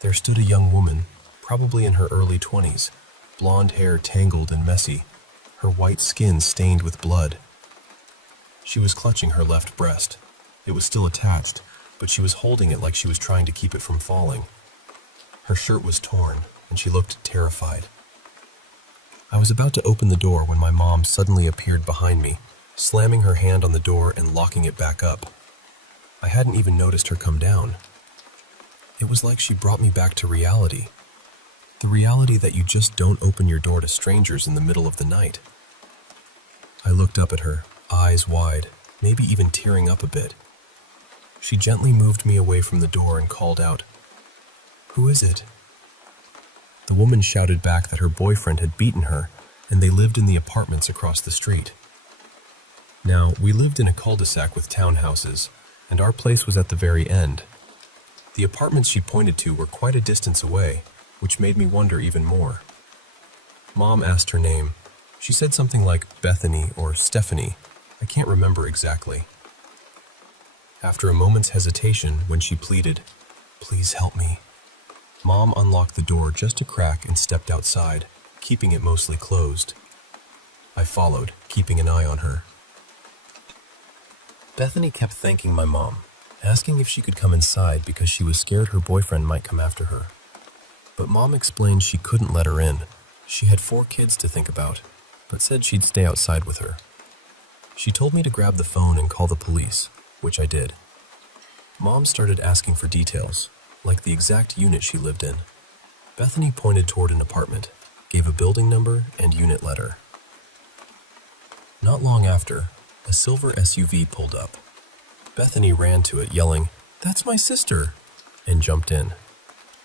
There stood a young woman, probably in her early 20s, blonde hair tangled and messy, her white skin stained with blood. She was clutching her left breast. It was still attached, but she was holding it like she was trying to keep it from falling. Her shirt was torn, and she looked terrified. I was about to open the door when my mom suddenly appeared behind me, slamming her hand on the door and locking it back up. I hadn't even noticed her come down. It was like she brought me back to reality. The reality that you just don't open your door to strangers in the middle of the night. I looked up at her, eyes wide, maybe even tearing up a bit. She gently moved me away from the door and called out, "Who is it?" The woman shouted back that her boyfriend had beaten her, and they lived in the apartments across the street. Now, we lived in a cul-de-sac with townhouses, and our place was at the very end. The apartments she pointed to were quite a distance away, which made me wonder even more. Mom asked her name. She said something like Bethany or Stephanie. I can't remember exactly. After a moment's hesitation, when she pleaded, "Please help me," Mom unlocked the door just a crack and stepped outside, keeping it mostly closed. I followed, keeping an eye on her. Bethany kept thanking my mom, asking if she could come inside because she was scared her boyfriend might come after her. But Mom explained she couldn't let her in. She had 4 kids to think about, but said she'd stay outside with her. She told me to grab the phone and call the police, which I did. Mom started asking for details, like the exact unit she lived in. Bethany pointed toward an apartment, gave a building number and unit letter. Not long after, a silver SUV pulled up. Bethany ran to it, yelling, "That's my sister!" and jumped in.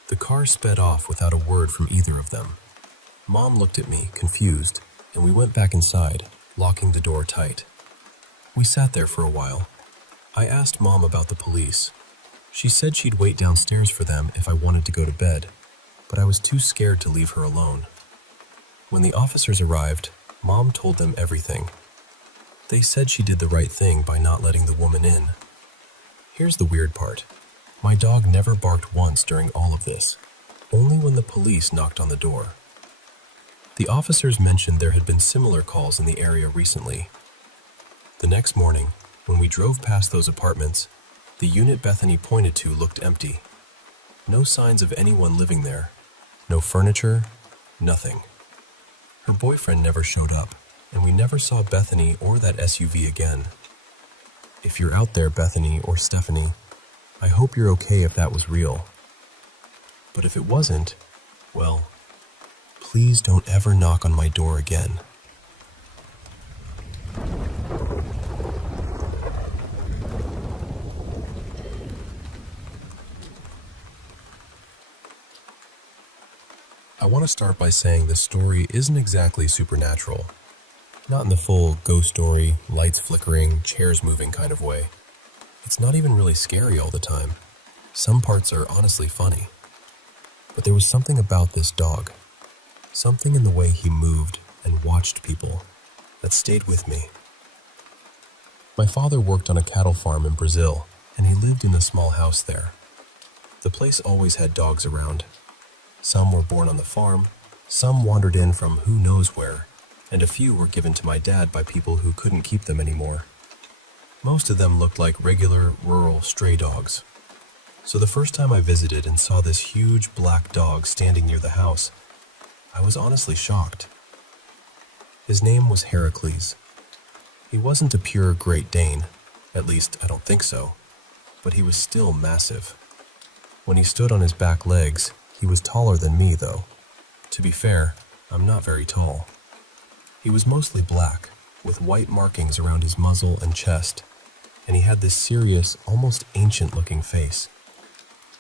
The car sped off without a word from either of them. Mom looked at me, confused, and we went back inside, locking the door tight. We sat there for a while. I asked Mom about the police. She said she'd wait downstairs for them if I wanted to go to bed, but I was too scared to leave her alone. When the officers arrived, Mom told them everything. They said she did the right thing by not letting the woman in. Here's the weird part. My dog never barked once during all of this, only when the police knocked on the door. The officers mentioned there had been similar calls in the area recently. The next morning, when we drove past those apartments, the unit Bethany pointed to looked empty. No signs of anyone living there. No furniture, nothing. Her boyfriend never showed up, and we never saw Bethany or that SUV again. If you're out there, Bethany or Stephanie, I hope you're okay if that was real. But if it wasn't, well, please don't ever knock on my door again. I want to start by saying this story isn't exactly supernatural. Not in the full ghost story, lights flickering, chairs moving kind of way. It's not even really scary all the time. Some parts are honestly funny. But there was something about this dog. Something in the way he moved and watched people that stayed with me. My father worked on a cattle farm in Brazil, and he lived in a small house there. The place always had dogs around. Some were born on the farm, some wandered in from who knows where, and a few were given to my dad by people who couldn't keep them anymore. Most of them looked like regular, rural stray dogs, So the first time I visited and saw this huge black dog standing near the house, I was honestly shocked. His name was Heracles. He wasn't a pure Great Dane, at least I don't think so, but he was still massive. When he stood on his back legs, he was taller than me though. To be fair, I'm not very tall. He was mostly black, with white markings around his muzzle and chest, and he had this serious, almost ancient-looking face.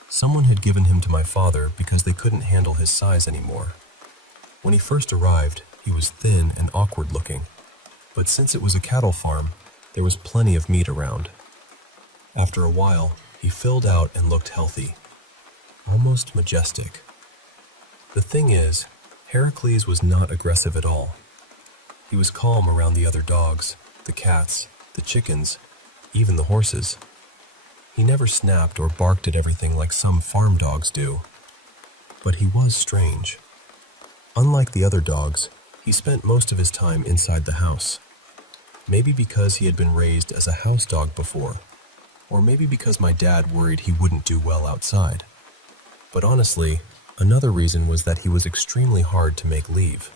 Someone had given him to my father because they couldn't handle his size anymore. When he first arrived, he was thin and awkward-looking, but since it was a cattle farm, there was plenty of meat around. After a while, he filled out and looked healthy, almost majestic. The thing is, Heracles was not aggressive at all. He was calm around the other dogs, the cats, the chickens, even the horses. He never snapped or barked at everything like some farm dogs do. But he was strange. Unlike the other dogs, he spent most of his time inside the house. Maybe because he had been raised as a house dog before, or maybe because my dad worried he wouldn't do well outside. But honestly, another reason was that he was extremely hard to make leave.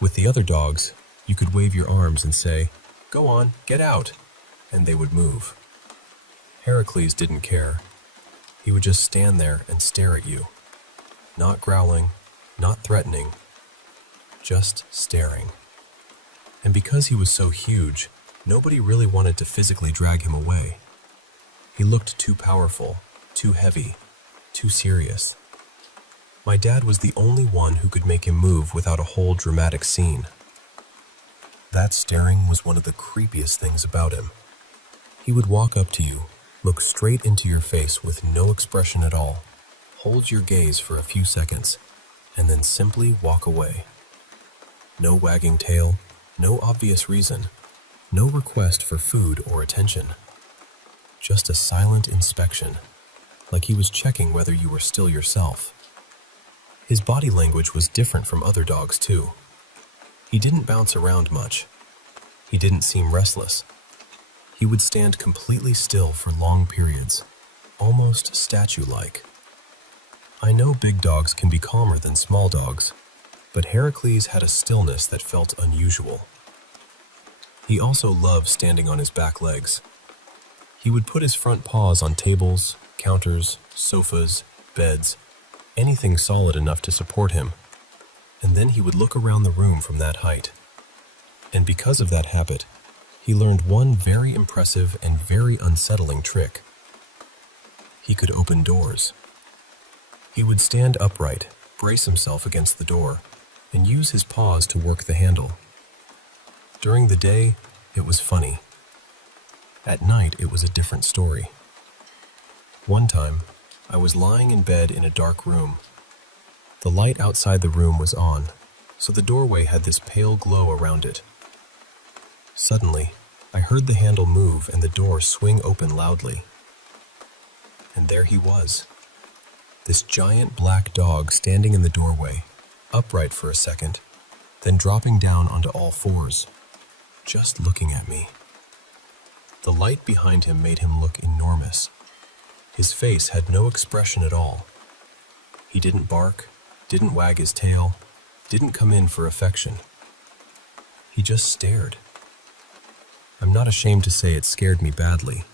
With the other dogs, you could wave your arms and say, "Go on, get out," and they would move. Heracles didn't care. He would just stand there and stare at you. Not growling, not threatening, just staring. And because he was so huge, nobody really wanted to physically drag him away. He looked too powerful, too heavy, too serious. My dad was the only one who could make him move without a whole dramatic scene. That staring was one of the creepiest things about him. He would walk up to you, look straight into your face with no expression at all, hold your gaze for a few seconds, and then simply walk away. No wagging tail, no obvious reason, no request for food or attention. Just a silent inspection, like he was checking whether you were still yourself. His body language was different from other dogs too. He didn't bounce around much. He didn't seem restless. He would stand completely still for long periods, almost statue-like. I know big dogs can be calmer than small dogs, but Heracles had a stillness that felt unusual. He also loved standing on his back legs. He would put his front paws on tables, counters, sofas, beds, anything solid enough to support him, and then he would look around the room from that height. And because of that habit, he learned one very impressive and very unsettling trick. He could open doors. He would stand upright, brace himself against the door, and use his paws to work the handle. During the day, it was funny. At night, it was a different story. One time, I was lying in bed in a dark room. The light outside the room was on, so the doorway had this pale glow around it. Suddenly, I heard the handle move and the door swing open loudly. And there he was. This giant black dog standing in the doorway, upright for a second, then dropping down onto all fours, just looking at me. The light behind him made him look enormous. His face had no expression at all. He didn't bark, didn't wag his tail, didn't come in for affection. He just stared. I'm not ashamed to say it scared me badly.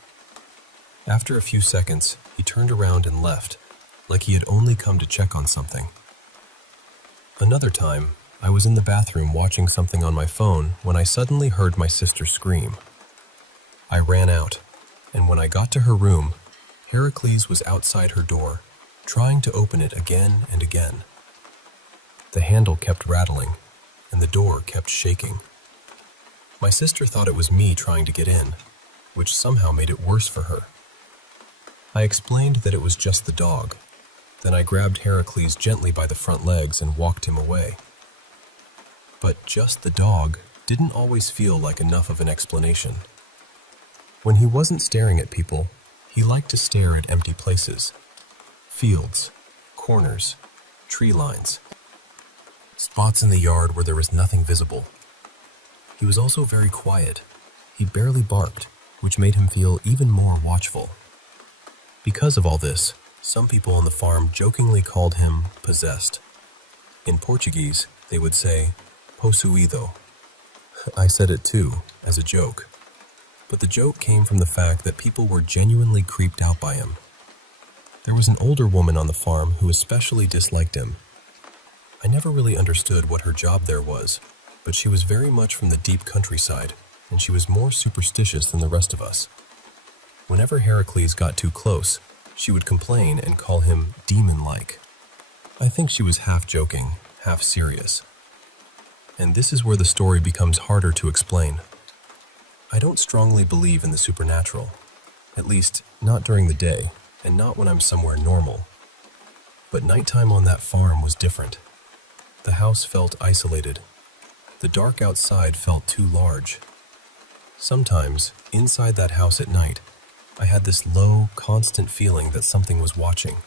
After a few seconds, he turned around and left, like he had only come to check on something. Another time, I was in the bathroom watching something on my phone when I suddenly heard my sister scream. I ran out, and when I got to her room, Heracles was outside her door, trying to open it again and again. The handle kept rattling, and the door kept shaking. My sister thought it was me trying to get in, which somehow made it worse for her. I explained that it was just the dog. Then I grabbed Heracles gently by the front legs and walked him away. But just the dog didn't always feel like enough of an explanation. When he wasn't staring at people, he liked to stare at empty places. Fields, corners, tree lines, spots in the yard where there was nothing visible. He was also very quiet. He barely barked, which made him feel even more watchful. Because of all this, some people on the farm jokingly called him possessed. In Portuguese, they would say, possuído. I said it too, as a joke. But the joke came from the fact that people were genuinely creeped out by him. There was an older woman on the farm who especially disliked him. I never really understood what her job there was, but she was very much from the deep countryside, and she was more superstitious than the rest of us. Whenever Heracles got too close, she would complain and call him demon-like. I think she was half joking, half serious. And this is where the story becomes harder to explain. I don't strongly believe in the supernatural, at least not during the day, and not when I'm somewhere normal. But nighttime on that farm was different. The house felt isolated. The dark outside felt too large. Sometimes, inside that house at night, I had this low, constant feeling that something was watching.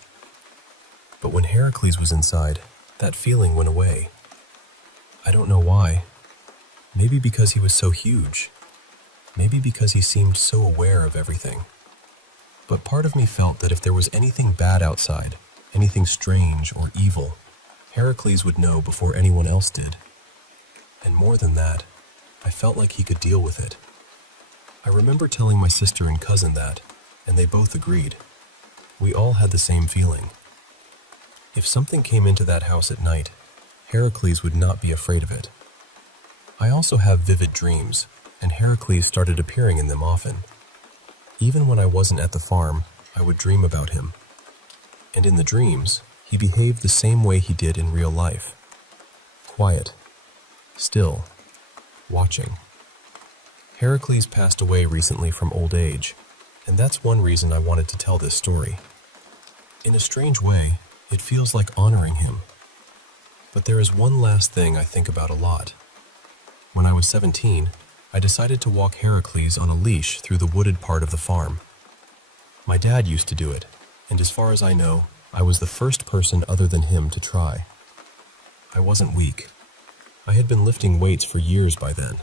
But when Heracles was inside, that feeling went away. I don't know why. Maybe because he was so huge. Maybe because he seemed so aware of everything. But part of me felt that if there was anything bad outside, anything strange or evil, Heracles would know before anyone else did. And more than that, I felt like he could deal with it. I remember telling my sister and cousin that, and they both agreed. We all had the same feeling. If something came into that house at night, Heracles would not be afraid of it. I also have vivid dreams, and Heracles started appearing in them often. Even when I wasn't at the farm, I would dream about him. And in the dreams, he behaved the same way he did in real life. Quiet, still, watching. Heracles passed away recently from old age, and that's one reason I wanted to tell this story. In a strange way, it feels like honoring him. But there is one last thing I think about a lot. When I was 17, I decided to walk Heracles on a leash through the wooded part of the farm. My dad used to do it, and as far as I know, I was the first person other than him to try. I wasn't weak. I had been lifting weights for years by then.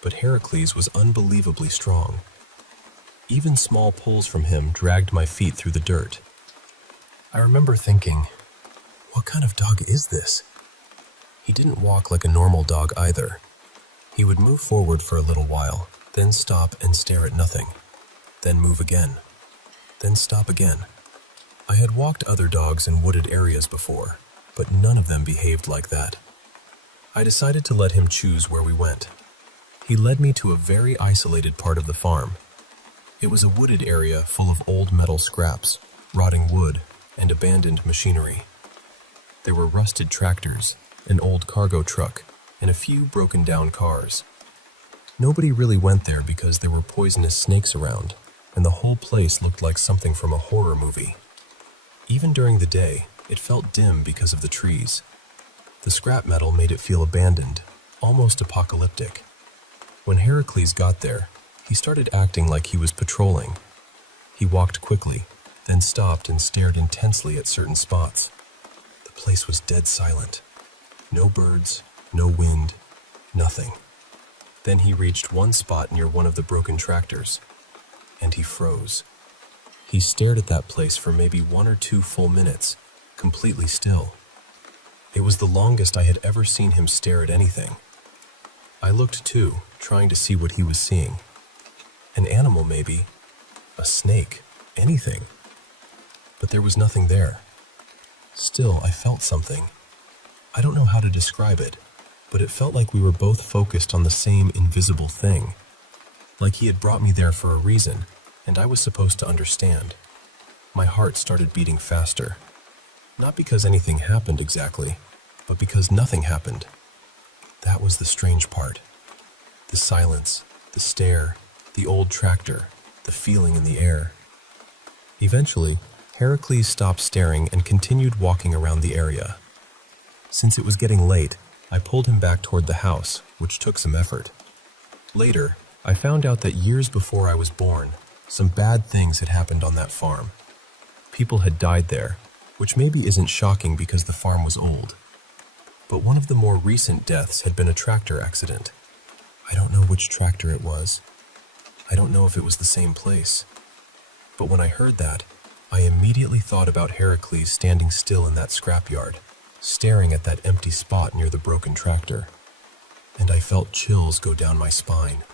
But Heracles was unbelievably strong. Even small pulls from him dragged my feet through the dirt. I remember thinking, what kind of dog is this? He didn't walk like a normal dog either. He would move forward for a little while, then stop and stare at nothing, then move again, then stop again. I had walked other dogs in wooded areas before, but none of them behaved like that. I decided to let him choose where we went. He led me to a very isolated part of the farm. It was a wooded area full of old metal scraps, rotting wood, and abandoned machinery. There were rusted tractors, an old cargo truck, and a few broken-down cars. Nobody really went there because there were poisonous snakes around, and the whole place looked like something from a horror movie. Even during the day, it felt dim because of the trees. The scrap metal made it feel abandoned, almost apocalyptic. When Heracles got there, he started acting like he was patrolling. He walked quickly, then stopped and stared intensely at certain spots. The place was dead silent. No birds, no wind, nothing. Then he reached one spot near one of the broken tractors, and he froze. He stared at that place for maybe 1 or 2 full minutes, completely still. It was the longest I had ever seen him stare at anything. I looked too, trying to see what he was seeing. An animal maybe, a snake, anything. But there was nothing there. Still, I felt something. I don't know how to describe it, but it felt like we were both focused on the same invisible thing. Like he had brought me there for a reason, and I was supposed to understand. My heart started beating faster. Not because anything happened exactly, but because nothing happened. That was the strange part. The silence, the stare, the old tractor, the feeling in the air. Eventually, Heracles stopped staring and continued walking around the area. Since it was getting late, I pulled him back toward the house, which took some effort. Later, I found out that years before I was born, some bad things had happened on that farm. People had died there, which maybe isn't shocking because the farm was old. But one of the more recent deaths had been a tractor accident. I don't know which tractor it was. I don't know if it was the same place. But when I heard that, I immediately thought about Heracles standing still in that scrapyard, staring at that empty spot near the broken tractor, and I felt chills go down my spine.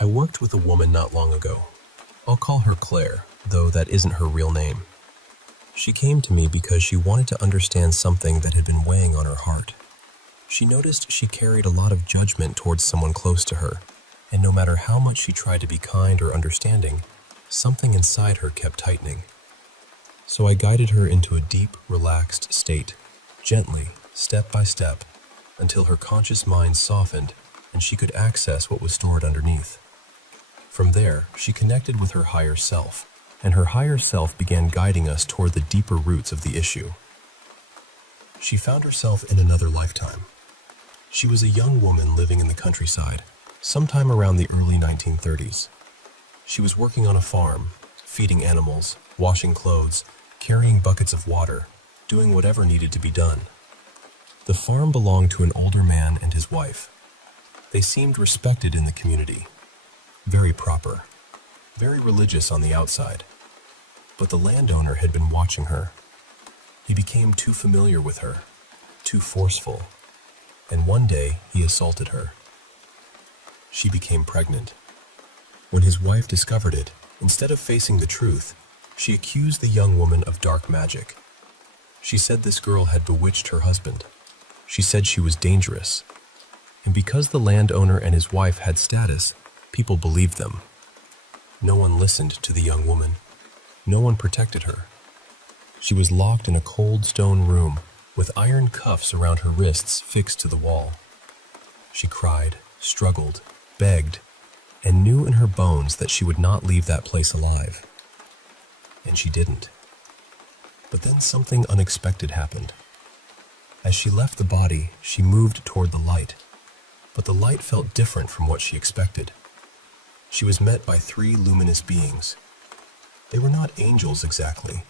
I worked with a woman not long ago. I'll call her Claire, though that isn't her real name. She came to me because she wanted to understand something that had been weighing on her heart. She noticed she carried a lot of judgment towards someone close to her, and no matter how much she tried to be kind or understanding, something inside her kept tightening. So I guided her into a deep, relaxed state, gently, step by step, until her conscious mind softened and she could access what was stored underneath. From there, she connected with her higher self, and her higher self began guiding us toward the deeper roots of the issue. She found herself in another lifetime. She was a young woman living in the countryside, sometime around the early 1930s. She was working on a farm, feeding animals, washing clothes, carrying buckets of water, doing whatever needed to be done. The farm belonged to an older man and his wife. They seemed respected in the community, very proper, very religious on the outside. But the landowner had been watching her. He became too familiar with her, too forceful, and one day he assaulted her. She became pregnant. When his wife discovered it, instead of facing the truth, she accused the young woman of dark magic. She said this girl had bewitched her husband. She said she was dangerous. And because the landowner and his wife had status, people believed them. No one listened to the young woman. No one protected her. She was locked in a cold stone room with iron cuffs around her wrists fixed to the wall. She cried, struggled, begged, and knew in her bones that she would not leave that place alive. And she didn't. But then something unexpected happened. As she left the body, she moved toward the light. But the light felt different from what she expected. She was met by 3 luminous beings. They were not angels exactly.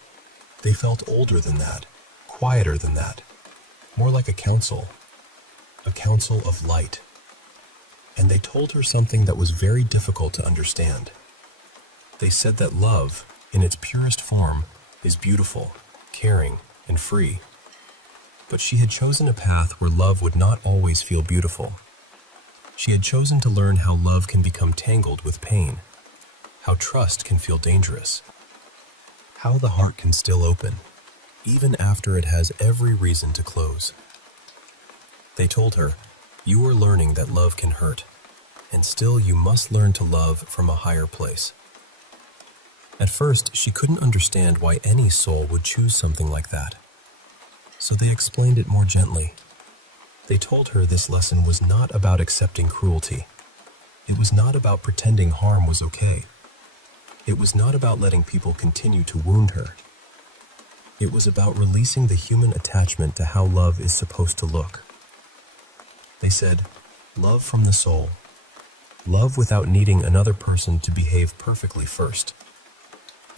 They felt older than that, quieter than that, more like a council of light. And they told her something that was very difficult to understand. They said that love, in its purest form, is beautiful, caring, and free. But she had chosen a path where love would not always feel beautiful. She had chosen to learn how love can become tangled with pain, how trust can feel dangerous, how the heart can still open, even after it has every reason to close. They told her, "You are learning that love can hurt, and still you must learn to love from a higher place." At first, she couldn't understand why any soul would choose something like that. So they explained it more gently. They told her this lesson was not about accepting cruelty. It was not about pretending harm was okay. It was not about letting people continue to wound her. It was about releasing the human attachment to how love is supposed to look. They said, love from the soul. Love without needing another person to behave perfectly first.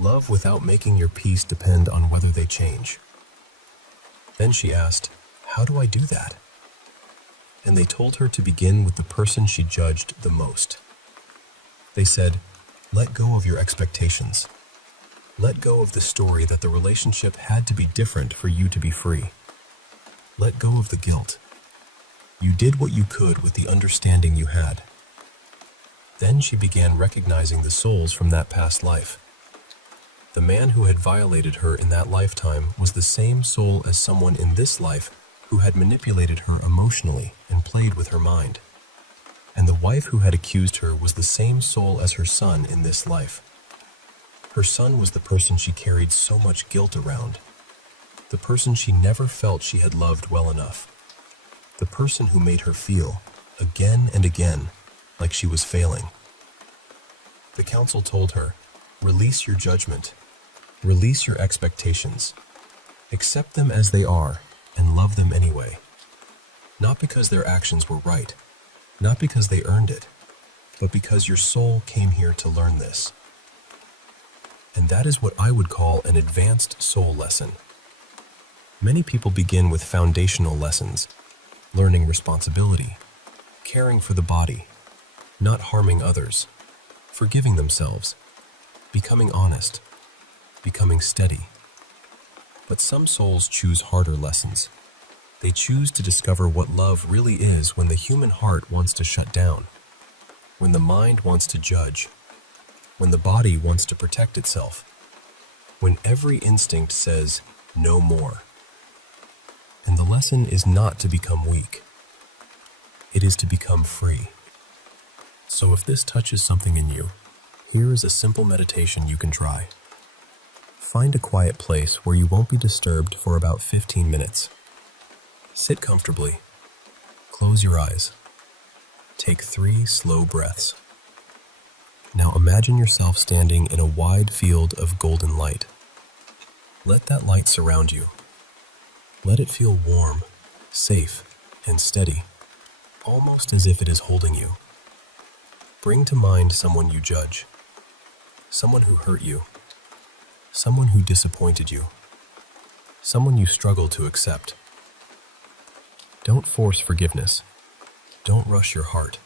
Love without making your peace depend on whether they change. Then she asked, "How do I do that?" And they told her to begin with the person she judged the most. They said, "Let go of your expectations. Let go of the story that the relationship had to be different for you to be free. Let go of the guilt. You did what you could with the understanding you had." Then she began recognizing the souls from that past life. The man who had violated her in that lifetime was the same soul as someone in this life who had manipulated her emotionally and played with her mind. And the wife who had accused her was the same soul as her son in this life. Her son was the person she carried so much guilt around, the person she never felt she had loved well enough, the person who made her feel, again and again, like she was failing. The council told her, "Release your judgment. Release your expectations. Accept them as they are and love them anyway. Not because their actions were right, not because they earned it, but because your soul came here to learn this." And that is what I would call an advanced soul lesson. Many people begin with foundational lessons, learning responsibility, caring for the body, not harming others, forgiving themselves, becoming honest, becoming steady. But some souls choose harder lessons. They choose to discover what love really is when the human heart wants to shut down, when the mind wants to judge, when the body wants to protect itself, when every instinct says, no more. And the lesson is not to become weak. It is to become free. So if this touches something in you, here is a simple meditation you can try. Find a quiet place where you won't be disturbed for about 15 minutes. Sit comfortably. Close your eyes. Take 3 slow breaths. Now imagine yourself standing in a wide field of golden light. Let that light surround you. Let it feel warm, safe, and steady, almost as if it is holding you. Bring to mind someone you judge, someone who hurt you, someone who disappointed you, someone you struggle to accept. Don't force forgiveness. Don't rush your heart.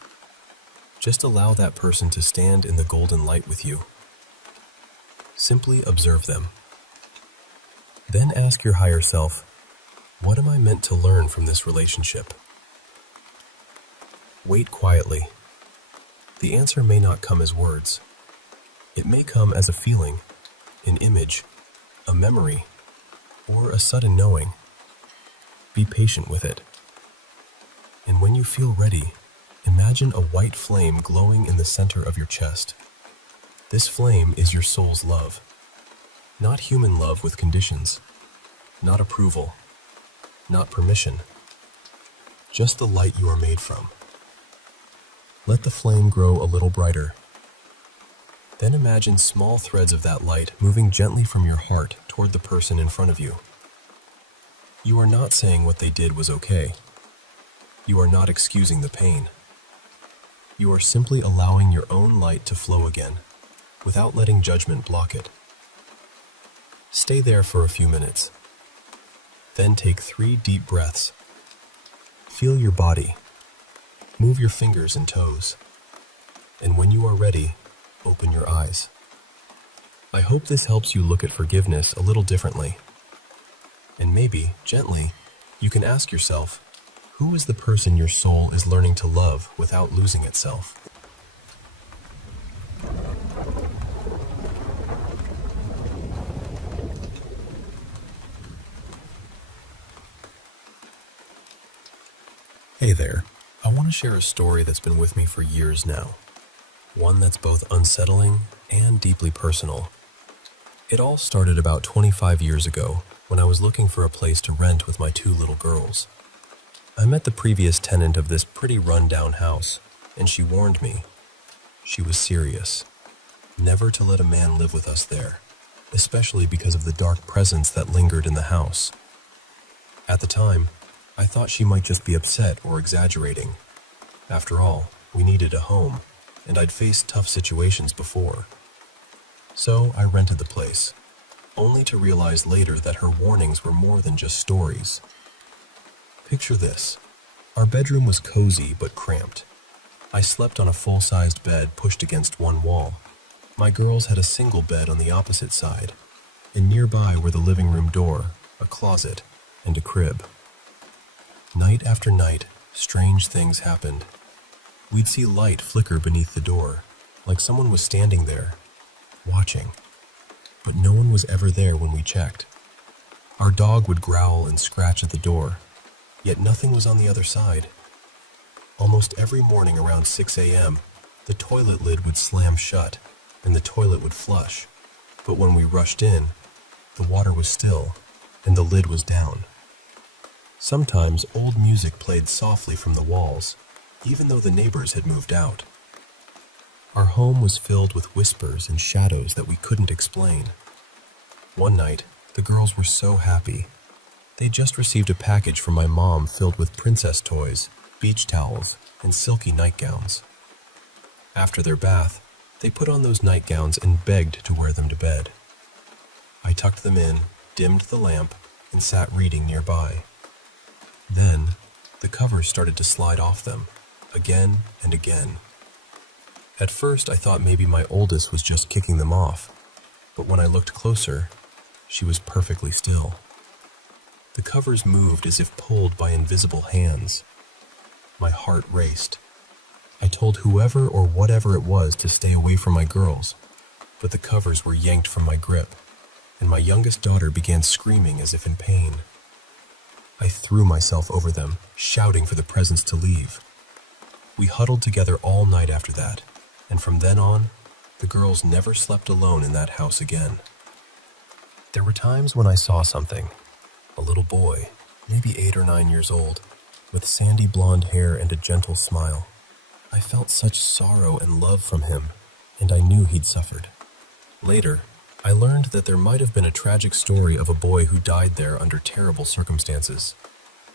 Just allow that person to stand in the golden light with you. Simply observe them. Then ask your higher self, what am I meant to learn from this relationship? Wait quietly. The answer may not come as words. It may come as a feeling, an image, a memory, or a sudden knowing. Be patient with it. And when you feel ready, imagine a white flame glowing in the center of your chest. This flame is your soul's love. Not human love with conditions. Not approval. Not permission. Just the light you are made from. Let the flame grow a little brighter. Then imagine small threads of that light moving gently from your heart toward the person in front of you. You are not saying what they did was okay. You are not excusing the pain. You are simply allowing your own light to flow again, without letting judgment block it. Stay there for a few minutes. Then take 3 deep breaths. Feel your body. Move your fingers and toes. And when you are ready, open your eyes. I hope this helps you look at forgiveness a little differently. And maybe, gently, you can ask yourself, who is the person your soul is learning to love without losing itself? Hey there, I want to share a story that's been with me for years now. One that's both unsettling and deeply personal. It all started about 25 years ago when I was looking for a place to rent with my 2 little girls. I met the previous tenant of this pretty run-down house, and she warned me. She was serious. Never to let a man live with us there, especially because of the dark presence that lingered in the house. At the time, I thought she might just be upset or exaggerating. After all, we needed a home, and I'd faced tough situations before. So I rented the place, only to realize later that her warnings were more than just stories. Picture this. Our bedroom was cozy but cramped. I slept on a full-sized bed pushed against one wall. My girls had a single bed on the opposite side, and nearby were the living room door, a closet, and a crib. Night after night, strange things happened. We'd see light flicker beneath the door, like someone was standing there, watching. But no one was ever there when we checked. Our dog would growl and scratch at the door, yet nothing was on the other side. Almost every morning around 6 a.m., the toilet lid would slam shut, and the toilet would flush. But when we rushed in, the water was still, and the lid was down. Sometimes old music played softly from the walls, even though the neighbors had moved out. Our home was filled with whispers and shadows that we couldn't explain. One night, the girls were so happy. They'd just received a package from my mom filled with princess toys, beach towels, and silky nightgowns. After their bath, they put on those nightgowns and begged to wear them to bed. I tucked them in, dimmed the lamp, and sat reading nearby. Then, the covers started to slide off them, again and again. At first, I thought maybe my oldest was just kicking them off, but when I looked closer, she was perfectly still. The covers moved as if pulled by invisible hands. My heart raced. I told whoever or whatever it was to stay away from my girls, but the covers were yanked from my grip, and my youngest daughter began screaming as if in pain. I threw myself over them, shouting for the presence to leave. We huddled together all night after that, and from then on, the girls never slept alone in that house again. There were times when I saw something. A little boy, maybe 8 or 9 years old, with sandy blonde hair and a gentle smile. I felt such sorrow and love from him, and I knew he'd suffered. Later, I learned that there might have been a tragic story of a boy who died there under terrible circumstances.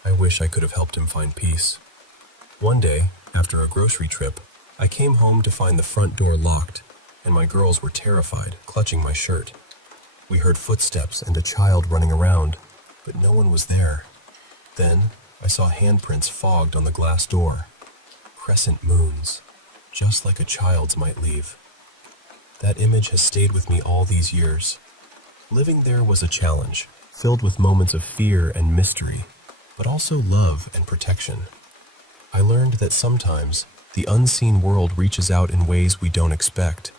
I wish I could have helped him find peace. One day, after a grocery trip, I came home to find the front door locked, and my girls were terrified, clutching my shirt. We heard footsteps and a child running around, but no one was there. Then, I saw handprints fogged on the glass door. Crescent moons, just like a child's might leave. That image has stayed with me all these years. Living there was a challenge, filled with moments of fear and mystery, but also love and protection. I learned that sometimes the unseen world reaches out in ways we don't expect,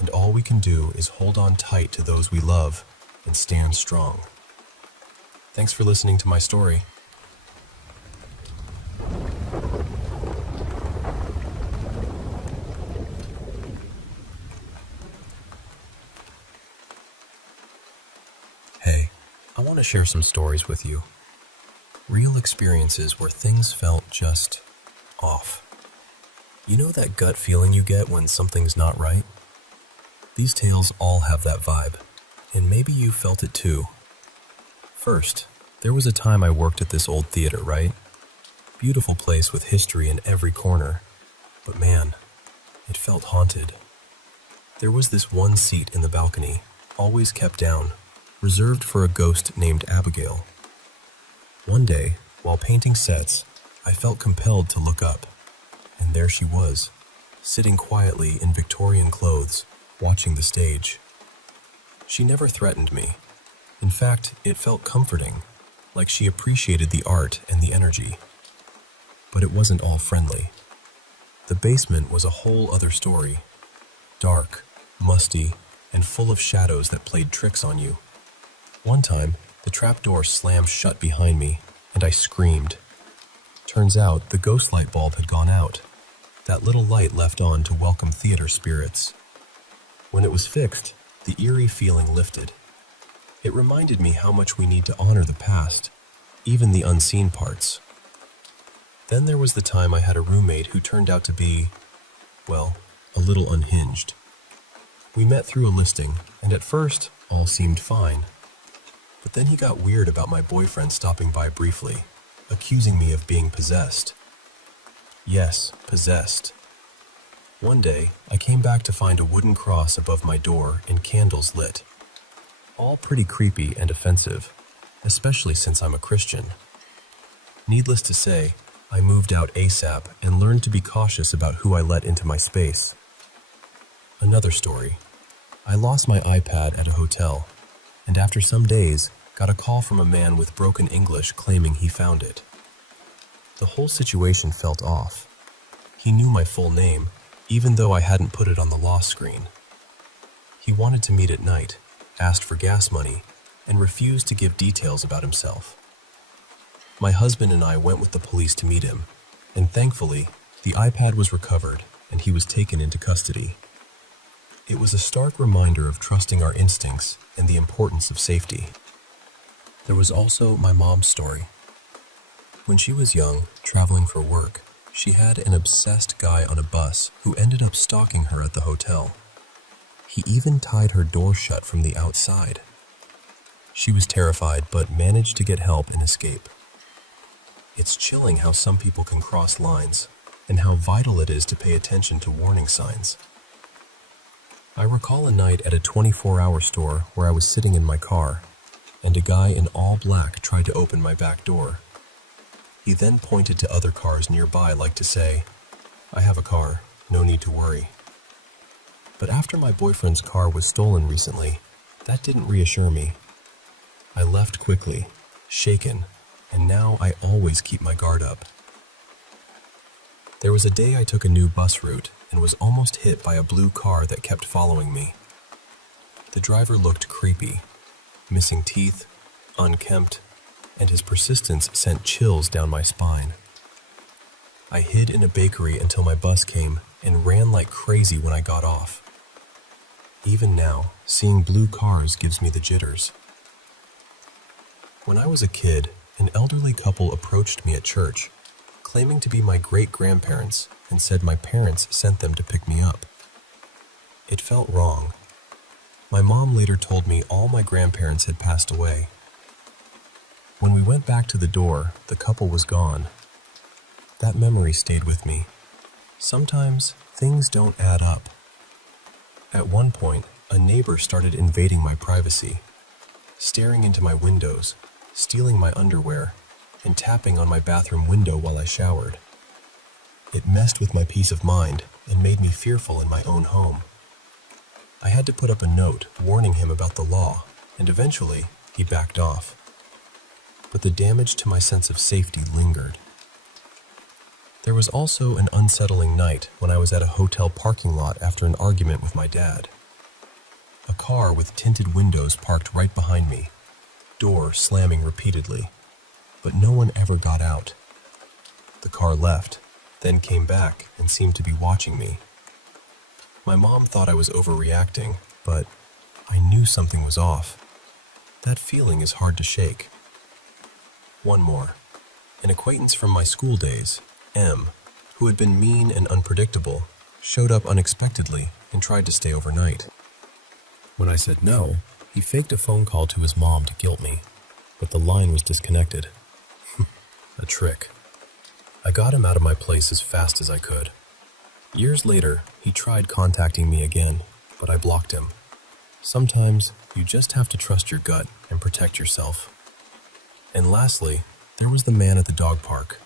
and all we can do is hold on tight to those we love and stand strong. Thanks for listening to my story. Hey, I want to share some stories with you. Real experiences where things felt just off. You know that gut feeling you get when something's not right? These tales all have that vibe, and maybe you felt it too. First, there was a time I worked at this old theater, right? Beautiful place with history in every corner. But man, it felt haunted. There was this one seat in the balcony, always kept down, reserved for a ghost named Abigail. One day, while painting sets, I felt compelled to look up, and there she was, sitting quietly in Victorian clothes, watching the stage. She never threatened me. In fact, it felt comforting, like she appreciated the art and the energy. But it wasn't all friendly. The basement was a whole other story. Dark, musty, and full of shadows that played tricks on you. One time, the trapdoor slammed shut behind me, and I screamed. Turns out, the ghost light bulb had gone out. That little light left on to welcome theater spirits. When it was fixed, the eerie feeling lifted. It reminded me how much we need to honor the past, even the unseen parts. Then there was the time I had a roommate who turned out to be, well, a little unhinged. We met through a listing, and at first, all seemed fine. But then he got weird about my boyfriend stopping by briefly, accusing me of being possessed. Yes, possessed. One day, I came back to find a wooden cross above my door and candles lit. All pretty creepy and offensive, especially since I'm a Christian. Needless to say, I moved out ASAP and learned to be cautious about who I let into my space. Another story. I lost my iPad at a hotel, and after some days, got a call from a man with broken English claiming he found it. The whole situation felt off. He knew my full name, even though I hadn't put it on the lost screen. He wanted to meet at night, asked for gas money, and refused to give details about himself. My husband and I went with the police to meet him, and thankfully, the iPad was recovered and he was taken into custody. It was a stark reminder of trusting our instincts and the importance of safety. There was also my mom's story. When she was young, traveling for work, she had an obsessed guy on a bus who ended up stalking her at the hotel. He even tied her door shut from the outside. She was terrified but managed to get help and escape. It's chilling how some people can cross lines and how vital it is to pay attention to warning signs. I recall a night at a 24-hour store where I was sitting in my car. and a guy in all black tried to open my back door. He then pointed to other cars nearby like to say, "I have a car, no need to worry." But after my boyfriend's car was stolen recently, that didn't reassure me. I left quickly, shaken, and now I always keep my guard up. There was a day I took a new bus route and was almost hit by a blue car that kept following me. The driver looked creepy, missing teeth, unkempt, and his persistence sent chills down my spine. I hid in a bakery until my bus came and ran like crazy when I got off. Even now, seeing blue cars gives me the jitters. When I was a kid, an elderly couple approached me at church, claiming to be my great-grandparents, and said my parents sent them to pick me up. It felt wrong. My mom later told me all my grandparents had passed away. When we went back to the door, the couple was gone. That memory stayed with me. Sometimes things don't add up. At one point, a neighbor started invading my privacy, staring into my windows, stealing my underwear, and tapping on my bathroom window while I showered. It messed with my peace of mind and made me fearful in my own home. I had to put up a note warning him about the law, and eventually he backed off. But the damage to my sense of safety lingered. There was also an unsettling night when I was at a hotel parking lot after an argument with my dad. A car with tinted windows parked right behind me, door slamming repeatedly, but no one ever got out. The car left, then came back and seemed to be watching me. My mom thought I was overreacting, but I knew something was off. That feeling is hard to shake. One more. An acquaintance from my school days, M, who had been mean and unpredictable, showed up unexpectedly and tried to stay overnight. When I said no, he faked a phone call to his mom to guilt me, but the line was disconnected. A trick. I got him out of my place as fast as I could. Years later, he tried contacting me again, but I blocked him. Sometimes, you just have to trust your gut and protect yourself. And lastly, there was the man at the dog park.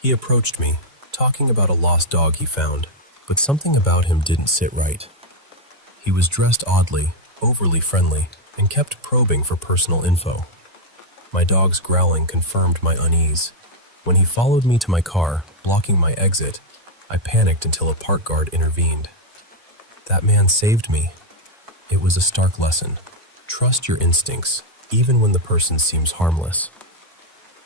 He approached me, talking about a lost dog he found, but something about him didn't sit right. He was dressed oddly, overly friendly, and kept probing for personal info. My dog's growling confirmed my unease. When he followed me to my car, blocking my exit, I panicked until a park guard intervened. That man saved me. It was a stark lesson. Trust your instincts, even when the person seems harmless.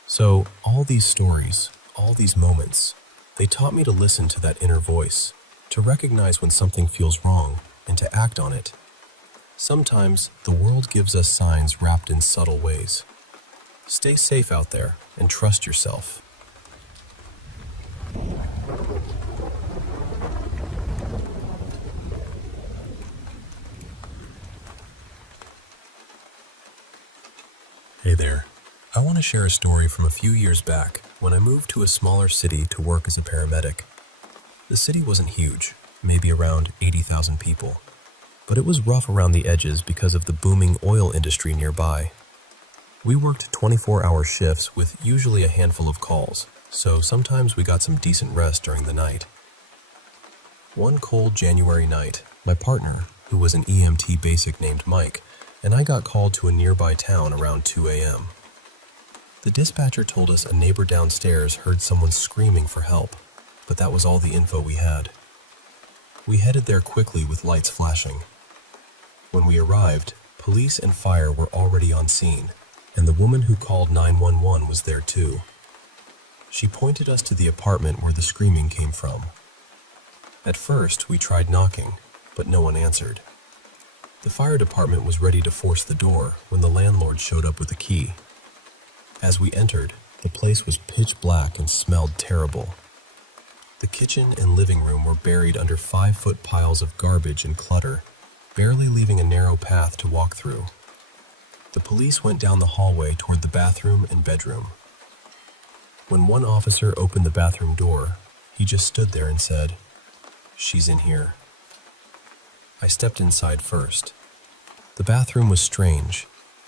So, all these stories, all these moments, they taught me to listen to that inner voice, to recognize when something feels wrong, and to act on it. Sometimes, the world gives us signs wrapped in subtle ways. Stay safe out there and trust yourself. Hey there. I want to share a story from a few years back when I moved to a smaller city to work as a paramedic. The city wasn't huge, maybe around 80,000 people, but it was rough around the edges because of the booming oil industry nearby. We worked 24-hour shifts with usually a handful of calls, so sometimes we got some decent rest during the night. One cold January night, my partner, who was an EMT basic named Mike, and I got called to a nearby town around 2 a.m. The dispatcher told us a neighbor downstairs heard someone screaming for help, but that was all the info we had. We headed there quickly with lights flashing. When we arrived, police and fire were already on scene, and the woman who called 911 was there too. She pointed us to the apartment where the screaming came from. At first, we tried knocking, but no one answered. The fire department was ready to force the door when the landlord showed up with a key. As we entered, the place was pitch black and smelled terrible. The kitchen and living room were buried under 5-foot piles of garbage and clutter, barely leaving a narrow path to walk through. The police went down the hallway toward the bathroom and bedroom. When one officer opened the bathroom door, he just stood there and said, "She's in here." I stepped inside first. The bathroom was strange.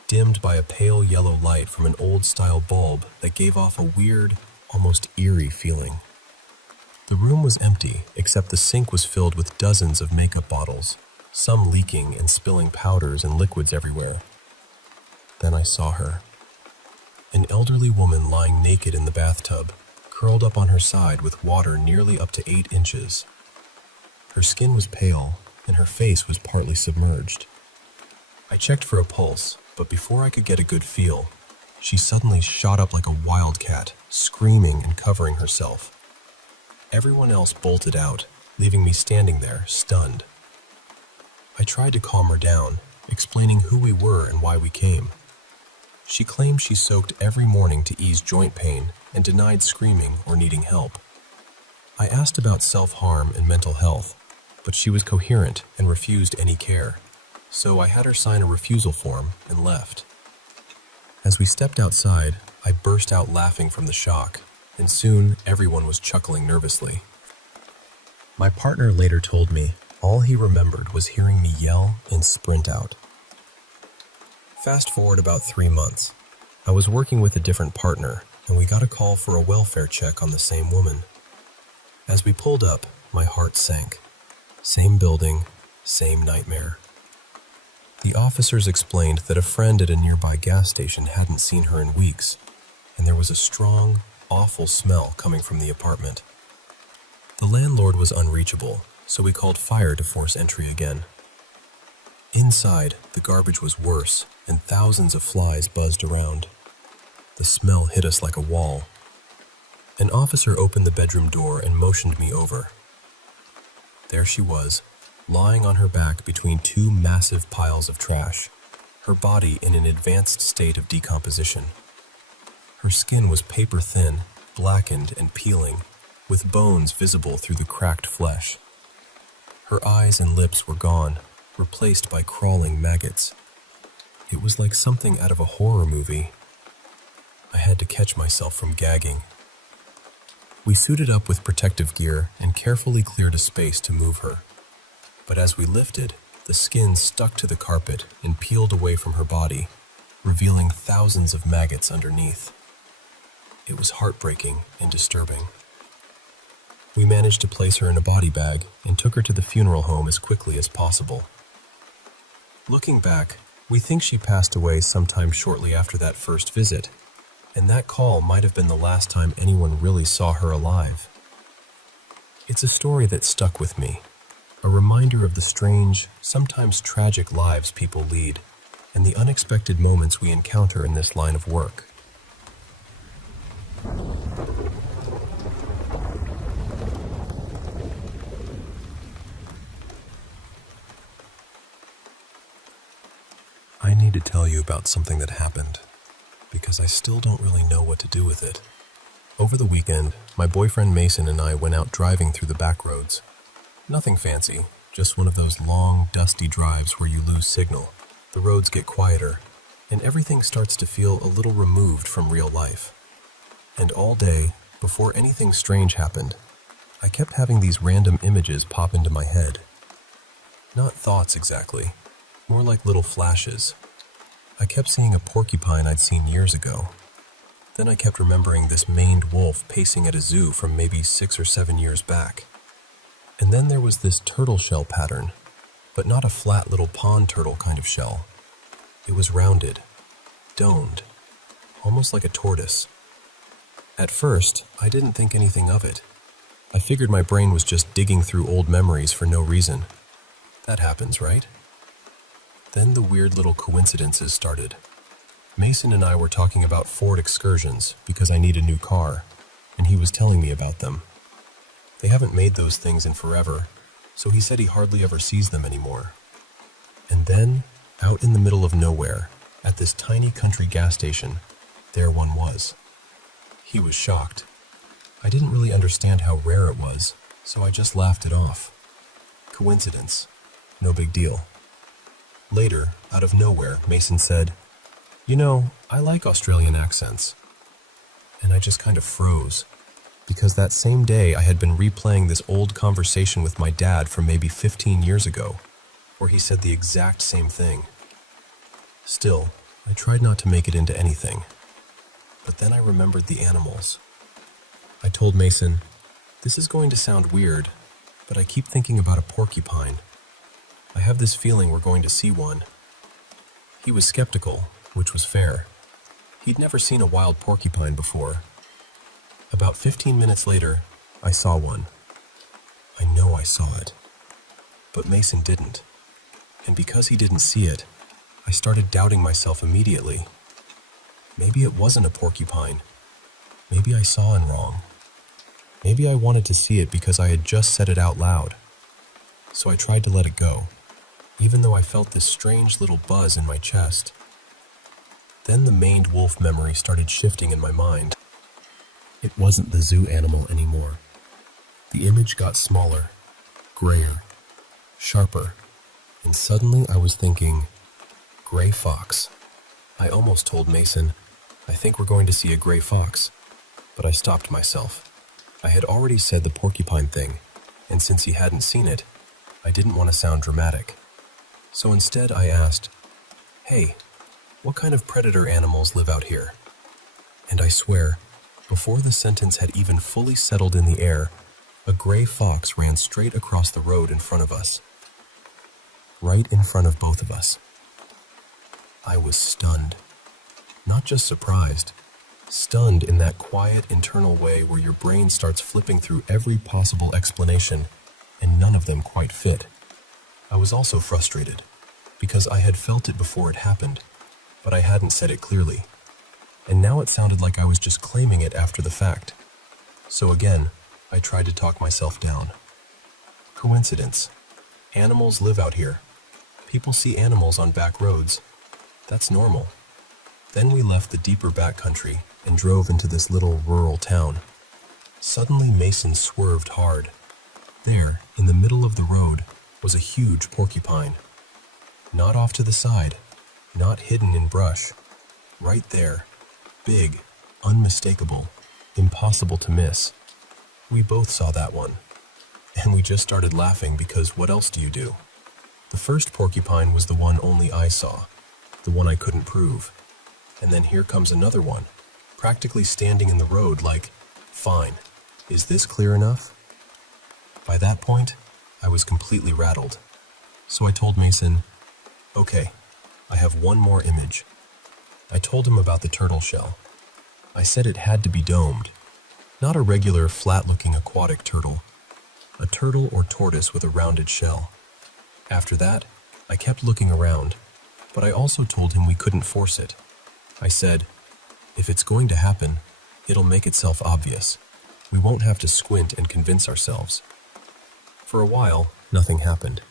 dimmed by a pale yellow light from an old-style bulb that gave off a weird, almost eerie feeling. The room was empty, except the sink was filled with dozens of makeup bottles, some leaking and spilling powders and liquids everywhere. Then I saw her. An elderly woman lying naked in the bathtub, curled up on her side with water nearly up to 8 inches. Her skin was pale, and her face was partly submerged. I checked for a pulse, but before I could get a good feel, she suddenly shot up like a wildcat, screaming and covering herself. Everyone else bolted out, leaving me standing there, stunned. I tried to calm her down, explaining who we were and why we came. She claimed she soaked every morning to ease joint pain and denied screaming or needing help. I asked about self-harm and mental health, but she was coherent and refused any care, so I had her sign a refusal form and left. As we stepped outside, I burst out laughing from the shock, and soon everyone was chuckling nervously. My partner later told me all he remembered was hearing me yell and sprint out. Fast forward about 3 months. I was working with a different partner, and we got a call for a welfare check on the same woman. As we pulled up, my heart sank. Same building, same nightmare. The officers explained that a friend at a nearby gas station hadn't seen her in weeks, and there was a strong, awful smell coming from the apartment. The landlord was unreachable, so we called fire to force entry again. Inside, the garbage was worse, and thousands of flies buzzed around. The smell hit us like a wall. An officer opened the bedroom door and motioned me over. There she was, lying on her back between 2 massive piles of trash, her body in an advanced state of decomposition. Her skin was paper-thin, blackened and peeling, with bones visible through the cracked flesh. Her eyes and lips were gone, replaced by crawling maggots. It was like something out of a horror movie. I had to catch myself from gagging. We suited up with protective gear and carefully cleared a space to move her. But as we lifted, the skin stuck to the carpet and peeled away from her body, revealing thousands of maggots underneath. It was heartbreaking and disturbing. We managed to place her in a body bag and took her to the funeral home as quickly as possible. Looking back, we think she passed away sometime shortly after that first visit, and that call might have been the last time anyone really saw her alive. It's a story that stuck with me, a reminder of the strange, sometimes tragic lives people lead, and the unexpected moments we encounter in this line of work. I need to tell you about something that happened, because I still don't really know what to do with it. Over the weekend, my boyfriend Mason and I went out driving through the back roads. Nothing fancy, just one of those long, dusty drives where you lose signal. The roads get quieter, and everything starts to feel a little removed from real life. And all day, before anything strange happened, I kept having these random images pop into my head. Not thoughts exactly, more like little flashes. I kept seeing a porcupine I'd seen years ago. Then I kept remembering this maned wolf pacing at a zoo from maybe 6 or 7 years back. And then there was this turtle shell pattern, but not a flat little pond turtle kind of shell. It was rounded, domed, almost like a tortoise. At first, I didn't think anything of it. I figured my brain was just digging through old memories for no reason. That happens, right? Then the weird little coincidences started. Mason and I were talking about Ford excursions because I need a new car, and he was telling me about them. They haven't made those things in forever, so he said he hardly ever sees them anymore. And then, out in the middle of nowhere, at this tiny country gas station, there one was. He was shocked. I didn't really understand how rare it was, so I just laughed it off. Coincidence. No big deal. Later, out of nowhere, Mason said, "You know, I like Australian accents." And I just kind of froze, because that same day I had been replaying this old conversation with my dad from maybe 15 years ago, where he said the exact same thing. Still, I tried not to make it into anything, but then I remembered the animals. I told Mason, "This is going to sound weird, but I keep thinking about a porcupine. I have this feeling we're going to see one." He was skeptical, which was fair. He'd never seen a wild porcupine before. About 15 minutes later, I saw one. I know I saw it. But Mason didn't. And because he didn't see it, I started doubting myself immediately. Maybe it wasn't a porcupine. Maybe I saw it wrong. Maybe I wanted to see it because I had just said it out loud. So I tried to let it go, even though I felt this strange little buzz in my chest. Then the maned wolf memory started shifting in my mind. It wasn't the zoo animal anymore. The image got smaller, grayer, sharper, and suddenly I was thinking, gray fox. I almost told Mason, "I think we're going to see a gray fox," but I stopped myself. I had already said the porcupine thing, and since he hadn't seen it, I didn't want to sound dramatic. So instead I asked, "Hey, what kind of predator animals live out here?" And I swear, before the sentence had even fully settled in the air, a gray fox ran straight across the road in front of us. Right in front of both of us. I was stunned. Not just surprised. Stunned in that quiet internal way where your brain starts flipping through every possible explanation, and none of them quite fit. I was also frustrated, because I had felt it before it happened, but I hadn't said it clearly. And now it sounded like I was just claiming it after the fact. So again, I tried to talk myself down. Coincidence. Animals live out here. People see animals on back roads. That's normal. Then we left the deeper backcountry and drove into this little rural town. Suddenly Mason swerved hard. There, in the middle of the road, was a huge porcupine. Not off to the side, not hidden in brush. Right there, big, unmistakable, impossible to miss. We both saw that one. And we just started laughing because what else do you do? The first porcupine was the one only I saw, the one I couldn't prove. And then here comes another one, practically standing in the road like, "Fine, is this clear enough?" By that point, I was completely rattled. So I told Mason, "Okay, I have one more image." I told him about the turtle shell. I said it had to be domed, not a regular flat-looking aquatic turtle, a turtle or tortoise with a rounded shell. After that, I kept looking around, but I also told him we couldn't force it. I said, "If it's going to happen, it'll make itself obvious. We won't have to squint and convince ourselves." For a while, nothing happened.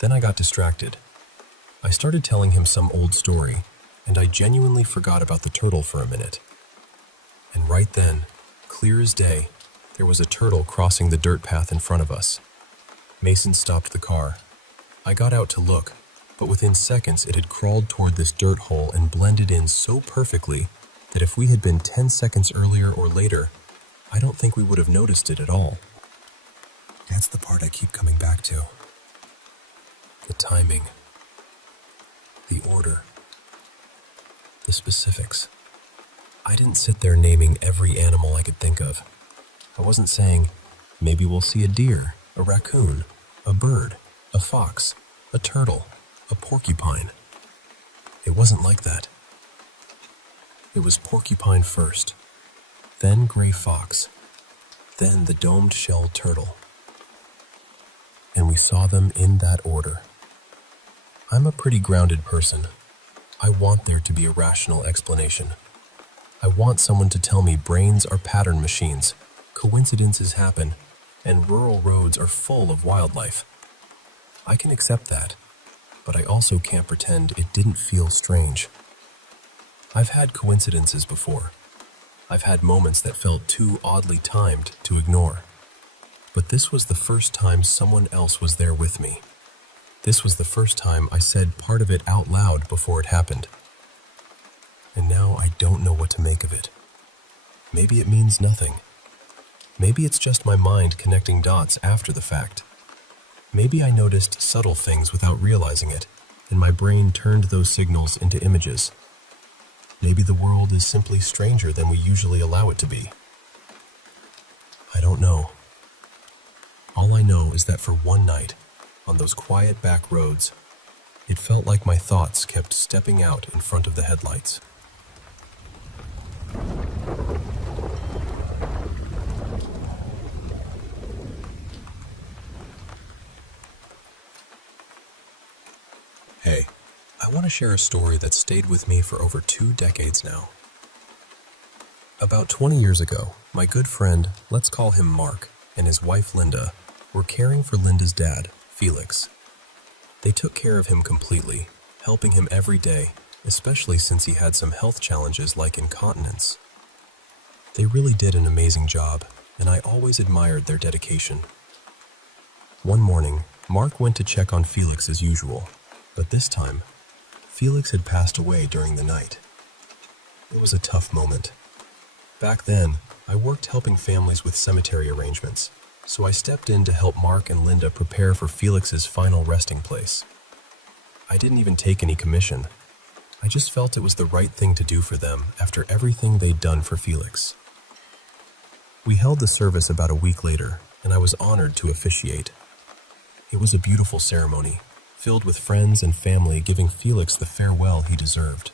Then I got distracted. I started telling him some old story, and I genuinely forgot about the turtle for a minute. And right then, clear as day, there was a turtle crossing the dirt path in front of us. Mason stopped the car. I got out to look, but within seconds it had crawled toward this dirt hole and blended in so perfectly that if we had been 10 seconds earlier or later, I don't think we would have noticed it at all. That's the part I keep coming back to. The timing. The order. The specifics. I didn't sit there naming every animal I could think of. I wasn't saying, maybe we'll see a deer, a raccoon, a bird, a fox, a turtle, a porcupine. It wasn't like that. It was porcupine first, then gray fox, then the domed shell turtle. And we saw them in that order. I'm a pretty grounded person. I want there to be a rational explanation. I want someone to tell me brains are pattern machines, coincidences happen, and rural roads are full of wildlife. I can accept that, but I also can't pretend it didn't feel strange. I've had coincidences before. I've had moments that felt too oddly timed to ignore. But this was the first time someone else was there with me. This was the first time I said part of it out loud before it happened. And now I don't know what to make of it. Maybe it means nothing. Maybe it's just my mind connecting dots after the fact. Maybe I noticed subtle things without realizing it, and my brain turned those signals into images. Maybe the world is simply stranger than we usually allow it to be. I don't know. All I know is that for one night, on those quiet back roads, it felt like my thoughts kept stepping out in front of the headlights. Hey, I want to share a story that stayed with me for over 2 decades now. About 20 years ago, my good friend, let's call him Mark, and his wife Linda were caring for Linda's dad, Felix. They took care of him completely, helping him every day, especially since he had some health challenges like incontinence. They really did an amazing job, and I always admired their dedication. One morning, Mark went to check on Felix as usual, but this time, Felix had passed away during the night. It was a tough moment. Back then, I worked helping families with cemetery arrangements, so I stepped in to help Mark and Linda prepare for Felix's final resting place. I didn't even take any commission. I just felt it was the right thing to do for them after everything they'd done for Felix. We held the service about a week later, and I was honored to officiate. It was a beautiful ceremony, filled with friends and family giving Felix the farewell he deserved.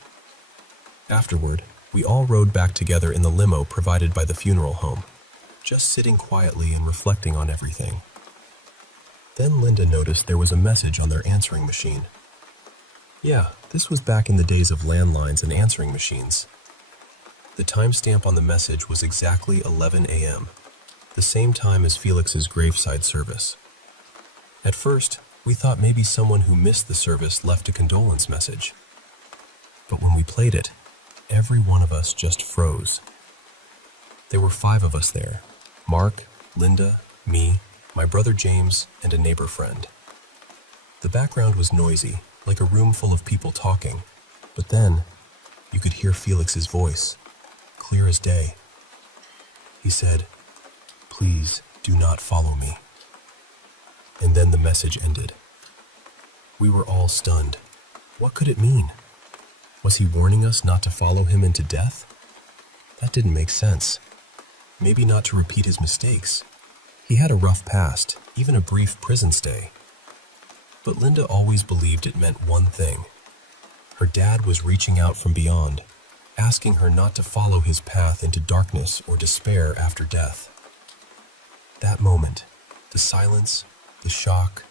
Afterward, we all rode back together in the limo provided by the funeral home, just sitting quietly and reflecting on everything. Then Linda noticed there was a message on their answering machine. Yeah, this was back in the days of landlines and answering machines. The timestamp on the message was exactly 11 a.m., the same time as Felix's graveside service. At first, we thought maybe someone who missed the service left a condolence message. But when we played it, every one of us just froze. There were 5 of us there: Mark, Linda, me, my brother James, and a neighbor friend. The background was noisy, like a room full of people talking, but then you could hear Felix's voice, clear as day. He said, "Please do not follow me." And then the message ended. We were all stunned. What could it mean? Was he warning us not to follow him into death? That didn't make sense. Maybe not to repeat his mistakes. He had a rough past, even a brief prison stay. But Linda always believed it meant one thing. Her dad was reaching out from beyond, asking her not to follow his path into darkness or despair after death. That moment, the silence, the shock,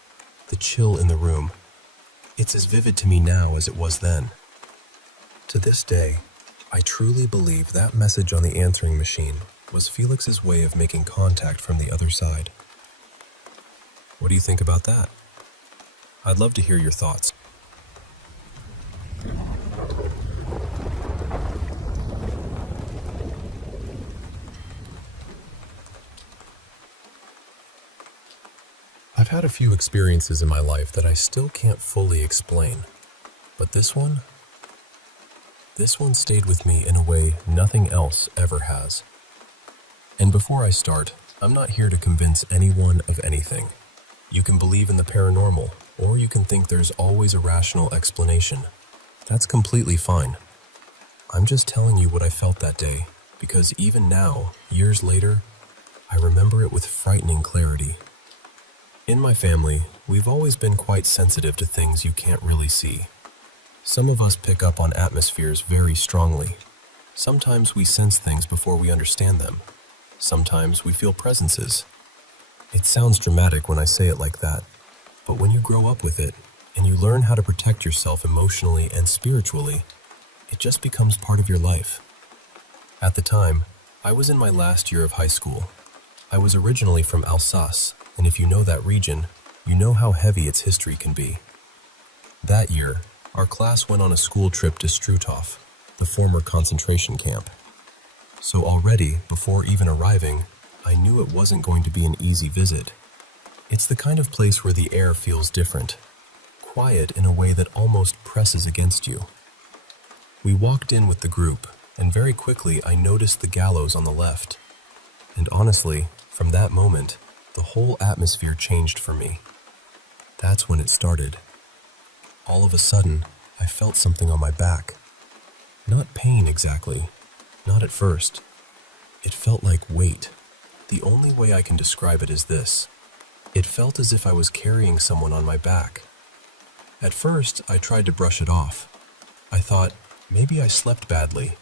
the chill in the room, it's as vivid to me now as it was then. To this day, I truly believe that message on the answering machine was Felix's way of making contact from the other side. What do you think about that? I'd love to hear your thoughts. I've had a few experiences in my life that I still can't fully explain, but this one stayed with me in a way nothing else ever has. And before I start, I'm not here to convince anyone of anything. You can believe in the paranormal, or you can think there's always a rational explanation. That's completely fine. I'm just telling you what I felt that day, because even now, years later, I remember it with frightening clarity. In my family, we've always been quite sensitive to things you can't really see. Some of us pick up on atmospheres very strongly. Sometimes we sense things before we understand them. Sometimes we feel presences. It sounds dramatic when I say it like that, but when you grow up with it, and you learn how to protect yourself emotionally and spiritually, it just becomes part of your life. At the time, I was in my last year of high school. I was originally from Alsace, and if you know that region, you know how heavy its history can be. That year, our class went on a school trip to Struthof, the former concentration camp. So already, before even arriving, I knew it wasn't going to be an easy visit. It's the kind of place where the air feels different, quiet in a way that almost presses against you. We walked in with the group, and very quickly I noticed the gallows on the left. And honestly, from that moment, the whole atmosphere changed for me. That's when it started. All of a sudden, I felt something on my back. Not pain exactly, not at first. It felt like weight. The only way I can describe it is this. It felt as if I was carrying someone on my back. At first, I tried to brush it off. I thought, maybe I slept badly.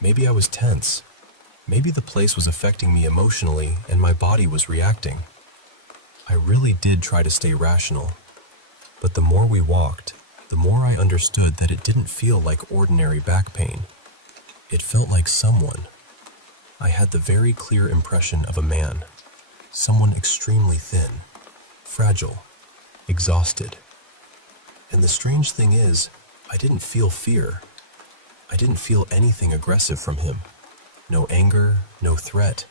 Maybe I was tense. Maybe the place was affecting me emotionally and my body was reacting. I really did try to stay rational. But the more we walked, the more I understood that it didn't feel like ordinary back pain. It felt like someone. I had the very clear impression of a man. Someone extremely thin, fragile, exhausted. And the strange thing is, I didn't feel fear. I didn't feel anything aggressive from him. No anger, no threat,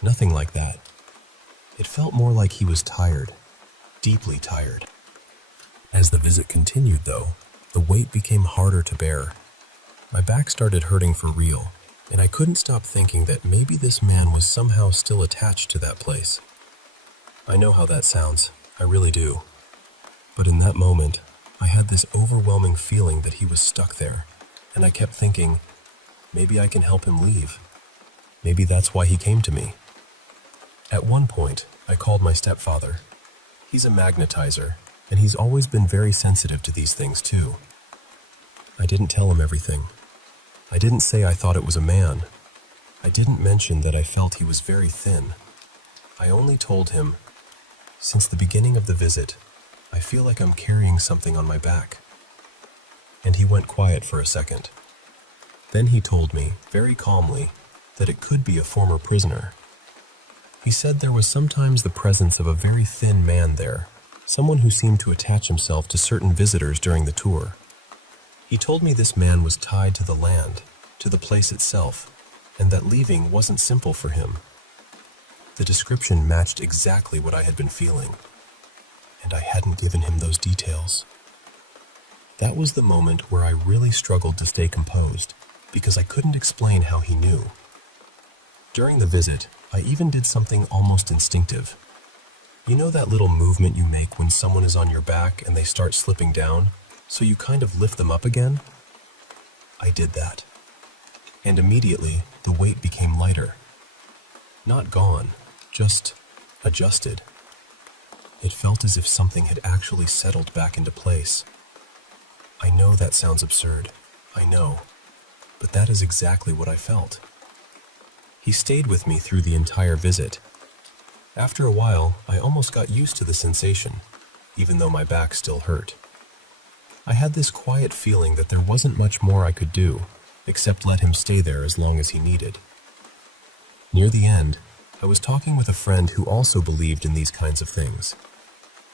nothing like that. It felt more like he was tired, deeply tired. As the visit continued, though, the weight became harder to bear. My back started hurting for real, and I couldn't stop thinking that maybe this man was somehow still attached to that place. I know how that sounds, I really do. But in that moment, I had this overwhelming feeling that he was stuck there, and I kept thinking, maybe I can help him leave. Maybe that's why he came to me. At one point, I called my stepfather. He's a magnetizer, and he's always been very sensitive to these things too. I didn't tell him everything. I didn't say I thought it was a man. I didn't mention that I felt he was very thin. I only told him, since the beginning of the visit, I feel like I'm carrying something on my back. And he went quiet for a second. Then he told me, very calmly, that it could be a former prisoner. He said there was sometimes the presence of a very thin man there, someone who seemed to attach himself to certain visitors during the tour. He told me this man was tied to the land, to the place itself, and that leaving wasn't simple for him. The description matched exactly what I had been feeling, and I hadn't given him those details. That was the moment where I really struggled to stay composed, because I couldn't explain how he knew. During the visit, I even did something almost instinctive. You know that little movement you make when someone is on your back and they start slipping down, so you kind of lift them up again? I did that. And immediately, the weight became lighter. Not gone, just adjusted. It felt as if something had actually settled back into place. I know that sounds absurd, I know, but that is exactly what I felt. He stayed with me through the entire visit. After a while, I almost got used to the sensation, even though my back still hurt. I had this quiet feeling that there wasn't much more I could do, except let him stay there as long as he needed. Near the end, I was talking with a friend who also believed in these kinds of things.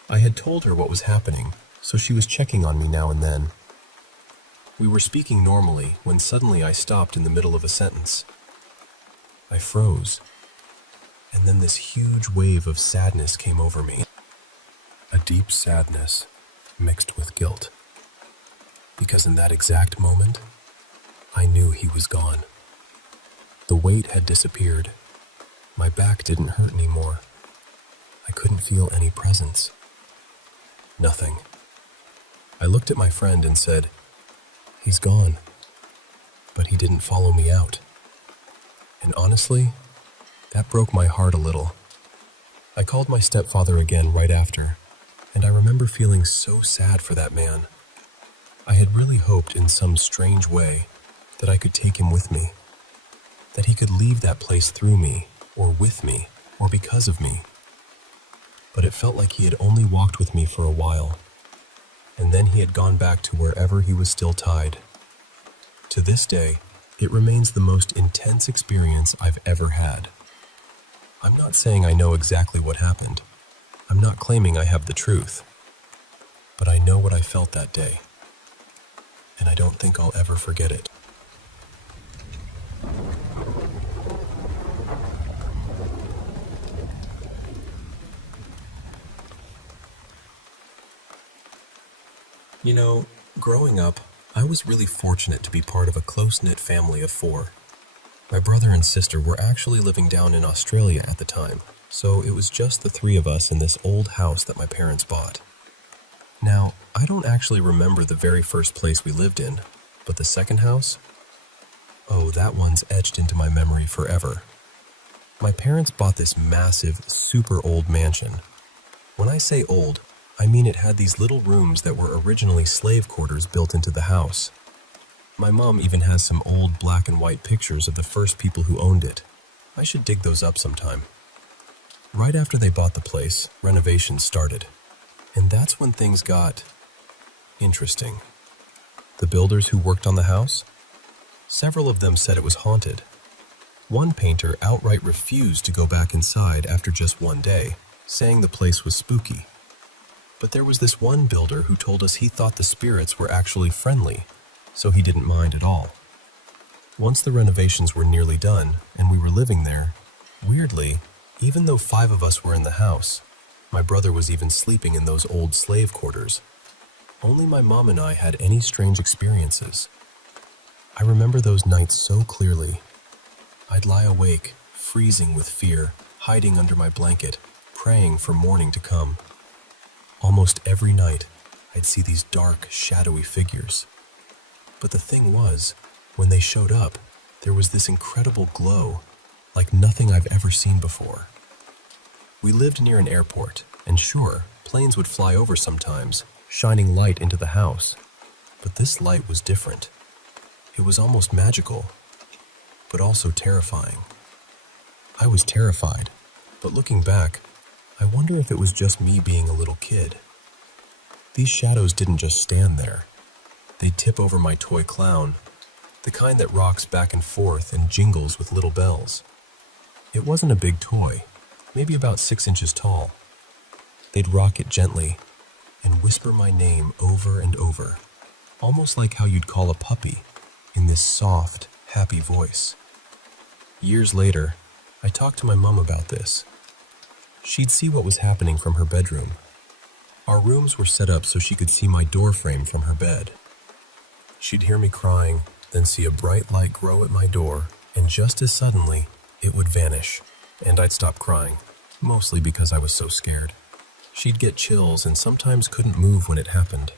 I had told her what was happening, so she was checking on me now and then. We were speaking normally when suddenly I stopped in the middle of a sentence. I froze, and then this huge wave of sadness came over me. A deep sadness mixed with guilt. Because in that exact moment, I knew he was gone. The weight had disappeared. My back didn't hurt anymore. I couldn't feel any presence. Nothing. I looked at my friend and said, "He's gone." But he didn't follow me out. And honestly, that broke my heart a little. I called my stepfather again right after, and I remember feeling so sad for that man. I had really hoped in some strange way that I could take him with me, that he could leave that place through me, or with me, or because of me. But it felt like he had only walked with me for a while, and then he had gone back to wherever he was still tied. To this day, it remains the most intense experience I've ever had. I'm not saying I know exactly what happened. I'm not claiming I have the truth. But I know what I felt that day, and I don't think I'll ever forget it. You know, growing up, I was really fortunate to be part of a close-knit family of 4. My brother and sister were actually living down in Australia at the time, so it was just the 3 of us in this old house that my parents bought. Now, I don't actually remember the very first place we lived in, but the second house? Oh, that one's etched into my memory forever. My parents bought this massive, super old mansion. When I say old, I mean it had these little rooms that were originally slave quarters built into the house. My mom even has some old black and white pictures of the first people who owned it. I should dig those up sometime. Right after they bought the place, renovations started. And that's when things got interesting. The builders who worked on the house? Several of them said it was haunted. One painter outright refused to go back inside after just one day, saying the place was spooky. But there was this one builder who told us he thought the spirits were actually friendly, so he didn't mind at all. Once the renovations were nearly done and we were living there, weirdly, even though 5 of us were in the house, my brother was even sleeping in those old slave quarters. Only my mom and I had any strange experiences. I remember those nights so clearly. I'd lie awake, freezing with fear, hiding under my blanket, praying for morning to come. Almost every night, I'd see these dark, shadowy figures. But the thing was, when they showed up, there was this incredible glow, like nothing I've ever seen before. We lived near an airport, and sure, planes would fly over sometimes, shining light into the house. But this light was different. It was almost magical, but also terrifying. I was terrified, but looking back, I wonder if it was just me being a little kid. These shadows didn't just stand there. They'd tip over my toy clown, the kind that rocks back and forth and jingles with little bells. It wasn't a big toy, maybe about 6 inches tall. They'd rock it gently and whisper my name over and over, almost like how you'd call a puppy, in this soft, happy voice. Years later, I talked to my mom about this. She'd see what was happening from her bedroom. Our rooms were set up so she could see my door frame from her bed. She'd hear me crying, then see a bright light grow at my door, and just as suddenly, it would vanish, and I'd stop crying, mostly because I was so scared. She'd get chills and sometimes couldn't move when it happened.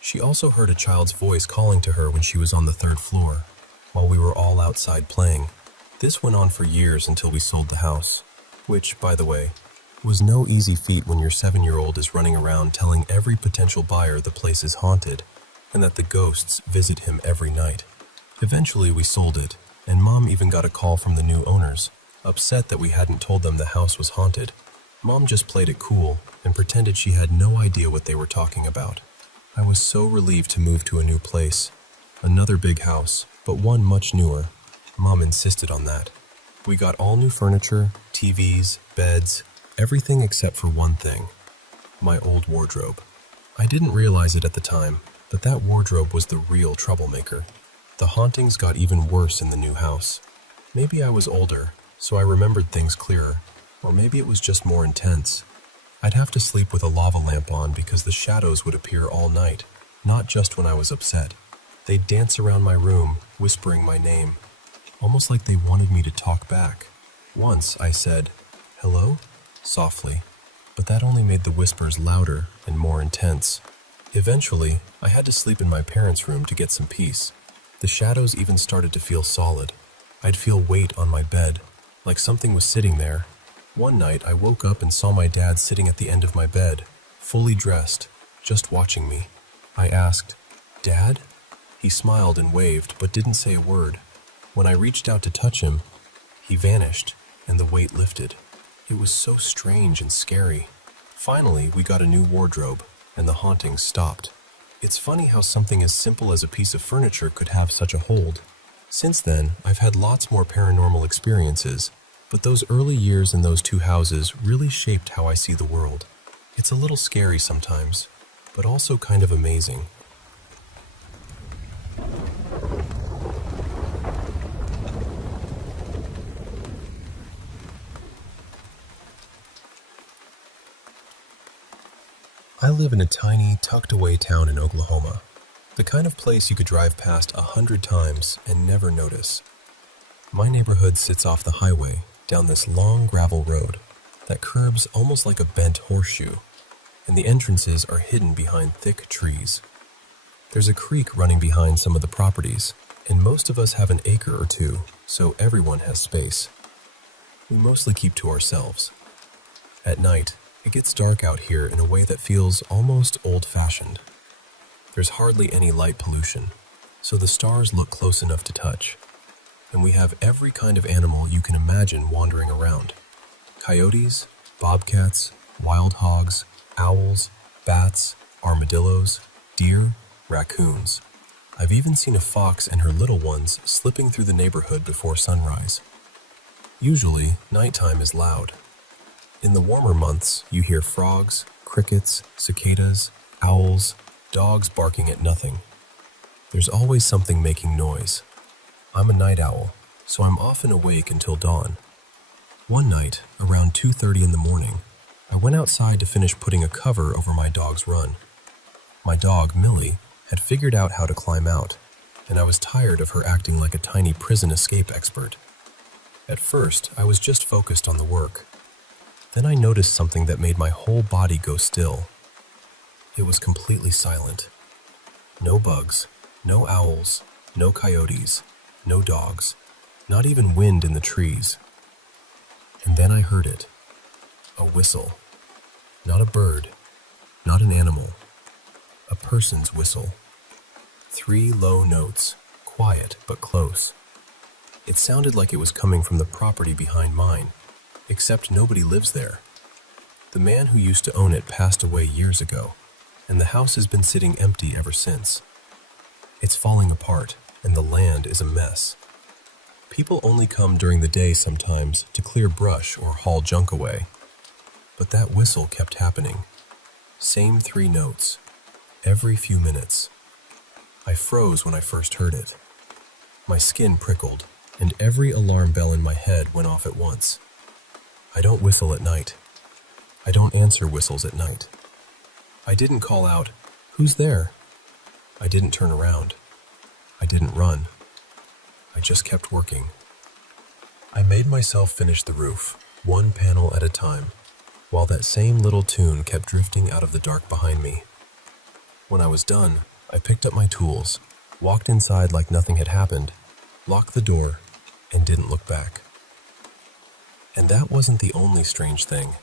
She also heard a child's voice calling to her when she was on the 3rd floor, while we were all outside playing. This went on for years until we sold the house, which, by the way, was no easy feat when your 7-year-old is running around telling every potential buyer the place is haunted and that the ghosts visit him every night. Eventually we sold it, and Mom even got a call from the new owners, upset that we hadn't told them the house was haunted. Mom just played it cool and pretended she had no idea what they were talking about. I was so relieved to move to a new place, another big house, but one much newer. Mom insisted on that. We got all new furniture, TVs, beds, everything except for one thing, my old wardrobe. I didn't realize it at the time, but that wardrobe was the real troublemaker. The hauntings got even worse in the new house. Maybe I was older, so I remembered things clearer, or maybe it was just more intense. I'd have to sleep with a lava lamp on because the shadows would appear all night, not just when I was upset. They'd dance around my room, whispering my name, almost like they wanted me to talk back. Once I said, "Hello?" softly, but that only made the whispers louder and more intense. Eventually, I had to sleep in my parents' room to get some peace. The shadows even started to feel solid. I'd feel weight on my bed, like something was sitting there. One night, I woke up and saw my dad sitting at the end of my bed, fully dressed, just watching me. I asked, "Dad?" He smiled and waved, but didn't say a word. When I reached out to touch him, he vanished, and the weight lifted. It was so strange and scary. Finally, we got a new wardrobe, and the hauntings stopped. It's funny how something as simple as a piece of furniture could have such a hold. Since then, I've had lots more paranormal experiences, but those early years in those 2 houses really shaped how I see the world. It's a little scary sometimes, but also kind of amazing. I live in a tiny, tucked-away town in Oklahoma, the kind of place you could drive past 100 times and never notice. My neighborhood sits off the highway down this long gravel road that curves almost like a bent horseshoe, and the entrances are hidden behind thick trees. There's a creek running behind some of the properties, And most of us have an acre or two, so everyone has space. We mostly keep to ourselves. At night, it gets dark out here in a way that feels almost old-fashioned. There's hardly any light pollution, so the stars look close enough to touch. And we have every kind of animal you can imagine wandering around. Coyotes, bobcats, wild hogs, owls, bats, armadillos, deer, raccoons. I've even seen a fox and her little ones slipping through the neighborhood before sunrise. Usually, nighttime is loud. In the warmer months, you hear frogs, crickets, cicadas, owls, dogs barking at nothing. There's always something making noise. I'm a night owl, so I'm often awake until dawn. One night, around 2:30 in the morning, I went outside to finish putting a cover over my dog's run. My dog, Millie, had figured out how to climb out, and I was tired of her acting like a tiny prison escape expert. At first, I was just focused on the work. Then I noticed something that made my whole body go still. It was completely silent. No bugs, no owls, no coyotes, no dogs, not even wind in the trees. And then I heard it. A whistle. Not a bird, not an animal. A person's whistle. 3 low notes, quiet but close. It sounded like it was coming from the property behind mine, except nobody lives there. The man who used to own it passed away years ago, and the house has been sitting empty ever since. It's falling apart, and the land is a mess. People only come during the day sometimes to clear brush or haul junk away. But that whistle kept happening. Same 3 notes. Every few minutes. I froze when I first heard it. My skin prickled, and every alarm bell in my head went off at once. I don't whistle at night. I don't answer whistles at night. I didn't call out, "Who's there?" I didn't turn around. I didn't run. I just kept working. I made myself finish the roof, one panel at a time, while that same little tune kept drifting out of the dark behind me. When I was done, I picked up my tools, walked inside like nothing had happened, locked the door, and didn't look back. And that wasn't the only strange thing.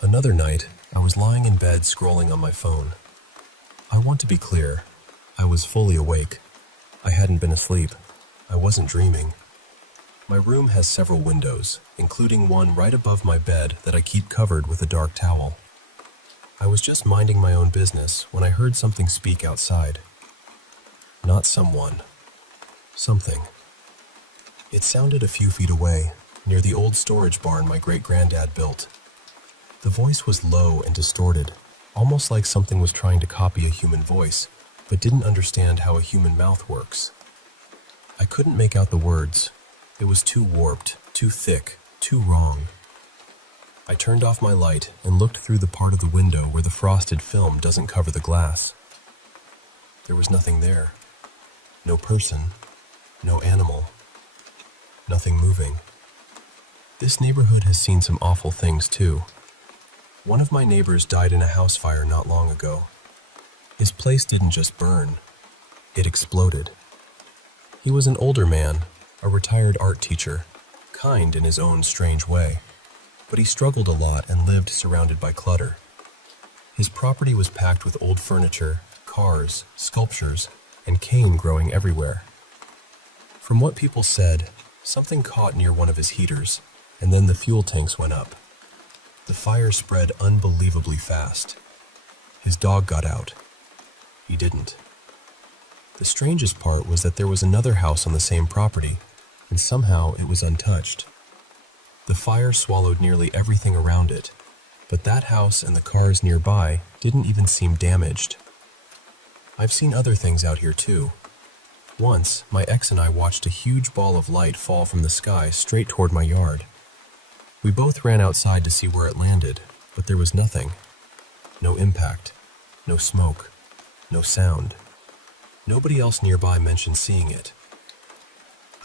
Another night, I was lying in bed scrolling on my phone. I want to be clear. I was fully awake. I hadn't been asleep. I wasn't dreaming. My room has several windows, including one right above my bed that I keep covered with a dark towel. I was just minding my own business when I heard something speak outside. Not someone. Something. It sounded a few feet away, near the old storage barn my great-granddad built. The voice was low and distorted, almost like something was trying to copy a human voice, but didn't understand how a human mouth works. I couldn't make out the words. It was too warped, too thick, too wrong. I turned off my light and looked through the part of the window where the frosted film doesn't cover the glass. There was nothing there. No person, no animal, nothing moving. This neighborhood has seen some awful things too. One of my neighbors died in a house fire not long ago. His place didn't just burn, it exploded. He was an older man, a retired art teacher, kind in his own strange way. But he struggled a lot and lived surrounded by clutter. His property was packed with old furniture, cars, sculptures, and cane growing everywhere. From what people said, something caught near one of his heaters, and then the fuel tanks went up. The fire spread unbelievably fast. His dog got out. He didn't. The strangest part was that there was another house on the same property, and somehow it was untouched. The fire swallowed nearly everything around it, but that house and the cars nearby didn't even seem damaged. I've seen other things out here too. Once, my ex and I watched a huge ball of light fall from the sky straight toward my yard. We both ran outside to see where it landed, but there was nothing. No impact, no smoke, no sound. Nobody else nearby mentioned seeing it.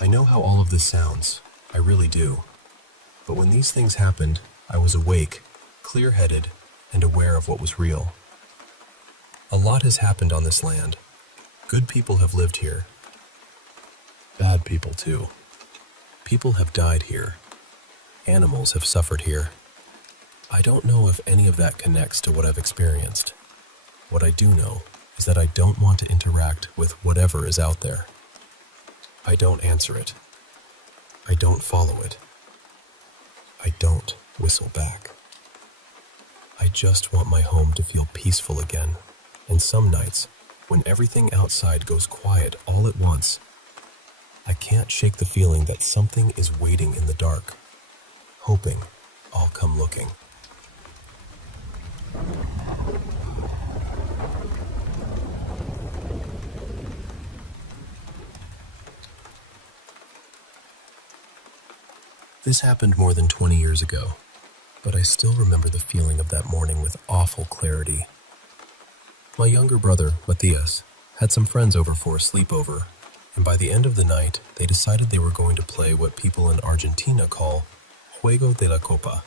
I know how all of this sounds, I really do. But when these things happened, I was awake, clear-headed, and aware of what was real. A lot has happened on this land. Good people have lived here. Bad people, too. People have died here. Animals have suffered here. I don't know if any of that connects to what I've experienced. What I do know is that I don't want to interact with whatever is out there. I don't answer it. I don't follow it. I don't whistle back. I just want my home to feel peaceful again, and some nights, when everything outside goes quiet all at once, I can't shake the feeling that something is waiting in the dark, hoping I'll come looking. This happened more than 20 years ago, but I still remember the feeling of that morning with awful clarity. My younger brother, Matthias, had some friends over for a sleepover, and by the end of the night, they decided they were going to play what people in Argentina call Juego de la Copa.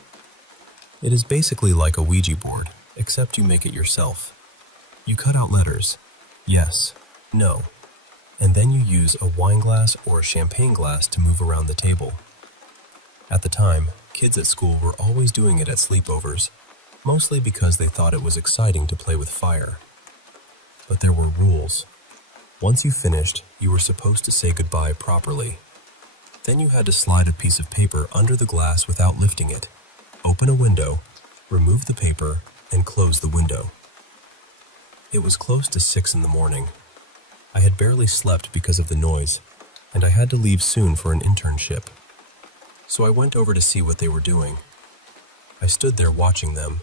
It is basically like a Ouija board, except you make it yourself. You cut out letters, yes, no, and then you use a wine glass or a champagne glass to move around the table. At the time, kids at school were always doing it at sleepovers, mostly because they thought it was exciting to play with fire. But there were rules. Once you finished, you were supposed to say goodbye properly. Then you had to slide a piece of paper under the glass without lifting it, open a window, remove the paper, and close the window. It was close to 6 in the morning. I had barely slept because of the noise, and I had to leave soon for an internship. So I went over to see what they were doing. I stood there watching them,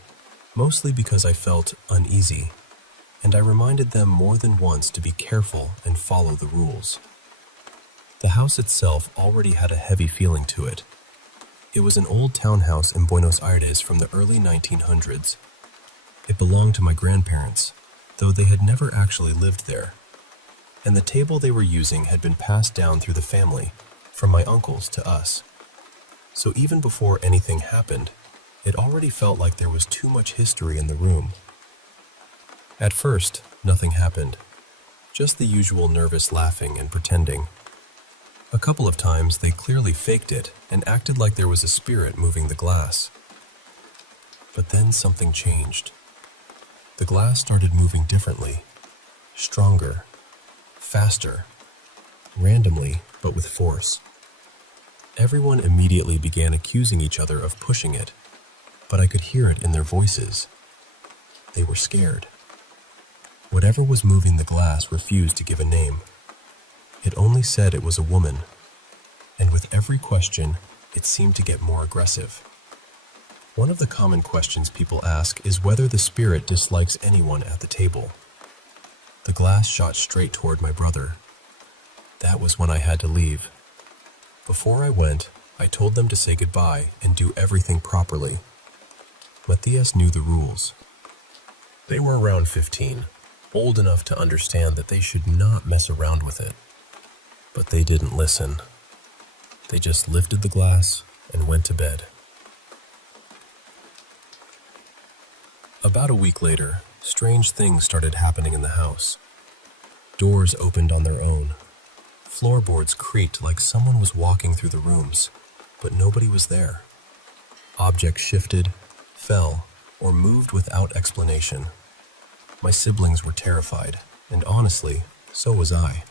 mostly because I felt uneasy, and I reminded them more than once to be careful and follow the rules. The house itself already had a heavy feeling to it. It was an old townhouse in Buenos Aires from the early 1900s. It belonged to my grandparents, though they had never actually lived there. And the table they were using had been passed down through the family, from my uncles to us. So even before anything happened, it already felt like there was too much history in the room. At first, nothing happened. Just the usual nervous laughing and pretending. A couple of times they clearly faked it and acted like there was a spirit moving the glass. But then something changed. The glass started moving differently, stronger, faster, randomly but with force. Everyone immediately began accusing each other of pushing it, but I could hear it in their voices. They were scared. Whatever was moving the glass refused to give a name. It only said it was a woman, and with every question, it seemed to get more aggressive. One of the common questions people ask is whether the spirit dislikes anyone at the table. The glass shot straight toward my brother. That was when I had to leave. Before I went, I told them to say goodbye and do everything properly. Matthias knew the rules. They were around 15, old enough to understand that they should not mess around with it. But they didn't listen. They just lifted the glass and went to bed. About a week later, strange things started happening in the house. Doors opened on their own. Floorboards creaked like someone was walking through the rooms, but nobody was there. Objects shifted, fell, or moved without explanation. My siblings were terrified, and honestly, so was I.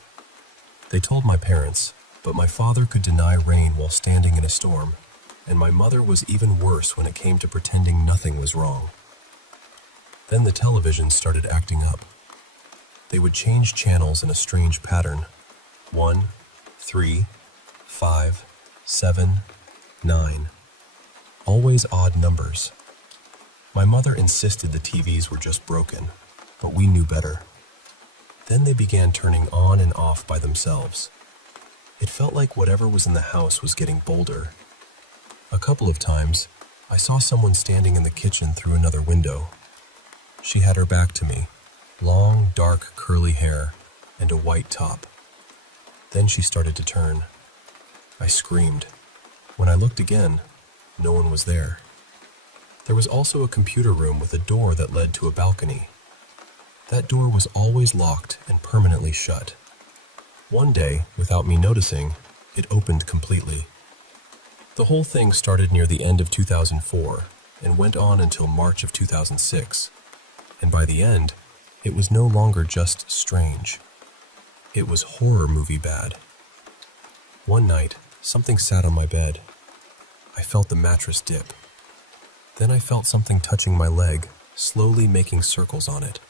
They told my parents, but my father could deny rain while standing in a storm, and my mother was even worse when it came to pretending nothing was wrong. Then the television started acting up. They would change channels in a strange pattern. 1, 3, 5, 7, 9. Always odd numbers. My mother insisted the TVs were just broken, but we knew better. Then they began turning on and off by themselves. It felt like whatever was in the house was getting bolder. A couple of times, I saw someone standing in the kitchen through another window. She had her back to me, long, dark, curly hair, and a white top. Then she started to turn. I screamed. When I looked again, no one was there. There was also a computer room with a door that led to a balcony. That door was always locked and permanently shut. One day, without me noticing, it opened completely. The whole thing started near the end of 2004 and went on until March of 2006, and by the end, it was no longer just strange. It was horror movie bad. One night, something sat on my bed. I felt the mattress dip. Then I felt something touching my leg, slowly making circles on it.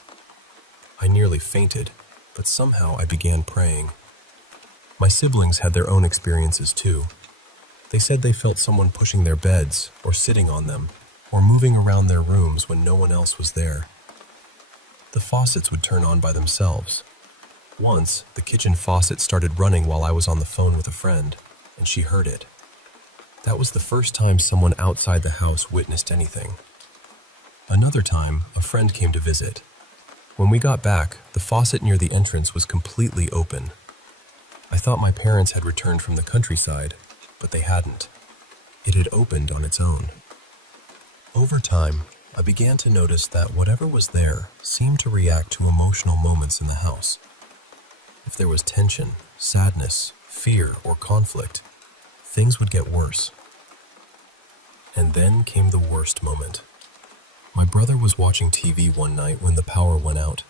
I nearly fainted, but somehow I began praying. My siblings had their own experiences too. They said they felt someone pushing their beds, or sitting on them, or moving around their rooms when no one else was there. The faucets would turn on by themselves. Once, the kitchen faucet started running while I was on the phone with a friend, and she heard it. That was the first time someone outside the house witnessed anything. Another time, a friend came to visit. When we got back, the faucet near the entrance was completely open. I thought my parents had returned from the countryside, but they hadn't. It had opened on its own. Over time, I began to notice that whatever was there seemed to react to emotional moments in the house. If there was tension, sadness, fear, or conflict, things would get worse. And then came the worst moment. My brother was watching TV one night when the power went out,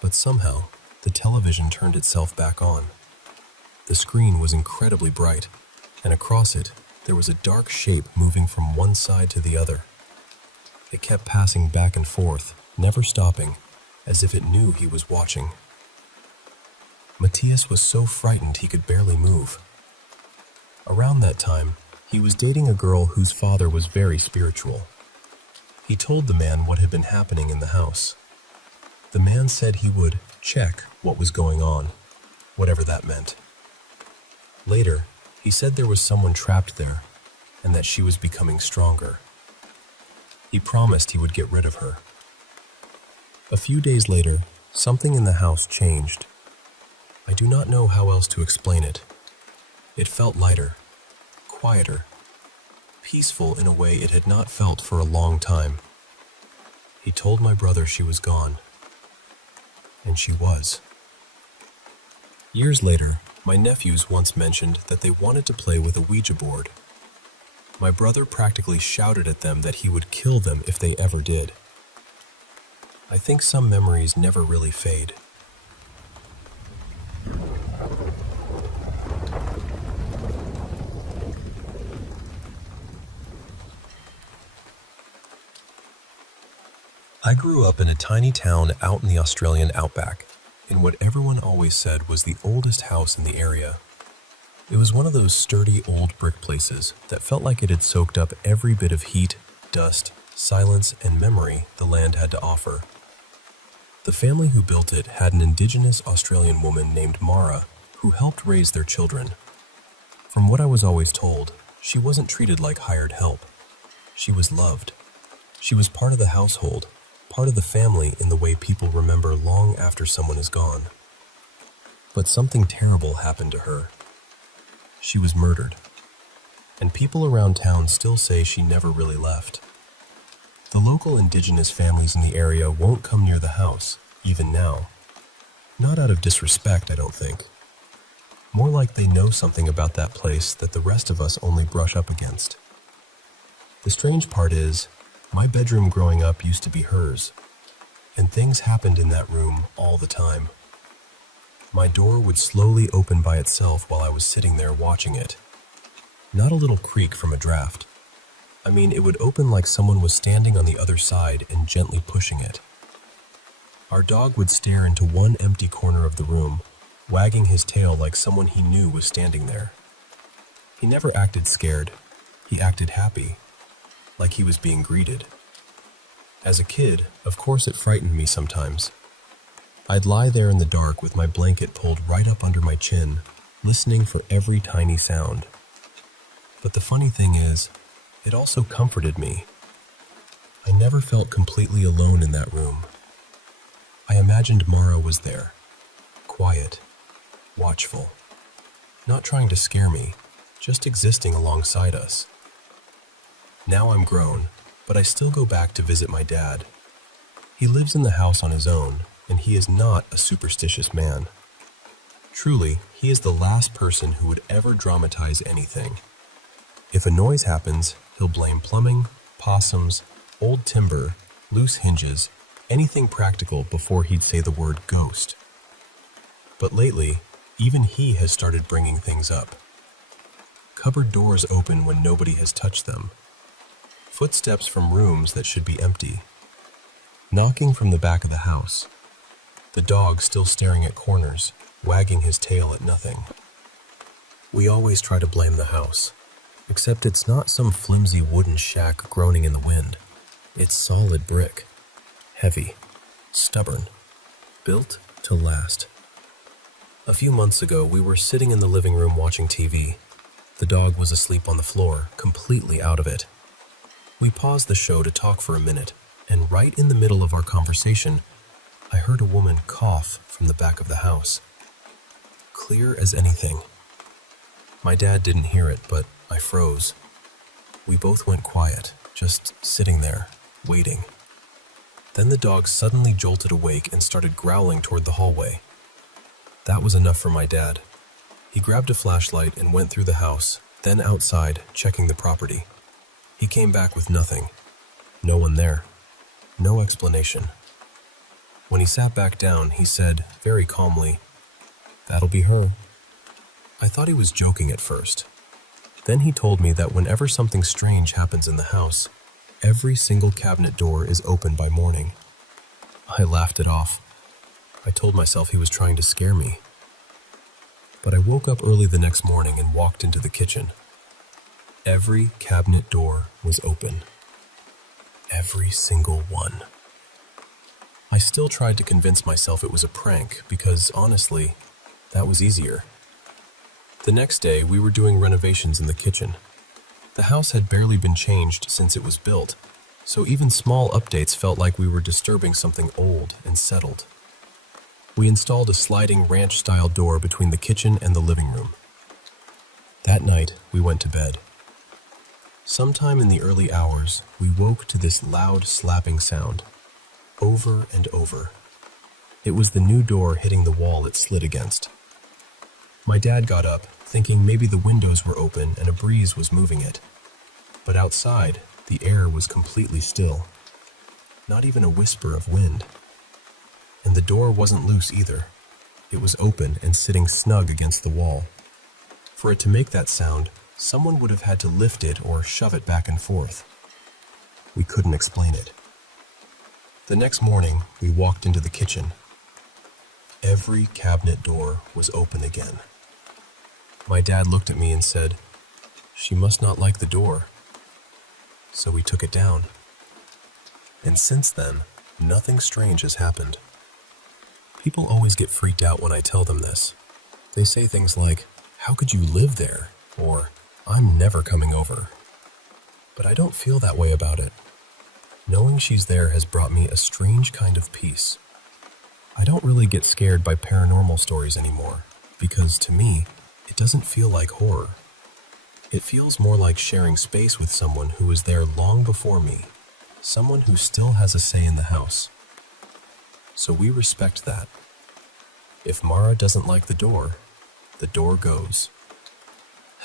but somehow the television turned itself back on. The screen was incredibly bright, and across it there was a dark shape moving from one side to the other. It kept passing back and forth, never stopping, as if it knew he was watching. Matthias was so frightened he could barely move. Around that time, he was dating a girl whose father was very spiritual. He told the man what had been happening in the house. The man said he would check what was going on, whatever that meant. Later, he said there was someone trapped there, and that she was becoming stronger. He promised he would get rid of her. A few days later, something in the house changed. I do not know how else to explain it. It felt lighter, quieter, peaceful in a way it had not felt for a long time. He told my brother she was gone. And she was. Years later, my nephews once mentioned that they wanted to play with a Ouija board. My brother practically shouted at them that he would kill them if they ever did. I think some memories never really fade. I grew up in a tiny town out in the Australian outback, in what everyone always said was the oldest house in the area. It was one of those sturdy old brick places that felt like it had soaked up every bit of heat, dust, silence, and memory the land had to offer. The family who built it had an indigenous Australian woman named Mara who helped raise their children. From what I was always told, she wasn't treated like hired help. She was loved. She was part of the household, part of the family in the way people remember long after someone is gone. But something terrible happened to her. She was murdered, and people around town still say she never really left. The local indigenous families in the area won't come near the house, even now. Not out of disrespect, I don't think. More like they know something about that place that the rest of us only brush up against. The strange part is, my bedroom growing up used to be hers, and things happened in that room all the time. My door would slowly open by itself while I was sitting there watching it. Not a little creak from a draft. I mean, it would open like someone was standing on the other side and gently pushing it. Our dog would stare into one empty corner of the room, wagging his tail like someone he knew was standing there. He never acted scared. He acted happy, like he was being greeted. As a kid, of course it frightened me sometimes. I'd lie there in the dark with my blanket pulled right up under my chin, listening for every tiny sound. But the funny thing is, it also comforted me. I never felt completely alone in that room. I imagined Mara was there, quiet, watchful, not trying to scare me, just existing alongside us. Now I'm grown, but I still go back to visit my dad. He lives in the house on his own, and he is not a superstitious man. Truly, he is the last person who would ever dramatize anything. If a noise happens, he'll blame plumbing, possums, old timber, loose hinges, anything practical before he'd say the word ghost. But lately, even he has started bringing things up. Cupboard doors open when nobody has touched them. Footsteps from rooms that should be empty. Knocking from the back of the house. The dog still staring at corners, wagging his tail at nothing. We always try to blame the house, except it's not some flimsy wooden shack groaning in the wind. It's solid brick, heavy, stubborn, built to last. A few months ago, we were sitting in the living room watching TV. The dog was asleep on the floor, completely out of it. We paused the show to talk for a minute, and right in the middle of our conversation, I heard a woman cough from the back of the house. Clear as anything. My dad didn't hear it, but I froze. We both went quiet, just sitting there, waiting. Then the dog suddenly jolted awake and started growling toward the hallway. That was enough for my dad. He grabbed a flashlight and went through the house, then outside, checking the property. He came back with nothing. No one there. No explanation. When he sat back down, he said, very calmly, "That'll be her." I thought he was joking at first. Then he told me that whenever something strange happens in the house, every single cabinet door is open by morning. I laughed it off. I told myself he was trying to scare me. But I woke up early the next morning and walked into the kitchen. Every cabinet door was open. Every single one. I still tried to convince myself it was a prank because, honestly, that was easier. The next day, we were doing renovations in the kitchen. The house had barely been changed since it was built, so even small updates felt like we were disturbing something old and settled. We installed a sliding ranch-style door between the kitchen and the living room. That night, we went to bed. Sometime in the early hours, we woke to this loud slapping sound, over and over. It was the new door hitting the wall it slid against. My dad got up, thinking maybe the windows were open and a breeze was moving it. But outside, the air was completely still. Not even a whisper of wind. And the door wasn't loose either. It was open and sitting snug against the wall. For it to make that sound, someone would have had to lift it or shove it back and forth. We couldn't explain it. The next morning, we walked into the kitchen. Every cabinet door was open again. My dad looked at me and said, "She must not like the door." So we took it down. And since then, nothing strange has happened. People always get freaked out when I tell them this. They say things like, "How could you live there?" Or, "I'm never coming over." But I don't feel that way about it. Knowing she's there has brought me a strange kind of peace. I don't really get scared by paranormal stories anymore, because to me, it doesn't feel like horror. It feels more like sharing space with someone who was there long before me, someone who still has a say in the house. So we respect that. If Mara doesn't like the door goes.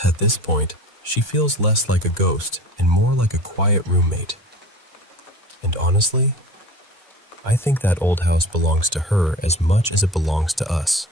At this point, she feels less like a ghost and more like a quiet roommate. And honestly, I think that old house belongs to her as much as it belongs to us.